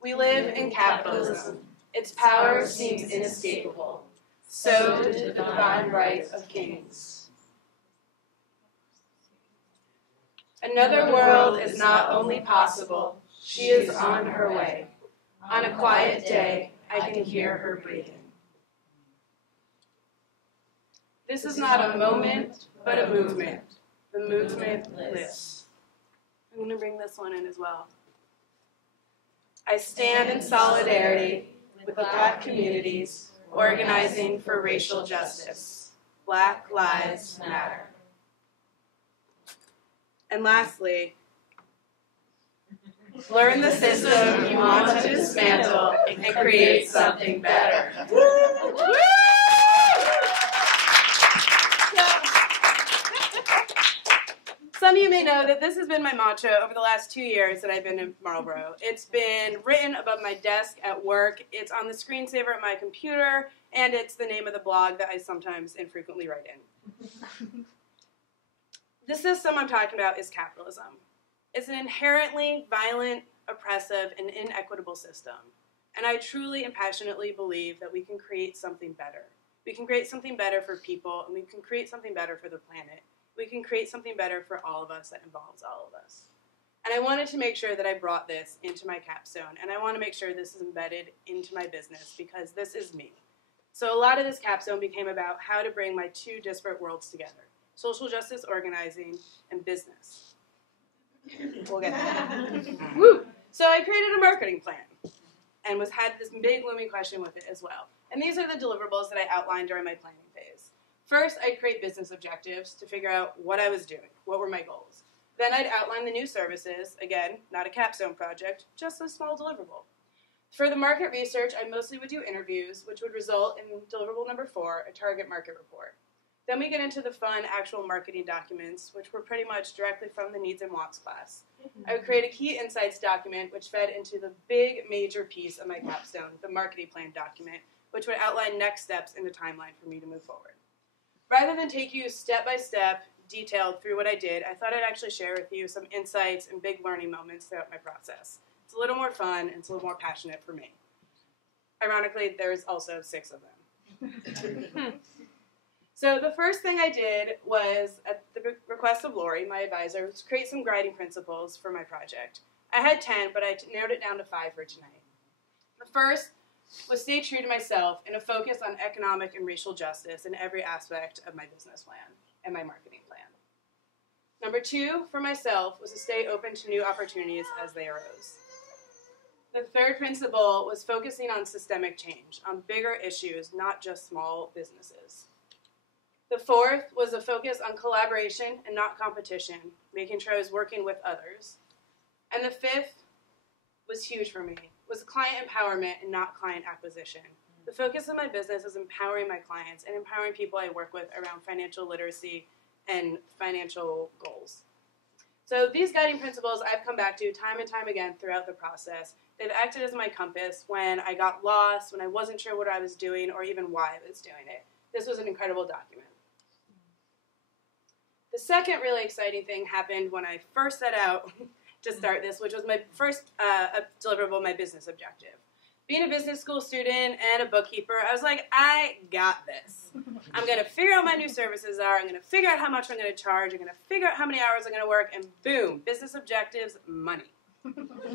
we live in capitalism. Its power seems inescapable. So did the divine right of kings. Another world is not only possible, she is on her way. On a quiet day, I can hear her breathing. This is not a moment, but a movement. The movement lives. I'm going to bring this one in as well. I stand in solidarity with the Black communities organizing for racial justice. Black Lives Matter. And lastly, learn the system you want to dismantle and create something better. Some of you may know that this has been my mantra over the last 2 years that I've been in Marlboro. It's been written above my desk at work, it's on the screensaver at my computer, and it's the name of the blog that I sometimes infrequently write in. The system I'm talking about is capitalism. It's an inherently violent, oppressive, and inequitable system. And I truly and passionately believe that we can create something better. We can create something better for people, and we can create something better for the planet. We can create something better for all of us that involves all of us. And I wanted to make sure that I brought this into my capstone, and I want to make sure this is embedded into my business because this is me. So a lot of this capstone became about how to bring my two disparate worlds together, social justice organizing and business. We'll get there. Woo! So I created a marketing plan and had this big looming question with it as well. And these are the deliverables that I outlined during my planning phase. First, I'd create business objectives to figure out what I was doing, what were my goals. Then I'd outline the new services, again, not a capstone project, just a small deliverable. For the market research, I mostly would do interviews, which would result in deliverable number 4, a target market report. Then we get into the fun actual marketing documents, which were pretty much directly from the needs and wants class. I would create a key insights document, which fed into the big major piece of my capstone, the marketing plan document, which would outline next steps in the timeline for me to move forward. Rather than take you step by step, detailed through what I did, I thought I'd actually share with you some insights and big learning moments throughout my process. It's a little more fun and it's a little more passionate for me. Ironically, there's also 6 of them. So the first thing I did was, at the request of Lori, my advisor, was create some guiding principles for my project. I had 10, but I narrowed it down to 5 for tonight. The first was stay true to myself and a focus on economic and racial justice in every aspect of my business plan and my marketing plan. Number 2, for myself, was to stay open to new opportunities as they arose. The third principle was focusing on systemic change, on bigger issues, not just small businesses. The fourth was a focus on collaboration and not competition, making sure I was working with others. And the fifth was huge for me, was client empowerment and not client acquisition. The focus of my business is empowering my clients and empowering people I work with around financial literacy and financial goals. So these guiding principles I've come back to time and time again throughout the process. They've acted as my compass when I got lost, when I wasn't sure what I was doing or even why I was doing it. This was an incredible document. The second really exciting thing happened when I first set out to start this, which was my first deliverable, my business objective. Being a business school student and a bookkeeper, I was like, I got this. I'm going to figure out what my new services are. I'm going to figure out how much I'm going to charge. I'm going to figure out how many hours I'm going to work. And boom, business objectives, money.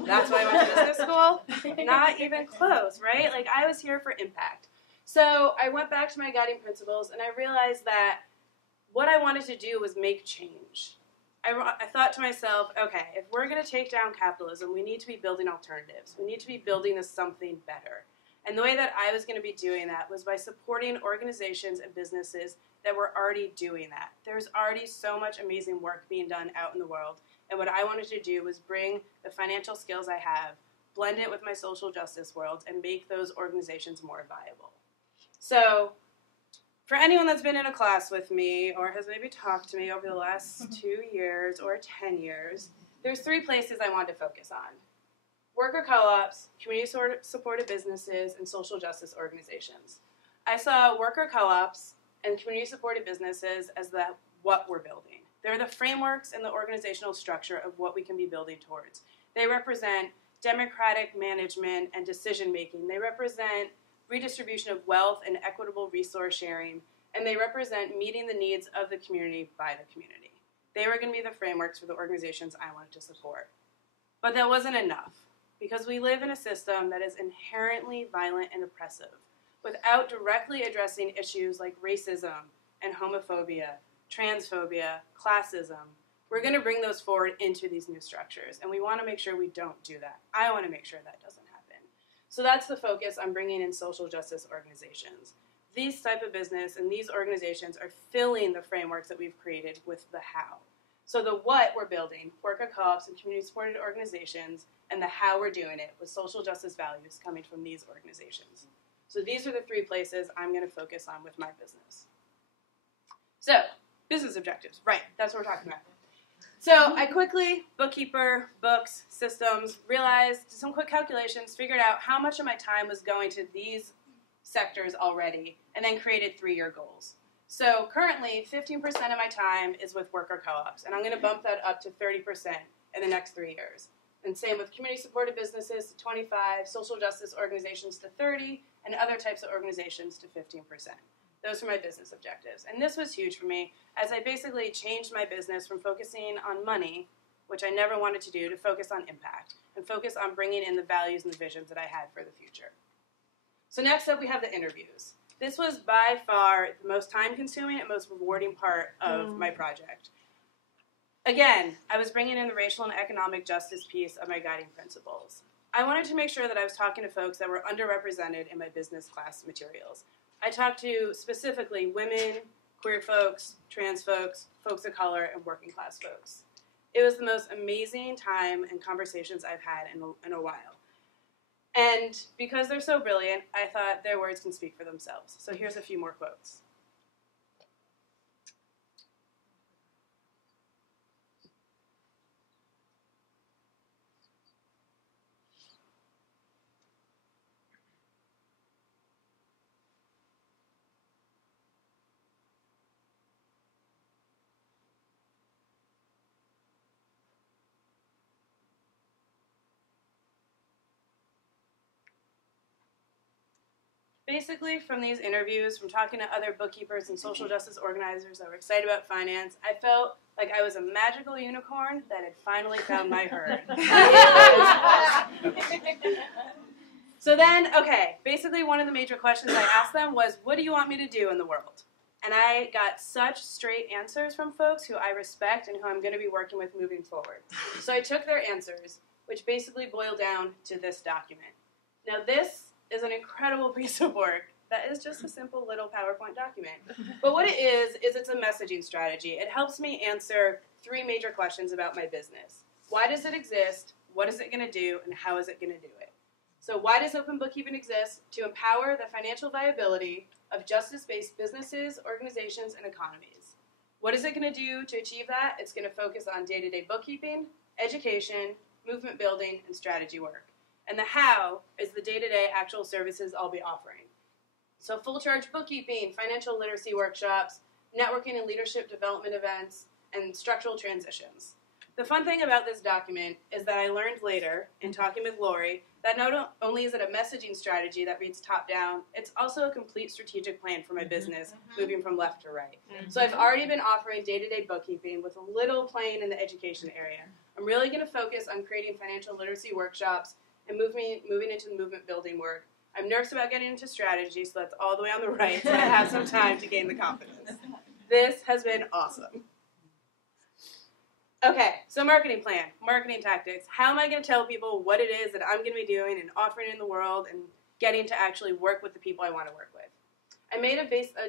That's why I went to business school. Not even close, right? Like, I was here for impact. So I went back to my guiding principles, and I realized that what I wanted to do was make change. I thought to myself, okay, if we're going to take down capitalism, we need to be building alternatives. We need to be building something better. And the way that I was going to be doing that was by supporting organizations and businesses that were already doing that. There's already so much amazing work being done out in the world. And what I wanted to do was bring the financial skills I have, blend it with my social justice world, and make those organizations more viable. So for anyone that's been in a class with me or has maybe talked to me over the last 2 years or 10 years, there's 3 places I wanted to focus on. Worker co-ops, community-supported businesses, and social justice organizations. I saw worker co-ops and community-supported businesses as the what we're building. They're the frameworks and the organizational structure of what we can be building towards. They represent democratic management and decision-making. They represent redistribution of wealth and equitable resource sharing, and they represent meeting the needs of the community by the community. They were going to be the frameworks for the organizations I wanted to support. But that wasn't enough, because we live in a system that is inherently violent and oppressive, without directly addressing issues like racism and homophobia, transphobia, classism. We're going to bring those forward into these new structures, and we want to make sure we don't do that. I want to make sure that doesn't happen. So that's the focus I'm bringing in social justice organizations. These type of business and these organizations are filling the frameworks that we've created with the how. So the what we're building, worker co-ops and community-supported organizations, and the how we're doing it with social justice values coming from these organizations. So these are the three places I'm going to focus on with my business. So, business objectives, right, that's what we're talking about. So I quickly, bookkeeper, books, systems, realized, some quick calculations, figured out how much of my time was going to these sectors already, and then created 3-year goals. So currently, 15% of my time is with worker co-ops, and I'm going to bump that up to 30% in the next 3 years. And same with community-supported businesses to 25, social justice organizations to 30, and other types of organizations to 15%. Those are my business objectives. And this was huge for me, as I basically changed my business from focusing on money, which I never wanted to do, to focus on impact, and focus on bringing in the values and the visions that I had for the future. So next up, we have the interviews. This was by far the most time-consuming and most rewarding part of my project. Again, I was bringing in the racial and economic justice piece of my guiding principles. I wanted to make sure that I was talking to folks that were underrepresented in my business class materials. I talked to specifically women, queer folks, trans folks, folks of color, and working class folks. It was the most amazing time and conversations I've had in a while. And because they're so brilliant, I thought their words can speak for themselves. So here's a few more quotes. Basically, from these interviews, from talking to other bookkeepers and social justice organizers that were excited about finance, I felt like I was a magical unicorn that had finally found my herd. So then, okay, basically one of the major questions I asked them was, what do you want me to do in the world? And I got such straight answers from folks who I respect and who I'm going to be working with moving forward. So I took their answers, which basically boiled down to this document. Now this is an incredible piece of work that is just a simple little PowerPoint document. But what it is it's a messaging strategy. It helps me answer 3 major questions about my business. Why does it exist? What is it going to do? And how is it going to do it? So why does open bookkeeping exist? To empower the financial viability of justice-based businesses, organizations, and economies. What is it going to do to achieve that? It's going to focus on day-to-day bookkeeping, education, movement building, and strategy work. And the how is the day-to-day actual services I'll be offering. So full charge bookkeeping, financial literacy workshops, networking and leadership development events, and structural transitions. The fun thing about this document is that I learned later, in talking with Lori, that not only is it a messaging strategy that reads top down, it's also a complete strategic plan for my business, moving from left to right. So I've already been offering day-to-day bookkeeping with a little playing in the education area. I'm really going to focus on creating financial literacy workshops and moving into the movement building work. I'm nervous about getting into strategy, so that's all the way on the right, so I have some time to gain the confidence. This has been awesome. Okay, so marketing plan, marketing tactics. How am I going to tell people what it is that I'm going to be doing and offering in the world and getting to actually work with the people I want to work with? I made a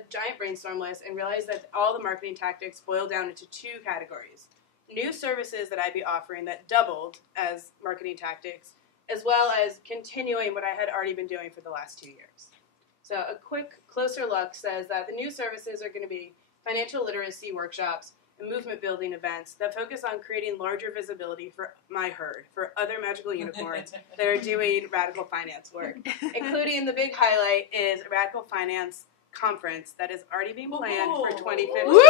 giant brainstorm list and realized that all the marketing tactics boil down into 2 categories. New services that I'd be offering that doubled as marketing tactics, as well as continuing what I had already been doing for the last 2 years. So a quick, closer look says that the new services are going to be financial literacy workshops and movement building events that focus on creating larger visibility for my herd, for other magical unicorns that are doing radical finance work, including the big highlight is radical finance conference that is already being planned for 2015.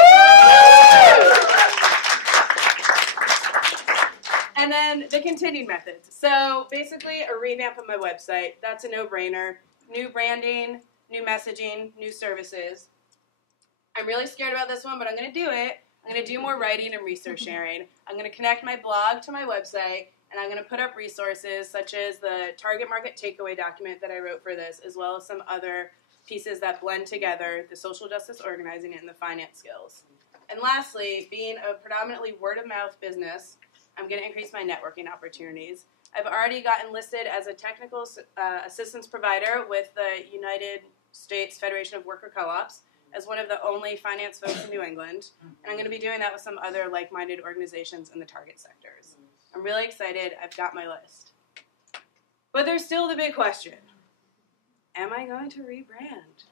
And then the continued methods. So basically a revamp of my website. That's a no-brainer. New branding, new messaging, new services. I'm really scared about this one, but I'm going to do it. I'm going to do more writing and research sharing. I'm going to connect my blog to my website, and I'm going to put up resources such as the target market takeaway document that I wrote for this, as well as some other pieces that blend together the social justice organizing and the finance skills. And lastly, being a predominantly word-of-mouth business, I'm going to increase my networking opportunities. I've already gotten listed as a technical assistance provider with the United States Federation of Worker Co-ops as one of the only finance folks in New England. And I'm going to be doing that with some other like-minded organizations in the target sectors. I'm really excited. I've got my list. But there's still the big question. Am I going to rebrand?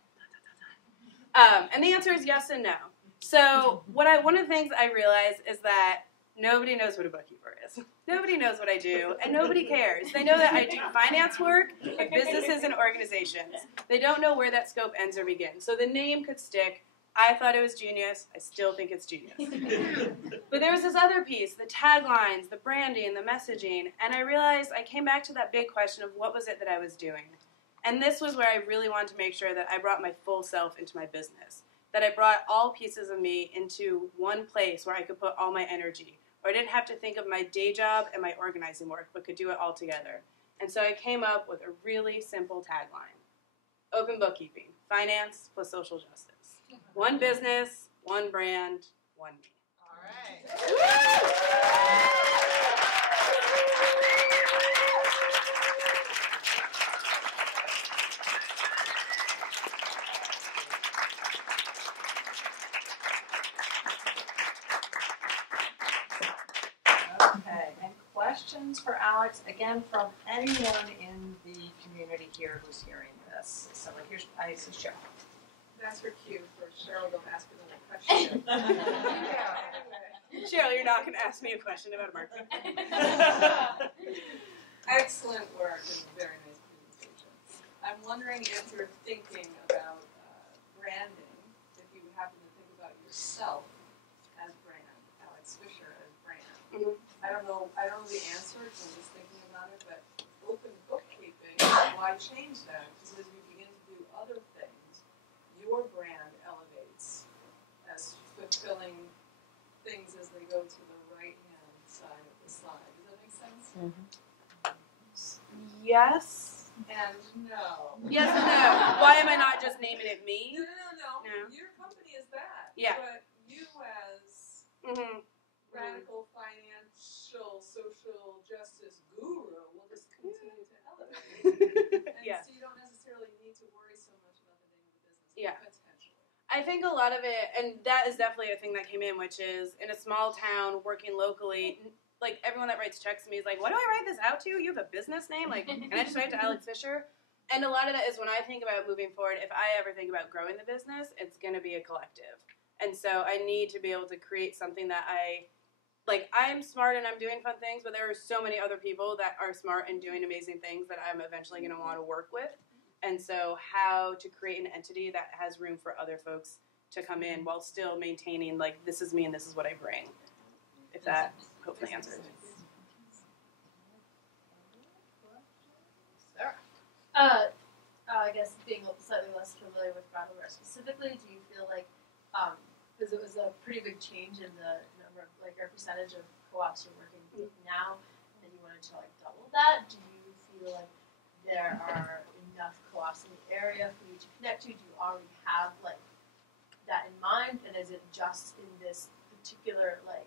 And the answer is yes and no. So one of the things I realize is that nobody knows what a bookkeeper is. Nobody knows what I do, and nobody cares. They know that I do finance work with businesses and organizations. They don't know where that scope ends or begins. So the name could stick. I thought it was genius. I still think it's genius. But there was this other piece, the taglines, the branding, the messaging, and I realized I came back to that big question of what was it that I was doing. And this was where I really wanted to make sure that I brought my full self into my business, that I brought all pieces of me into one place where I could put all my energy, or I didn't have to think of my day job and my organizing work, but could do it all together. And so I came up with a really simple tagline. Open bookkeeping, finance plus social justice. One business, one brand, one me. All right. Okay, and questions for Alex, again, from anyone in the community here who's hearing this. So here's, I see Cheryl. That's her cue for Cheryl, don't ask another question. Cheryl, you're not going to ask me a question about marketing. Excellent work and very nice presentation. I'm wondering if you're thinking about branding, if you happen to think about yourself as brand, Alex Fisher as brand. Mm-hmm. I don't know the answer because I'm just thinking about it, but open bookkeeping, why change that? Because as you begin to do other things, your brand elevates as fulfilling things as they go to the right-hand side of the slide. Does that make sense? Mm-hmm. Yes. And no. Yes and no. Why am I not just naming it me? No. Your company is that. Yeah. But you as radical financial social justice guru will just continue to elevate. And Yeah. so you don't necessarily need to worry so much about the name of the business. Yeah. Potentially. I think a lot of it, and that is definitely a thing that came in, which is in a small town, working locally, like everyone that writes checks to me is like, what do I write this out to? You have a business name? Like, can I just write to Alex Fisher? And a lot of that is when I think about moving forward, if I ever think about growing the business, it's going to be a collective. And so I need to be able to create something that I'm smart and I'm doing fun things, but there are so many other people that are smart and doing amazing things that I'm eventually going to want to work with. And so how to create an entity that has room for other folks to come in while still maintaining, like, this is me and this is what I bring. If that hopefully answers. Sarah? I guess being slightly less familiar with Brattleboro specifically, do you feel like, because it was a pretty big change in the number of, like, your percentage of co-ops you're working with now, and you wanted to, like, double that, do you feel like there are enough co-ops in the area for you to connect to? Do you already have, like, that in mind, and is it just in this particular, like,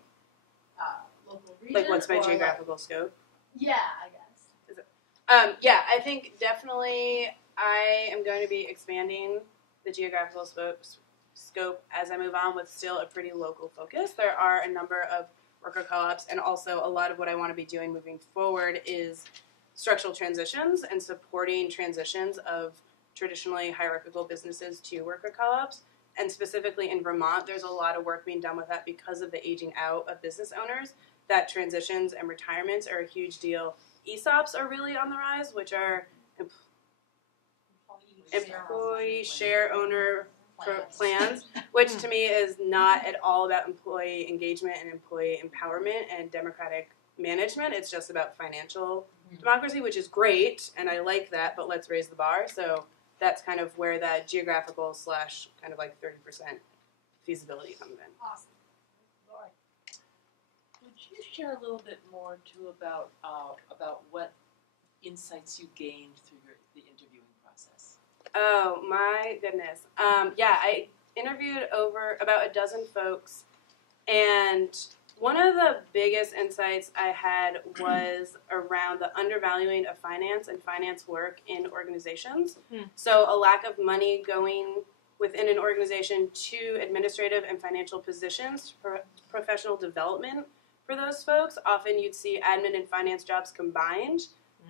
local region? Like, what's my geographical scope? Yeah, I guess. Is it? Yeah, I think definitely I am going to be expanding the geographical scope as I move on with still a pretty local focus. There are a number of worker co-ops, and also a lot of what I want to be doing moving forward is structural transitions and supporting transitions of traditionally hierarchical businesses to worker co-ops. And specifically in Vermont, there's a lot of work being done with that because of the aging out of business owners, that transitions and retirements are a huge deal. ESOPs are really on the rise, which are employee share owner plans, which to me is not at all about employee engagement and employee empowerment and democratic management. It's just about financial democracy, which is great, and I like that, but let's raise the bar. So that's kind of where that geographical / kind of like 30% feasibility comes in. Awesome. Laura, would you share a little bit more too about what insights you gained through the interviewing process? Oh my goodness. Yeah, I interviewed over about a dozen folks, and one of the biggest insights I had was around the undervaluing of finance and finance work in organizations. So a lack of money going within an organization to administrative and financial positions for professional development for those folks. Often you'd see admin and finance jobs combined.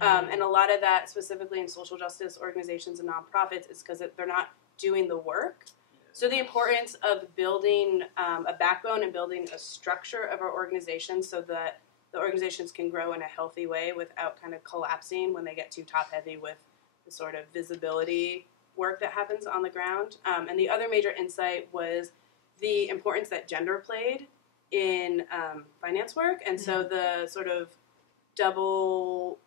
And a lot of that, specifically in social justice organizations and nonprofits, is because they're not doing the work. So the importance of building a backbone and building a structure of our organization so that the organizations can grow in a healthy way without kind of collapsing when they get too top-heavy with the sort of visibility work that happens on the ground. And the other major insight was the importance that gender played in finance work. And so the sort of double-edged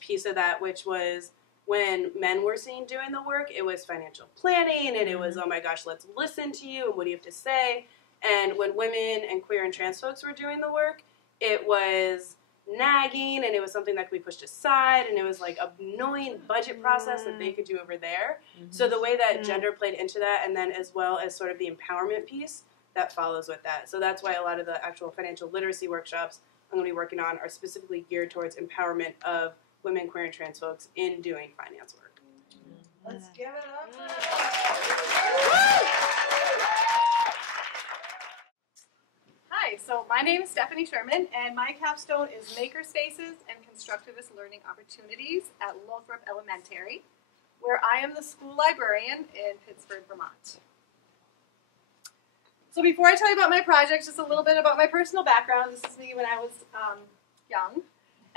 piece of that, which was when men were seen doing the work, it was financial planning, and it was, oh my gosh, let's listen to you, and what do you have to say? And when women and queer and trans folks were doing the work, it was nagging, and it was something that could be pushed aside, and it was like an annoying budget process that they could do over there. So the way that gender played into that, and then as well as sort of the empowerment piece that follows with that. So that's why a lot of the actual financial literacy workshops I'm going to be working on are specifically geared towards empowerment of women, queer, and trans folks in doing finance work. Let's give it up. Hi, so my name is Stephanie Sherman, and my capstone is Maker Spaces and Constructivist Learning Opportunities at Lothrop Elementary, where I am the school librarian in Pittsburgh, Vermont. So before I tell you about my project, just a little bit about my personal background. This is me when I was young,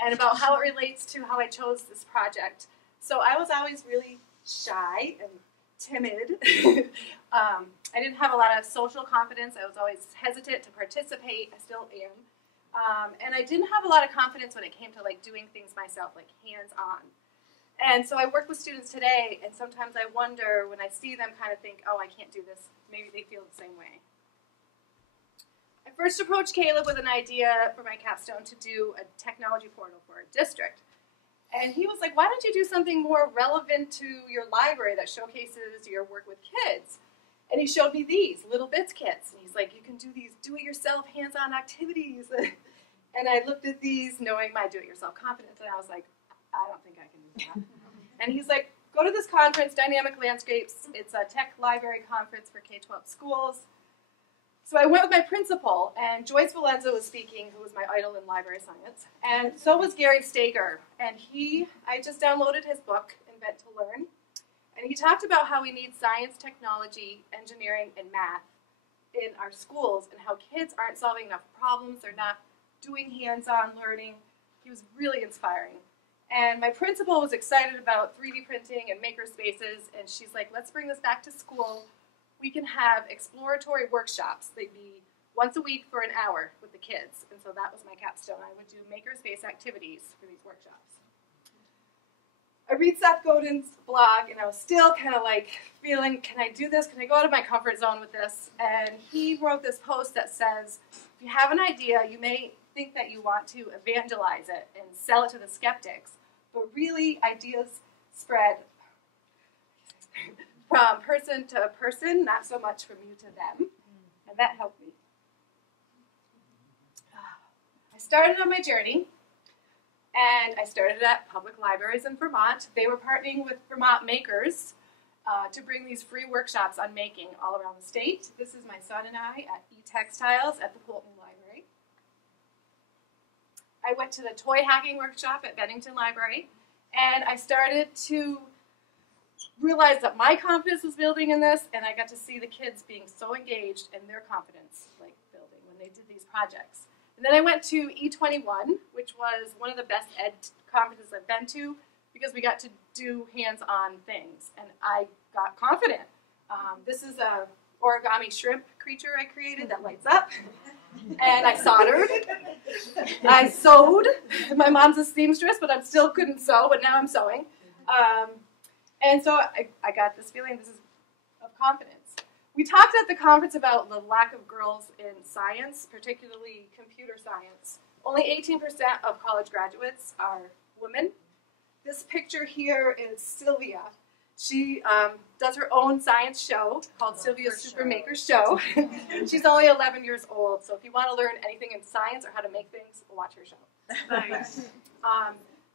and about how it relates to how I chose this project. So I was always really shy and timid. I didn't have a lot of social confidence. I was always hesitant to participate. I still am. And I didn't have a lot of confidence when it came to like doing things myself, like hands-on. And so I work with students today, and sometimes I wonder when I see them kind of think, oh, I can't do this. Maybe they feel the same way. I first approached Caleb with an idea for my capstone to do a technology portal for our district. And he was like, why don't you do something more relevant to your library that showcases your work with kids? And he showed me these Little Bits kits. And he's like, you can do these do-it-yourself hands-on activities. And I looked at these knowing my do-it-yourself confidence, and I was like, I don't think I can do that. And he's like, go to this conference, Dynamic Landscapes. It's a tech library conference for K-12 schools. So I went with my principal, and Joyce Valenza was speaking, who was my idol in library science, and so was Gary Stager. And I just downloaded his book, Invent to Learn, and he talked about how we need science, technology, engineering, and math in our schools, and how kids aren't solving enough problems, they're not doing hands-on learning. He was really inspiring. And my principal was excited about 3D printing and maker spaces, and she's like, let's bring this back to school. We can have exploratory workshops. They'd be once a week for an hour with the kids. And so that was my capstone. I would do makerspace activities for these workshops. I read Seth Godin's blog, and I was still kind of like feeling, can I do this? Can I go out of my comfort zone with this? And he wrote this post that says, if you have an idea, you may think that you want to evangelize it and sell it to the skeptics, but really ideas spread from person to person, not so much from you to them, and that helped me. I started on my journey, and I started at public libraries in Vermont. They were partnering with Vermont Makers to bring these free workshops on making all around the state. This is my son and I at eTextiles at the Fulton Library. I went to the toy hacking workshop at Bennington Library, and I started to realize that my confidence was building in this, and I got to see the kids being so engaged and their confidence like building when they did these projects. And then I went to E21, which was one of the best ed conferences I've been to, because we got to do hands-on things, and I got confident. This is a origami shrimp creature I created that lights up, and I soldered. I sewed. My mom's a seamstress, but I still couldn't sew, but now I'm sewing. And so I got this feeling of confidence. We talked at the conference about the lack of girls in science, particularly computer science. Only 18% of college graduates are women. This picture here is Sylvia. She does her own science show called Sylvia's Super Maker Show. She's only 11 years old, so if you want to learn anything in science or how to make things, watch her show. Nice.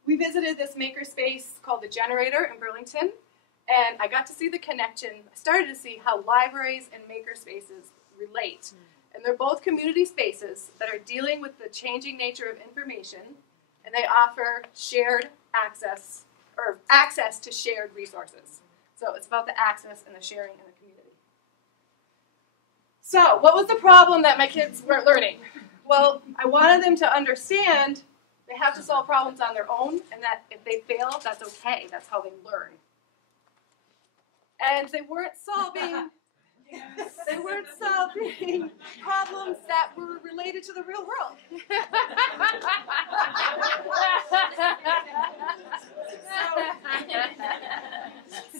We visited this makerspace called The Generator in Burlington, and I got to see the connection. I started to see how libraries and makerspaces relate. And they're both community spaces that are dealing with the changing nature of information, and they offer shared access, or access to shared resources. So it's about the access and the sharing in the community. So what was the problem that my kids weren't learning? Well, I wanted them to understand they have to solve problems on their own, and that if they fail, that's okay. That's how they learn. And they weren't solving problems that were related to the real world.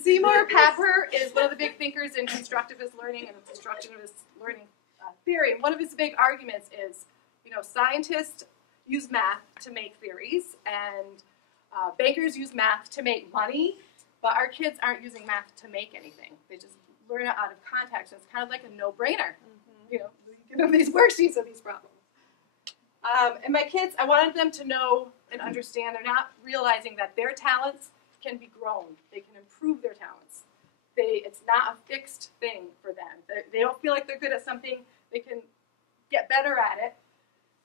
Seymour Papert is one of the big thinkers in constructivist learning and constructivist learning theory. And one of his big arguments is, scientists use math to make theories, and bankers use math to make money, but our kids aren't using math to make anything. They just learn it out of context. And it's kind of like a no-brainer. You give them these worksheets of these problems. And my kids, I wanted them to know and understand they're not realizing that their talents can be grown. They can improve their talents. It's not a fixed thing for them. They don't feel like they're good at something. They can get better at it.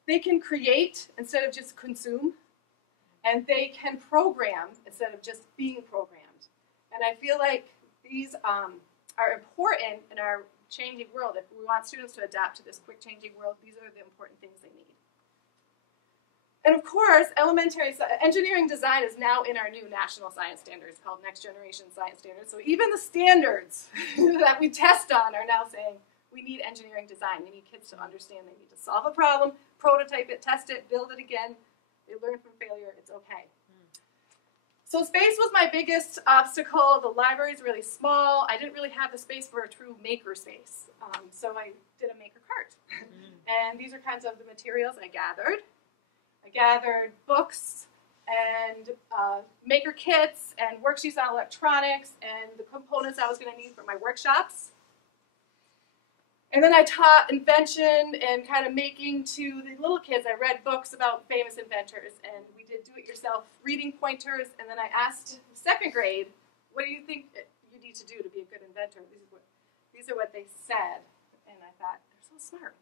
They can create instead of just consume. And they can program instead of just being programmed. And I feel like these are important in our changing world. If we want students to adapt to this quick changing world, these are the important things they need. And of course, engineering design is now in our new national science standards called Next Generation Science Standards. So even the standards that we test on are now saying we need engineering design. We need kids to understand they need to solve a problem, prototype it, test it, build it again. They learn from failure. It's okay. So space was my biggest obstacle. The library is really small. I didn't really have the space for a true maker space. So I did a maker cart. And these are kinds of the materials I gathered. I gathered books and maker kits and worksheets on electronics and the components I was going to need for my workshops. And then I taught invention and kind of making to the little kids. I read books about famous inventors, and we did do-it-yourself reading pointers. And then I asked second grade, what do you think you need to do to be a good inventor? These are what they said. And I thought, they're so smart.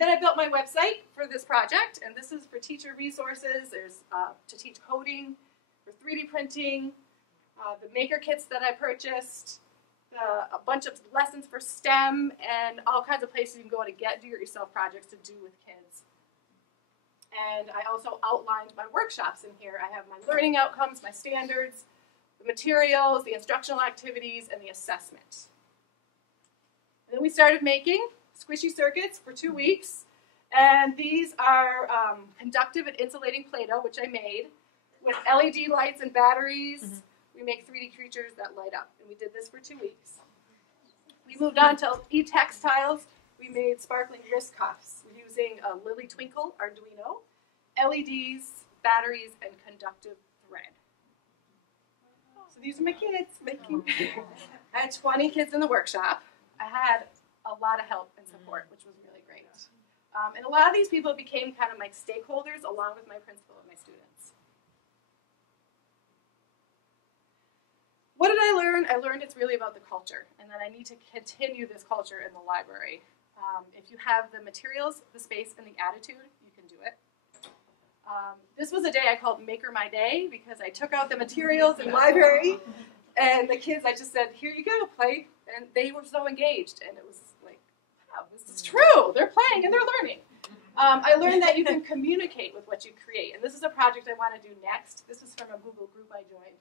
Then I built my website for this project, and this is for teacher resources. There's to teach coding, for 3D printing, the maker kits that I purchased, a bunch of lessons for STEM, and all kinds of places you can go to get do-it-yourself projects to do with kids. And I also outlined my workshops in here. I have my learning outcomes, my standards, the materials, the instructional activities, and the assessment. And then we started making squishy circuits for 2 weeks. And these are conductive and insulating Play-Doh, which I made, with LED lights and batteries. We make 3D creatures that light up, and we did this for 2 weeks. We moved on to e-textiles. We made sparkling wrist cuffs using a Lily Twinkle Arduino, LEDs, batteries, and conductive thread. So these are my kids making. I had 20 kids in the workshop. I had a lot of help and support, which was really great. And a lot of these people became kind of my stakeholders along with my principal and my students. What did I learn? I learned it's really about the culture, and that I need to continue this culture in the library. If you have the materials, the space, and the attitude, you can do it. This was a day I called Maker My Day, because I took out the materials in the library, and the kids, I just said, here you go, play. And they were so engaged, and it was like, wow, this is true. They're playing and they're learning. I learned that you can communicate with what you create. And this is a project I want to do next. This is from a Google group I joined.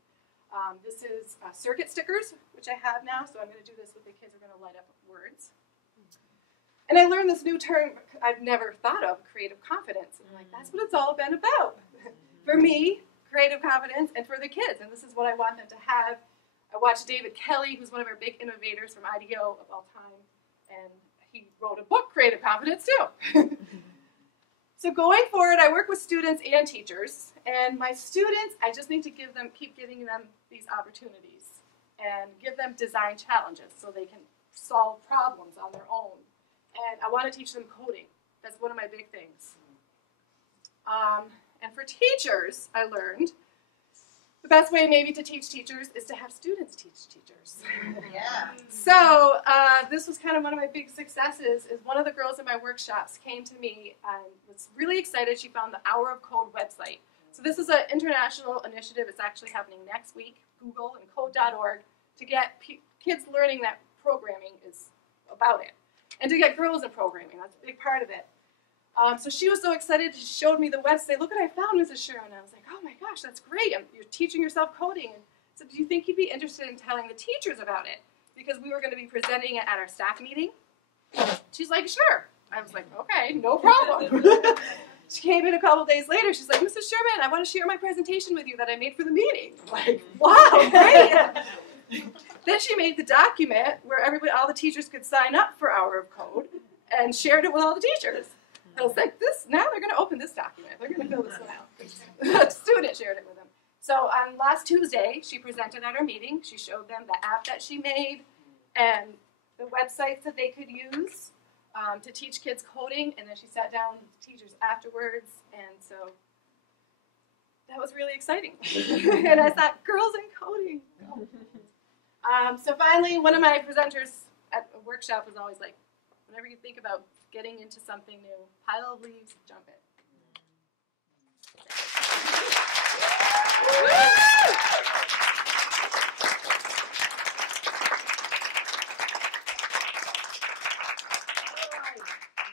This is circuit stickers, which I have now. So I'm going to do this with the kids. We're going to light up words. And I learned this new term I've never thought of, creative confidence. And I'm like, that's what it's all been about. For me, creative confidence, and for the kids. And this is what I want them to have. I watched David Kelly, who's one of our big innovators from IDEO of all time. And he wrote a book, Creative Confidence, too. So going forward, I work with students and teachers. And my students, I just need to keep giving them these opportunities and give them design challenges so they can solve problems on their own. And I want to teach them coding. That's one of my big things. And for teachers, I learned the best way maybe to teach teachers is to have students teach teachers. Yeah. So this was kind of one of my big successes. Is one of the girls in my workshops came to me and was really excited. She found the Hour of Code website. So this is an international initiative. It's actually happening next week. Google and code.org to get kids learning that programming is about it. And to get girls in programming. That's a big part of it. So she was so excited. She showed me the website. Look what I found, Mrs. Sharon. And I was like, oh my gosh, that's great. You're teaching yourself coding. And so do you think you'd be interested in telling the teachers about it? Because we were going to be presenting it at our staff meeting. She's like, sure. I was like, okay, no problem. She came in a couple days later. She's like, Mrs. Sherman, I want to share my presentation with you that I made for the meeting. I'm like, wow, great. Then she made the document where all the teachers could sign up for Hour of Code and shared it with all the teachers. I was like, now they're going to open this document. They're going to fill this one out. A student shared it with them. So on last Tuesday, she presented at our meeting. She showed them the app that she made and the websites that they could use to teach kids coding. And then she sat down with the teachers afterwards. And so that was really exciting. And I thought, girls in coding. So finally, one of my presenters at a workshop was always like, whenever you think about getting into something new, pile of leaves, jump it.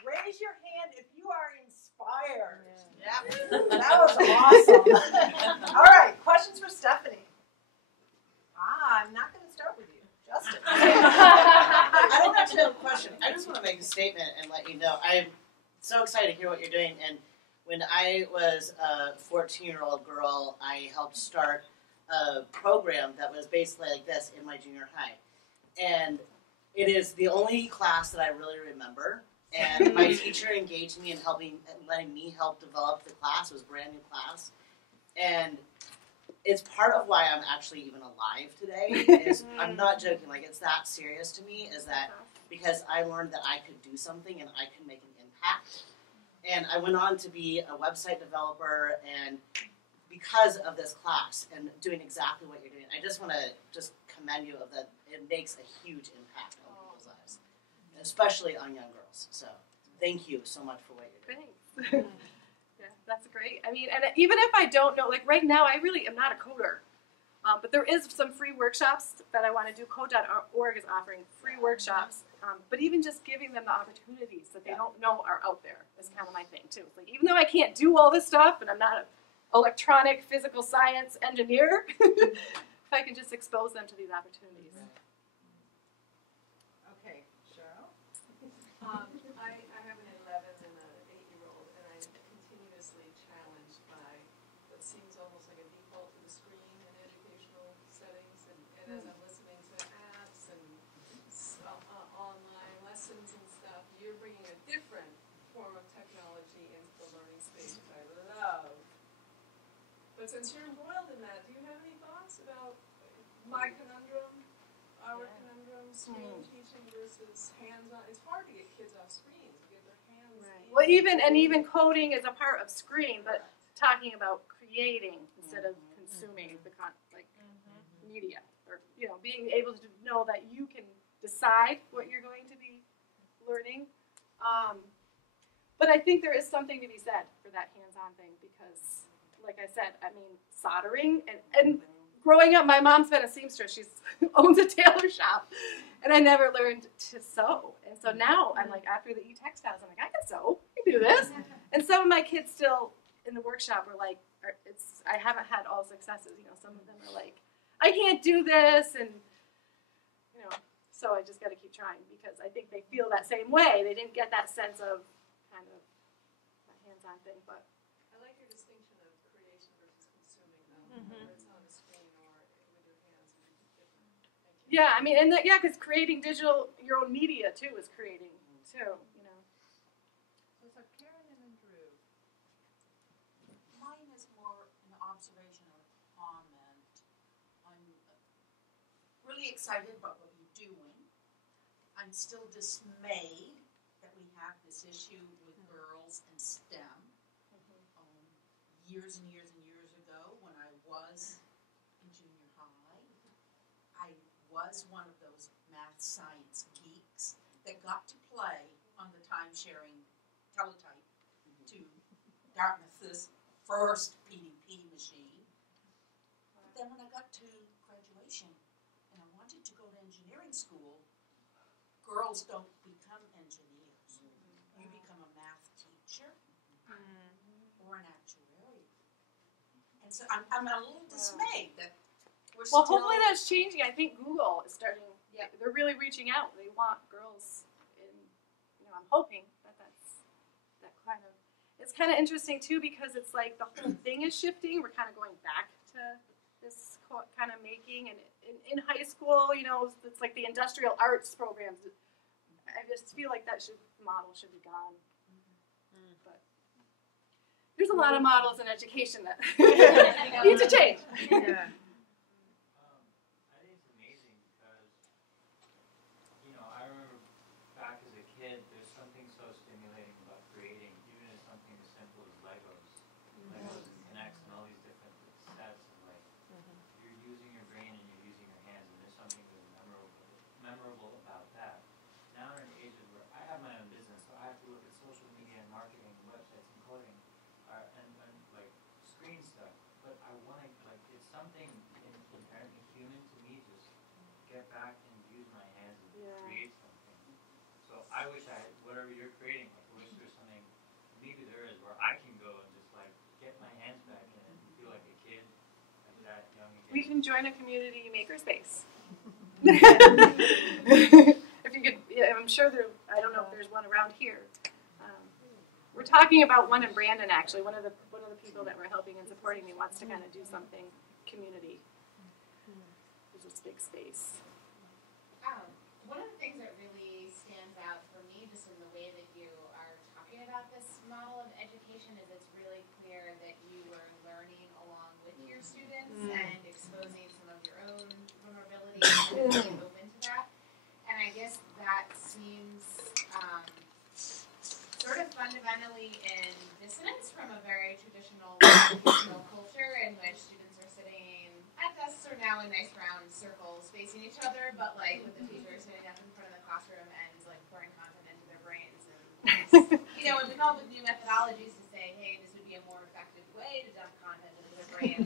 Raise your hand if you are inspired. Yep. That was awesome. All right, questions for Stephanie. I'm not going to start with you, Justin. I don't actually have a question. I just want to make a statement and let you know. I'm so excited to hear what you're doing. And when I was a 14-year-old girl, I helped start a program that was basically like this in my junior high. And it is the only class that I really remember. And my teacher engaged me in letting me help develop the class. It was a brand new class. And it's part of why I'm actually even alive today. I'm not joking. Like, it's that serious to me, is that because I learned that I could do something and I could make an impact. And I went on to be a website developer, and because of this class and doing exactly what you're doing, I just want to just commend you of that. It makes a huge impact on people's lives, especially on young girls. So thank you so much for what you're doing. Thanks. Yeah, that's great. I mean, and even if I don't know, like right now, I really am not a coder. But there is some free workshops that I want to do. Code.org is offering free workshops. But even just giving them the opportunities that they don't know are out there is kind of my thing, too. Like, even though I can't do all this stuff, and I'm not an electronic physical science engineer, if I can just expose them to these opportunities. Okay, Cheryl? I have an 11 and an 8-year-old, and I'm continuously challenged by what seems almost like a default to the screen in educational settings, and as I'm listening to apps and online lessons and stuff, you're bringing a different form of technology into the learning space, which I love. But since you're embroiled in that, do you have any thoughts about my conundrum, our conundrum, screen teaching versus hands-on? It's hard to get kids off screens, to get their hands in. Well, even coding is a part of screen, but talking about creating instead of consuming the media, or being able to know that you can decide what you're going to be learning. But I think there is something to be said for that hands-on thing because, like I said, I mean, soldering and growing up, my mom's been a seamstress. She owns a tailor shop, and I never learned to sew. And so now I'm like, after the e-textiles, I'm like, I can sew. I can do this. And some of my kids still in the workshop were like, I haven't had all successes. You know, some of them are like, I can't do this, and you know, so I just got to keep trying because I think they feel that same way. They didn't get that sense of kind of that hands-on thing, but. I like your distinction of creation versus consuming them, whether it's on a screen or with your hands, which is different. Yeah, I mean, and because creating your own media too is creating too, you know. So Karen and Drew, mine is more an observation or comment. I'm really excited about what you're doing. I'm still dismayed that we have this issue with girls and STEM. Years and years and years ago, when I was in junior high, I was one of those math science geeks that got to play on the time-sharing teletype to Dartmouth's first PDP machine. But then when I got to graduation and I wanted to go to engineering school, girls don't become engineers. You become a math teacher or an actuary. And so I'm a little dismayed that we're Well, still... hopefully that's changing. I think Google is starting. Yeah, they're really reaching out. They want girls in. You know, I'm hoping that's that kind of. It's kind of interesting too because it's like the whole thing is shifting. We're kind of going back to this kind of making, and in high school, you know, it's like the industrial arts programs. I just feel like that model should be gone. But there's a lot of models in education that need to change. Yeah. I think it's amazing because, you know, I remember back as a kid, there's something so stimulating about creating, even as something as simple as Legos and Connects and all these different sets, and like you're using your brain and you're using your hands, and there's something really memorable about that. Now we're in ages where I have my own business, so I have to look at social media and marketing and websites and coding and like screen stuff. But I want to, like, it's something inherently human to me, just get back and use my hands and create something. So I wish I had, whatever you're creating, like, I wish there's something, maybe there is, where I can go and just like get my hands back in and feel like a kid, like that young again. We can join a community makerspace. If you could, yeah, I'm sure there. I don't know if there's one around here. We're talking about one in Brandon actually. One of the people that we're helping and supporting me wants to kind of do something community. There's this big space. One of the things that really stands out for me, just in the way that you are talking about this model of education, is it's really clear that you were learning along with your students and exposing some of your own vulnerabilities and being open to that. And I guess that seems sort of fundamentally in dissonance from a very traditional educational culture in which students are sitting at desks or now in nice round circles facing each other, but like with the teacher sitting up in front of the classroom and like pouring content into their brains. And you know, and we come up with new methodologies to say, hey, this would be a more effective way to dump content into their brains.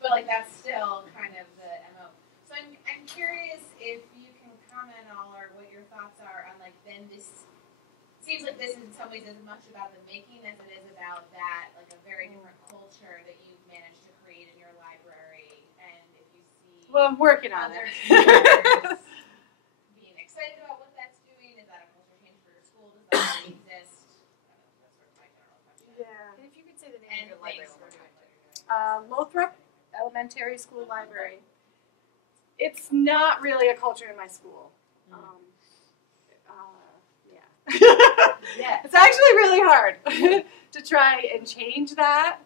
But like that's still kind of the MO. So I'm curious if you can comment all or what your thoughts are on like then this seems like this is in some ways as much about the making as it is about that, like a very different culture that you've managed to create in your library. And if you see Well, I'm working on it. being excited about what that's doing, is that a culture change for your school? Does that already exist? That's sort of my general question. Yeah. And if you could say the name of your library one more time. Lothrop Elementary School Library. It's not really a culture in my school. It's actually really hard to try and change that.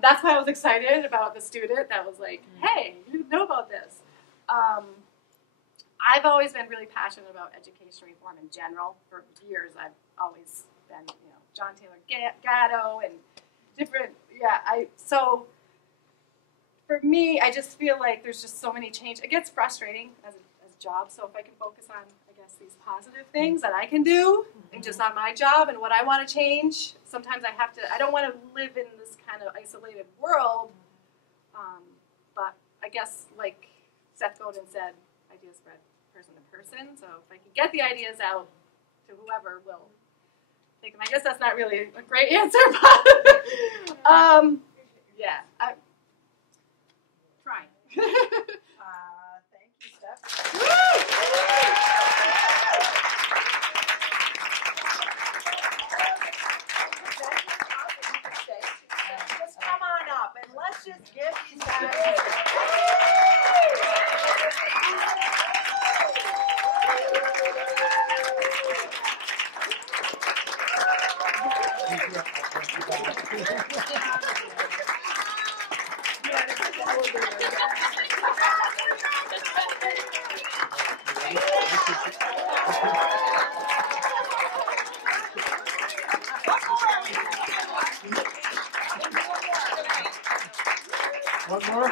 That's why I was excited about the student that was like, hey, you didn't know about this. I've always been really passionate about education reform in general. For years, I've always been, you know, John Taylor Gatto and different, so for me, I just feel like there's just so many changes. It gets frustrating as a job, so if I can focus on, I guess, these positive things that I can do, and just on my job and what I want to change, sometimes I don't want to live in this kind of isolated world, but I guess, like Seth Godin said, ideas spread person to person, so if I can get the ideas out to whoever will think. And I guess that's not really a great answer, but yeah, I'm trying. Thank you, Steph. Just come on up and let's just give these guys. One more?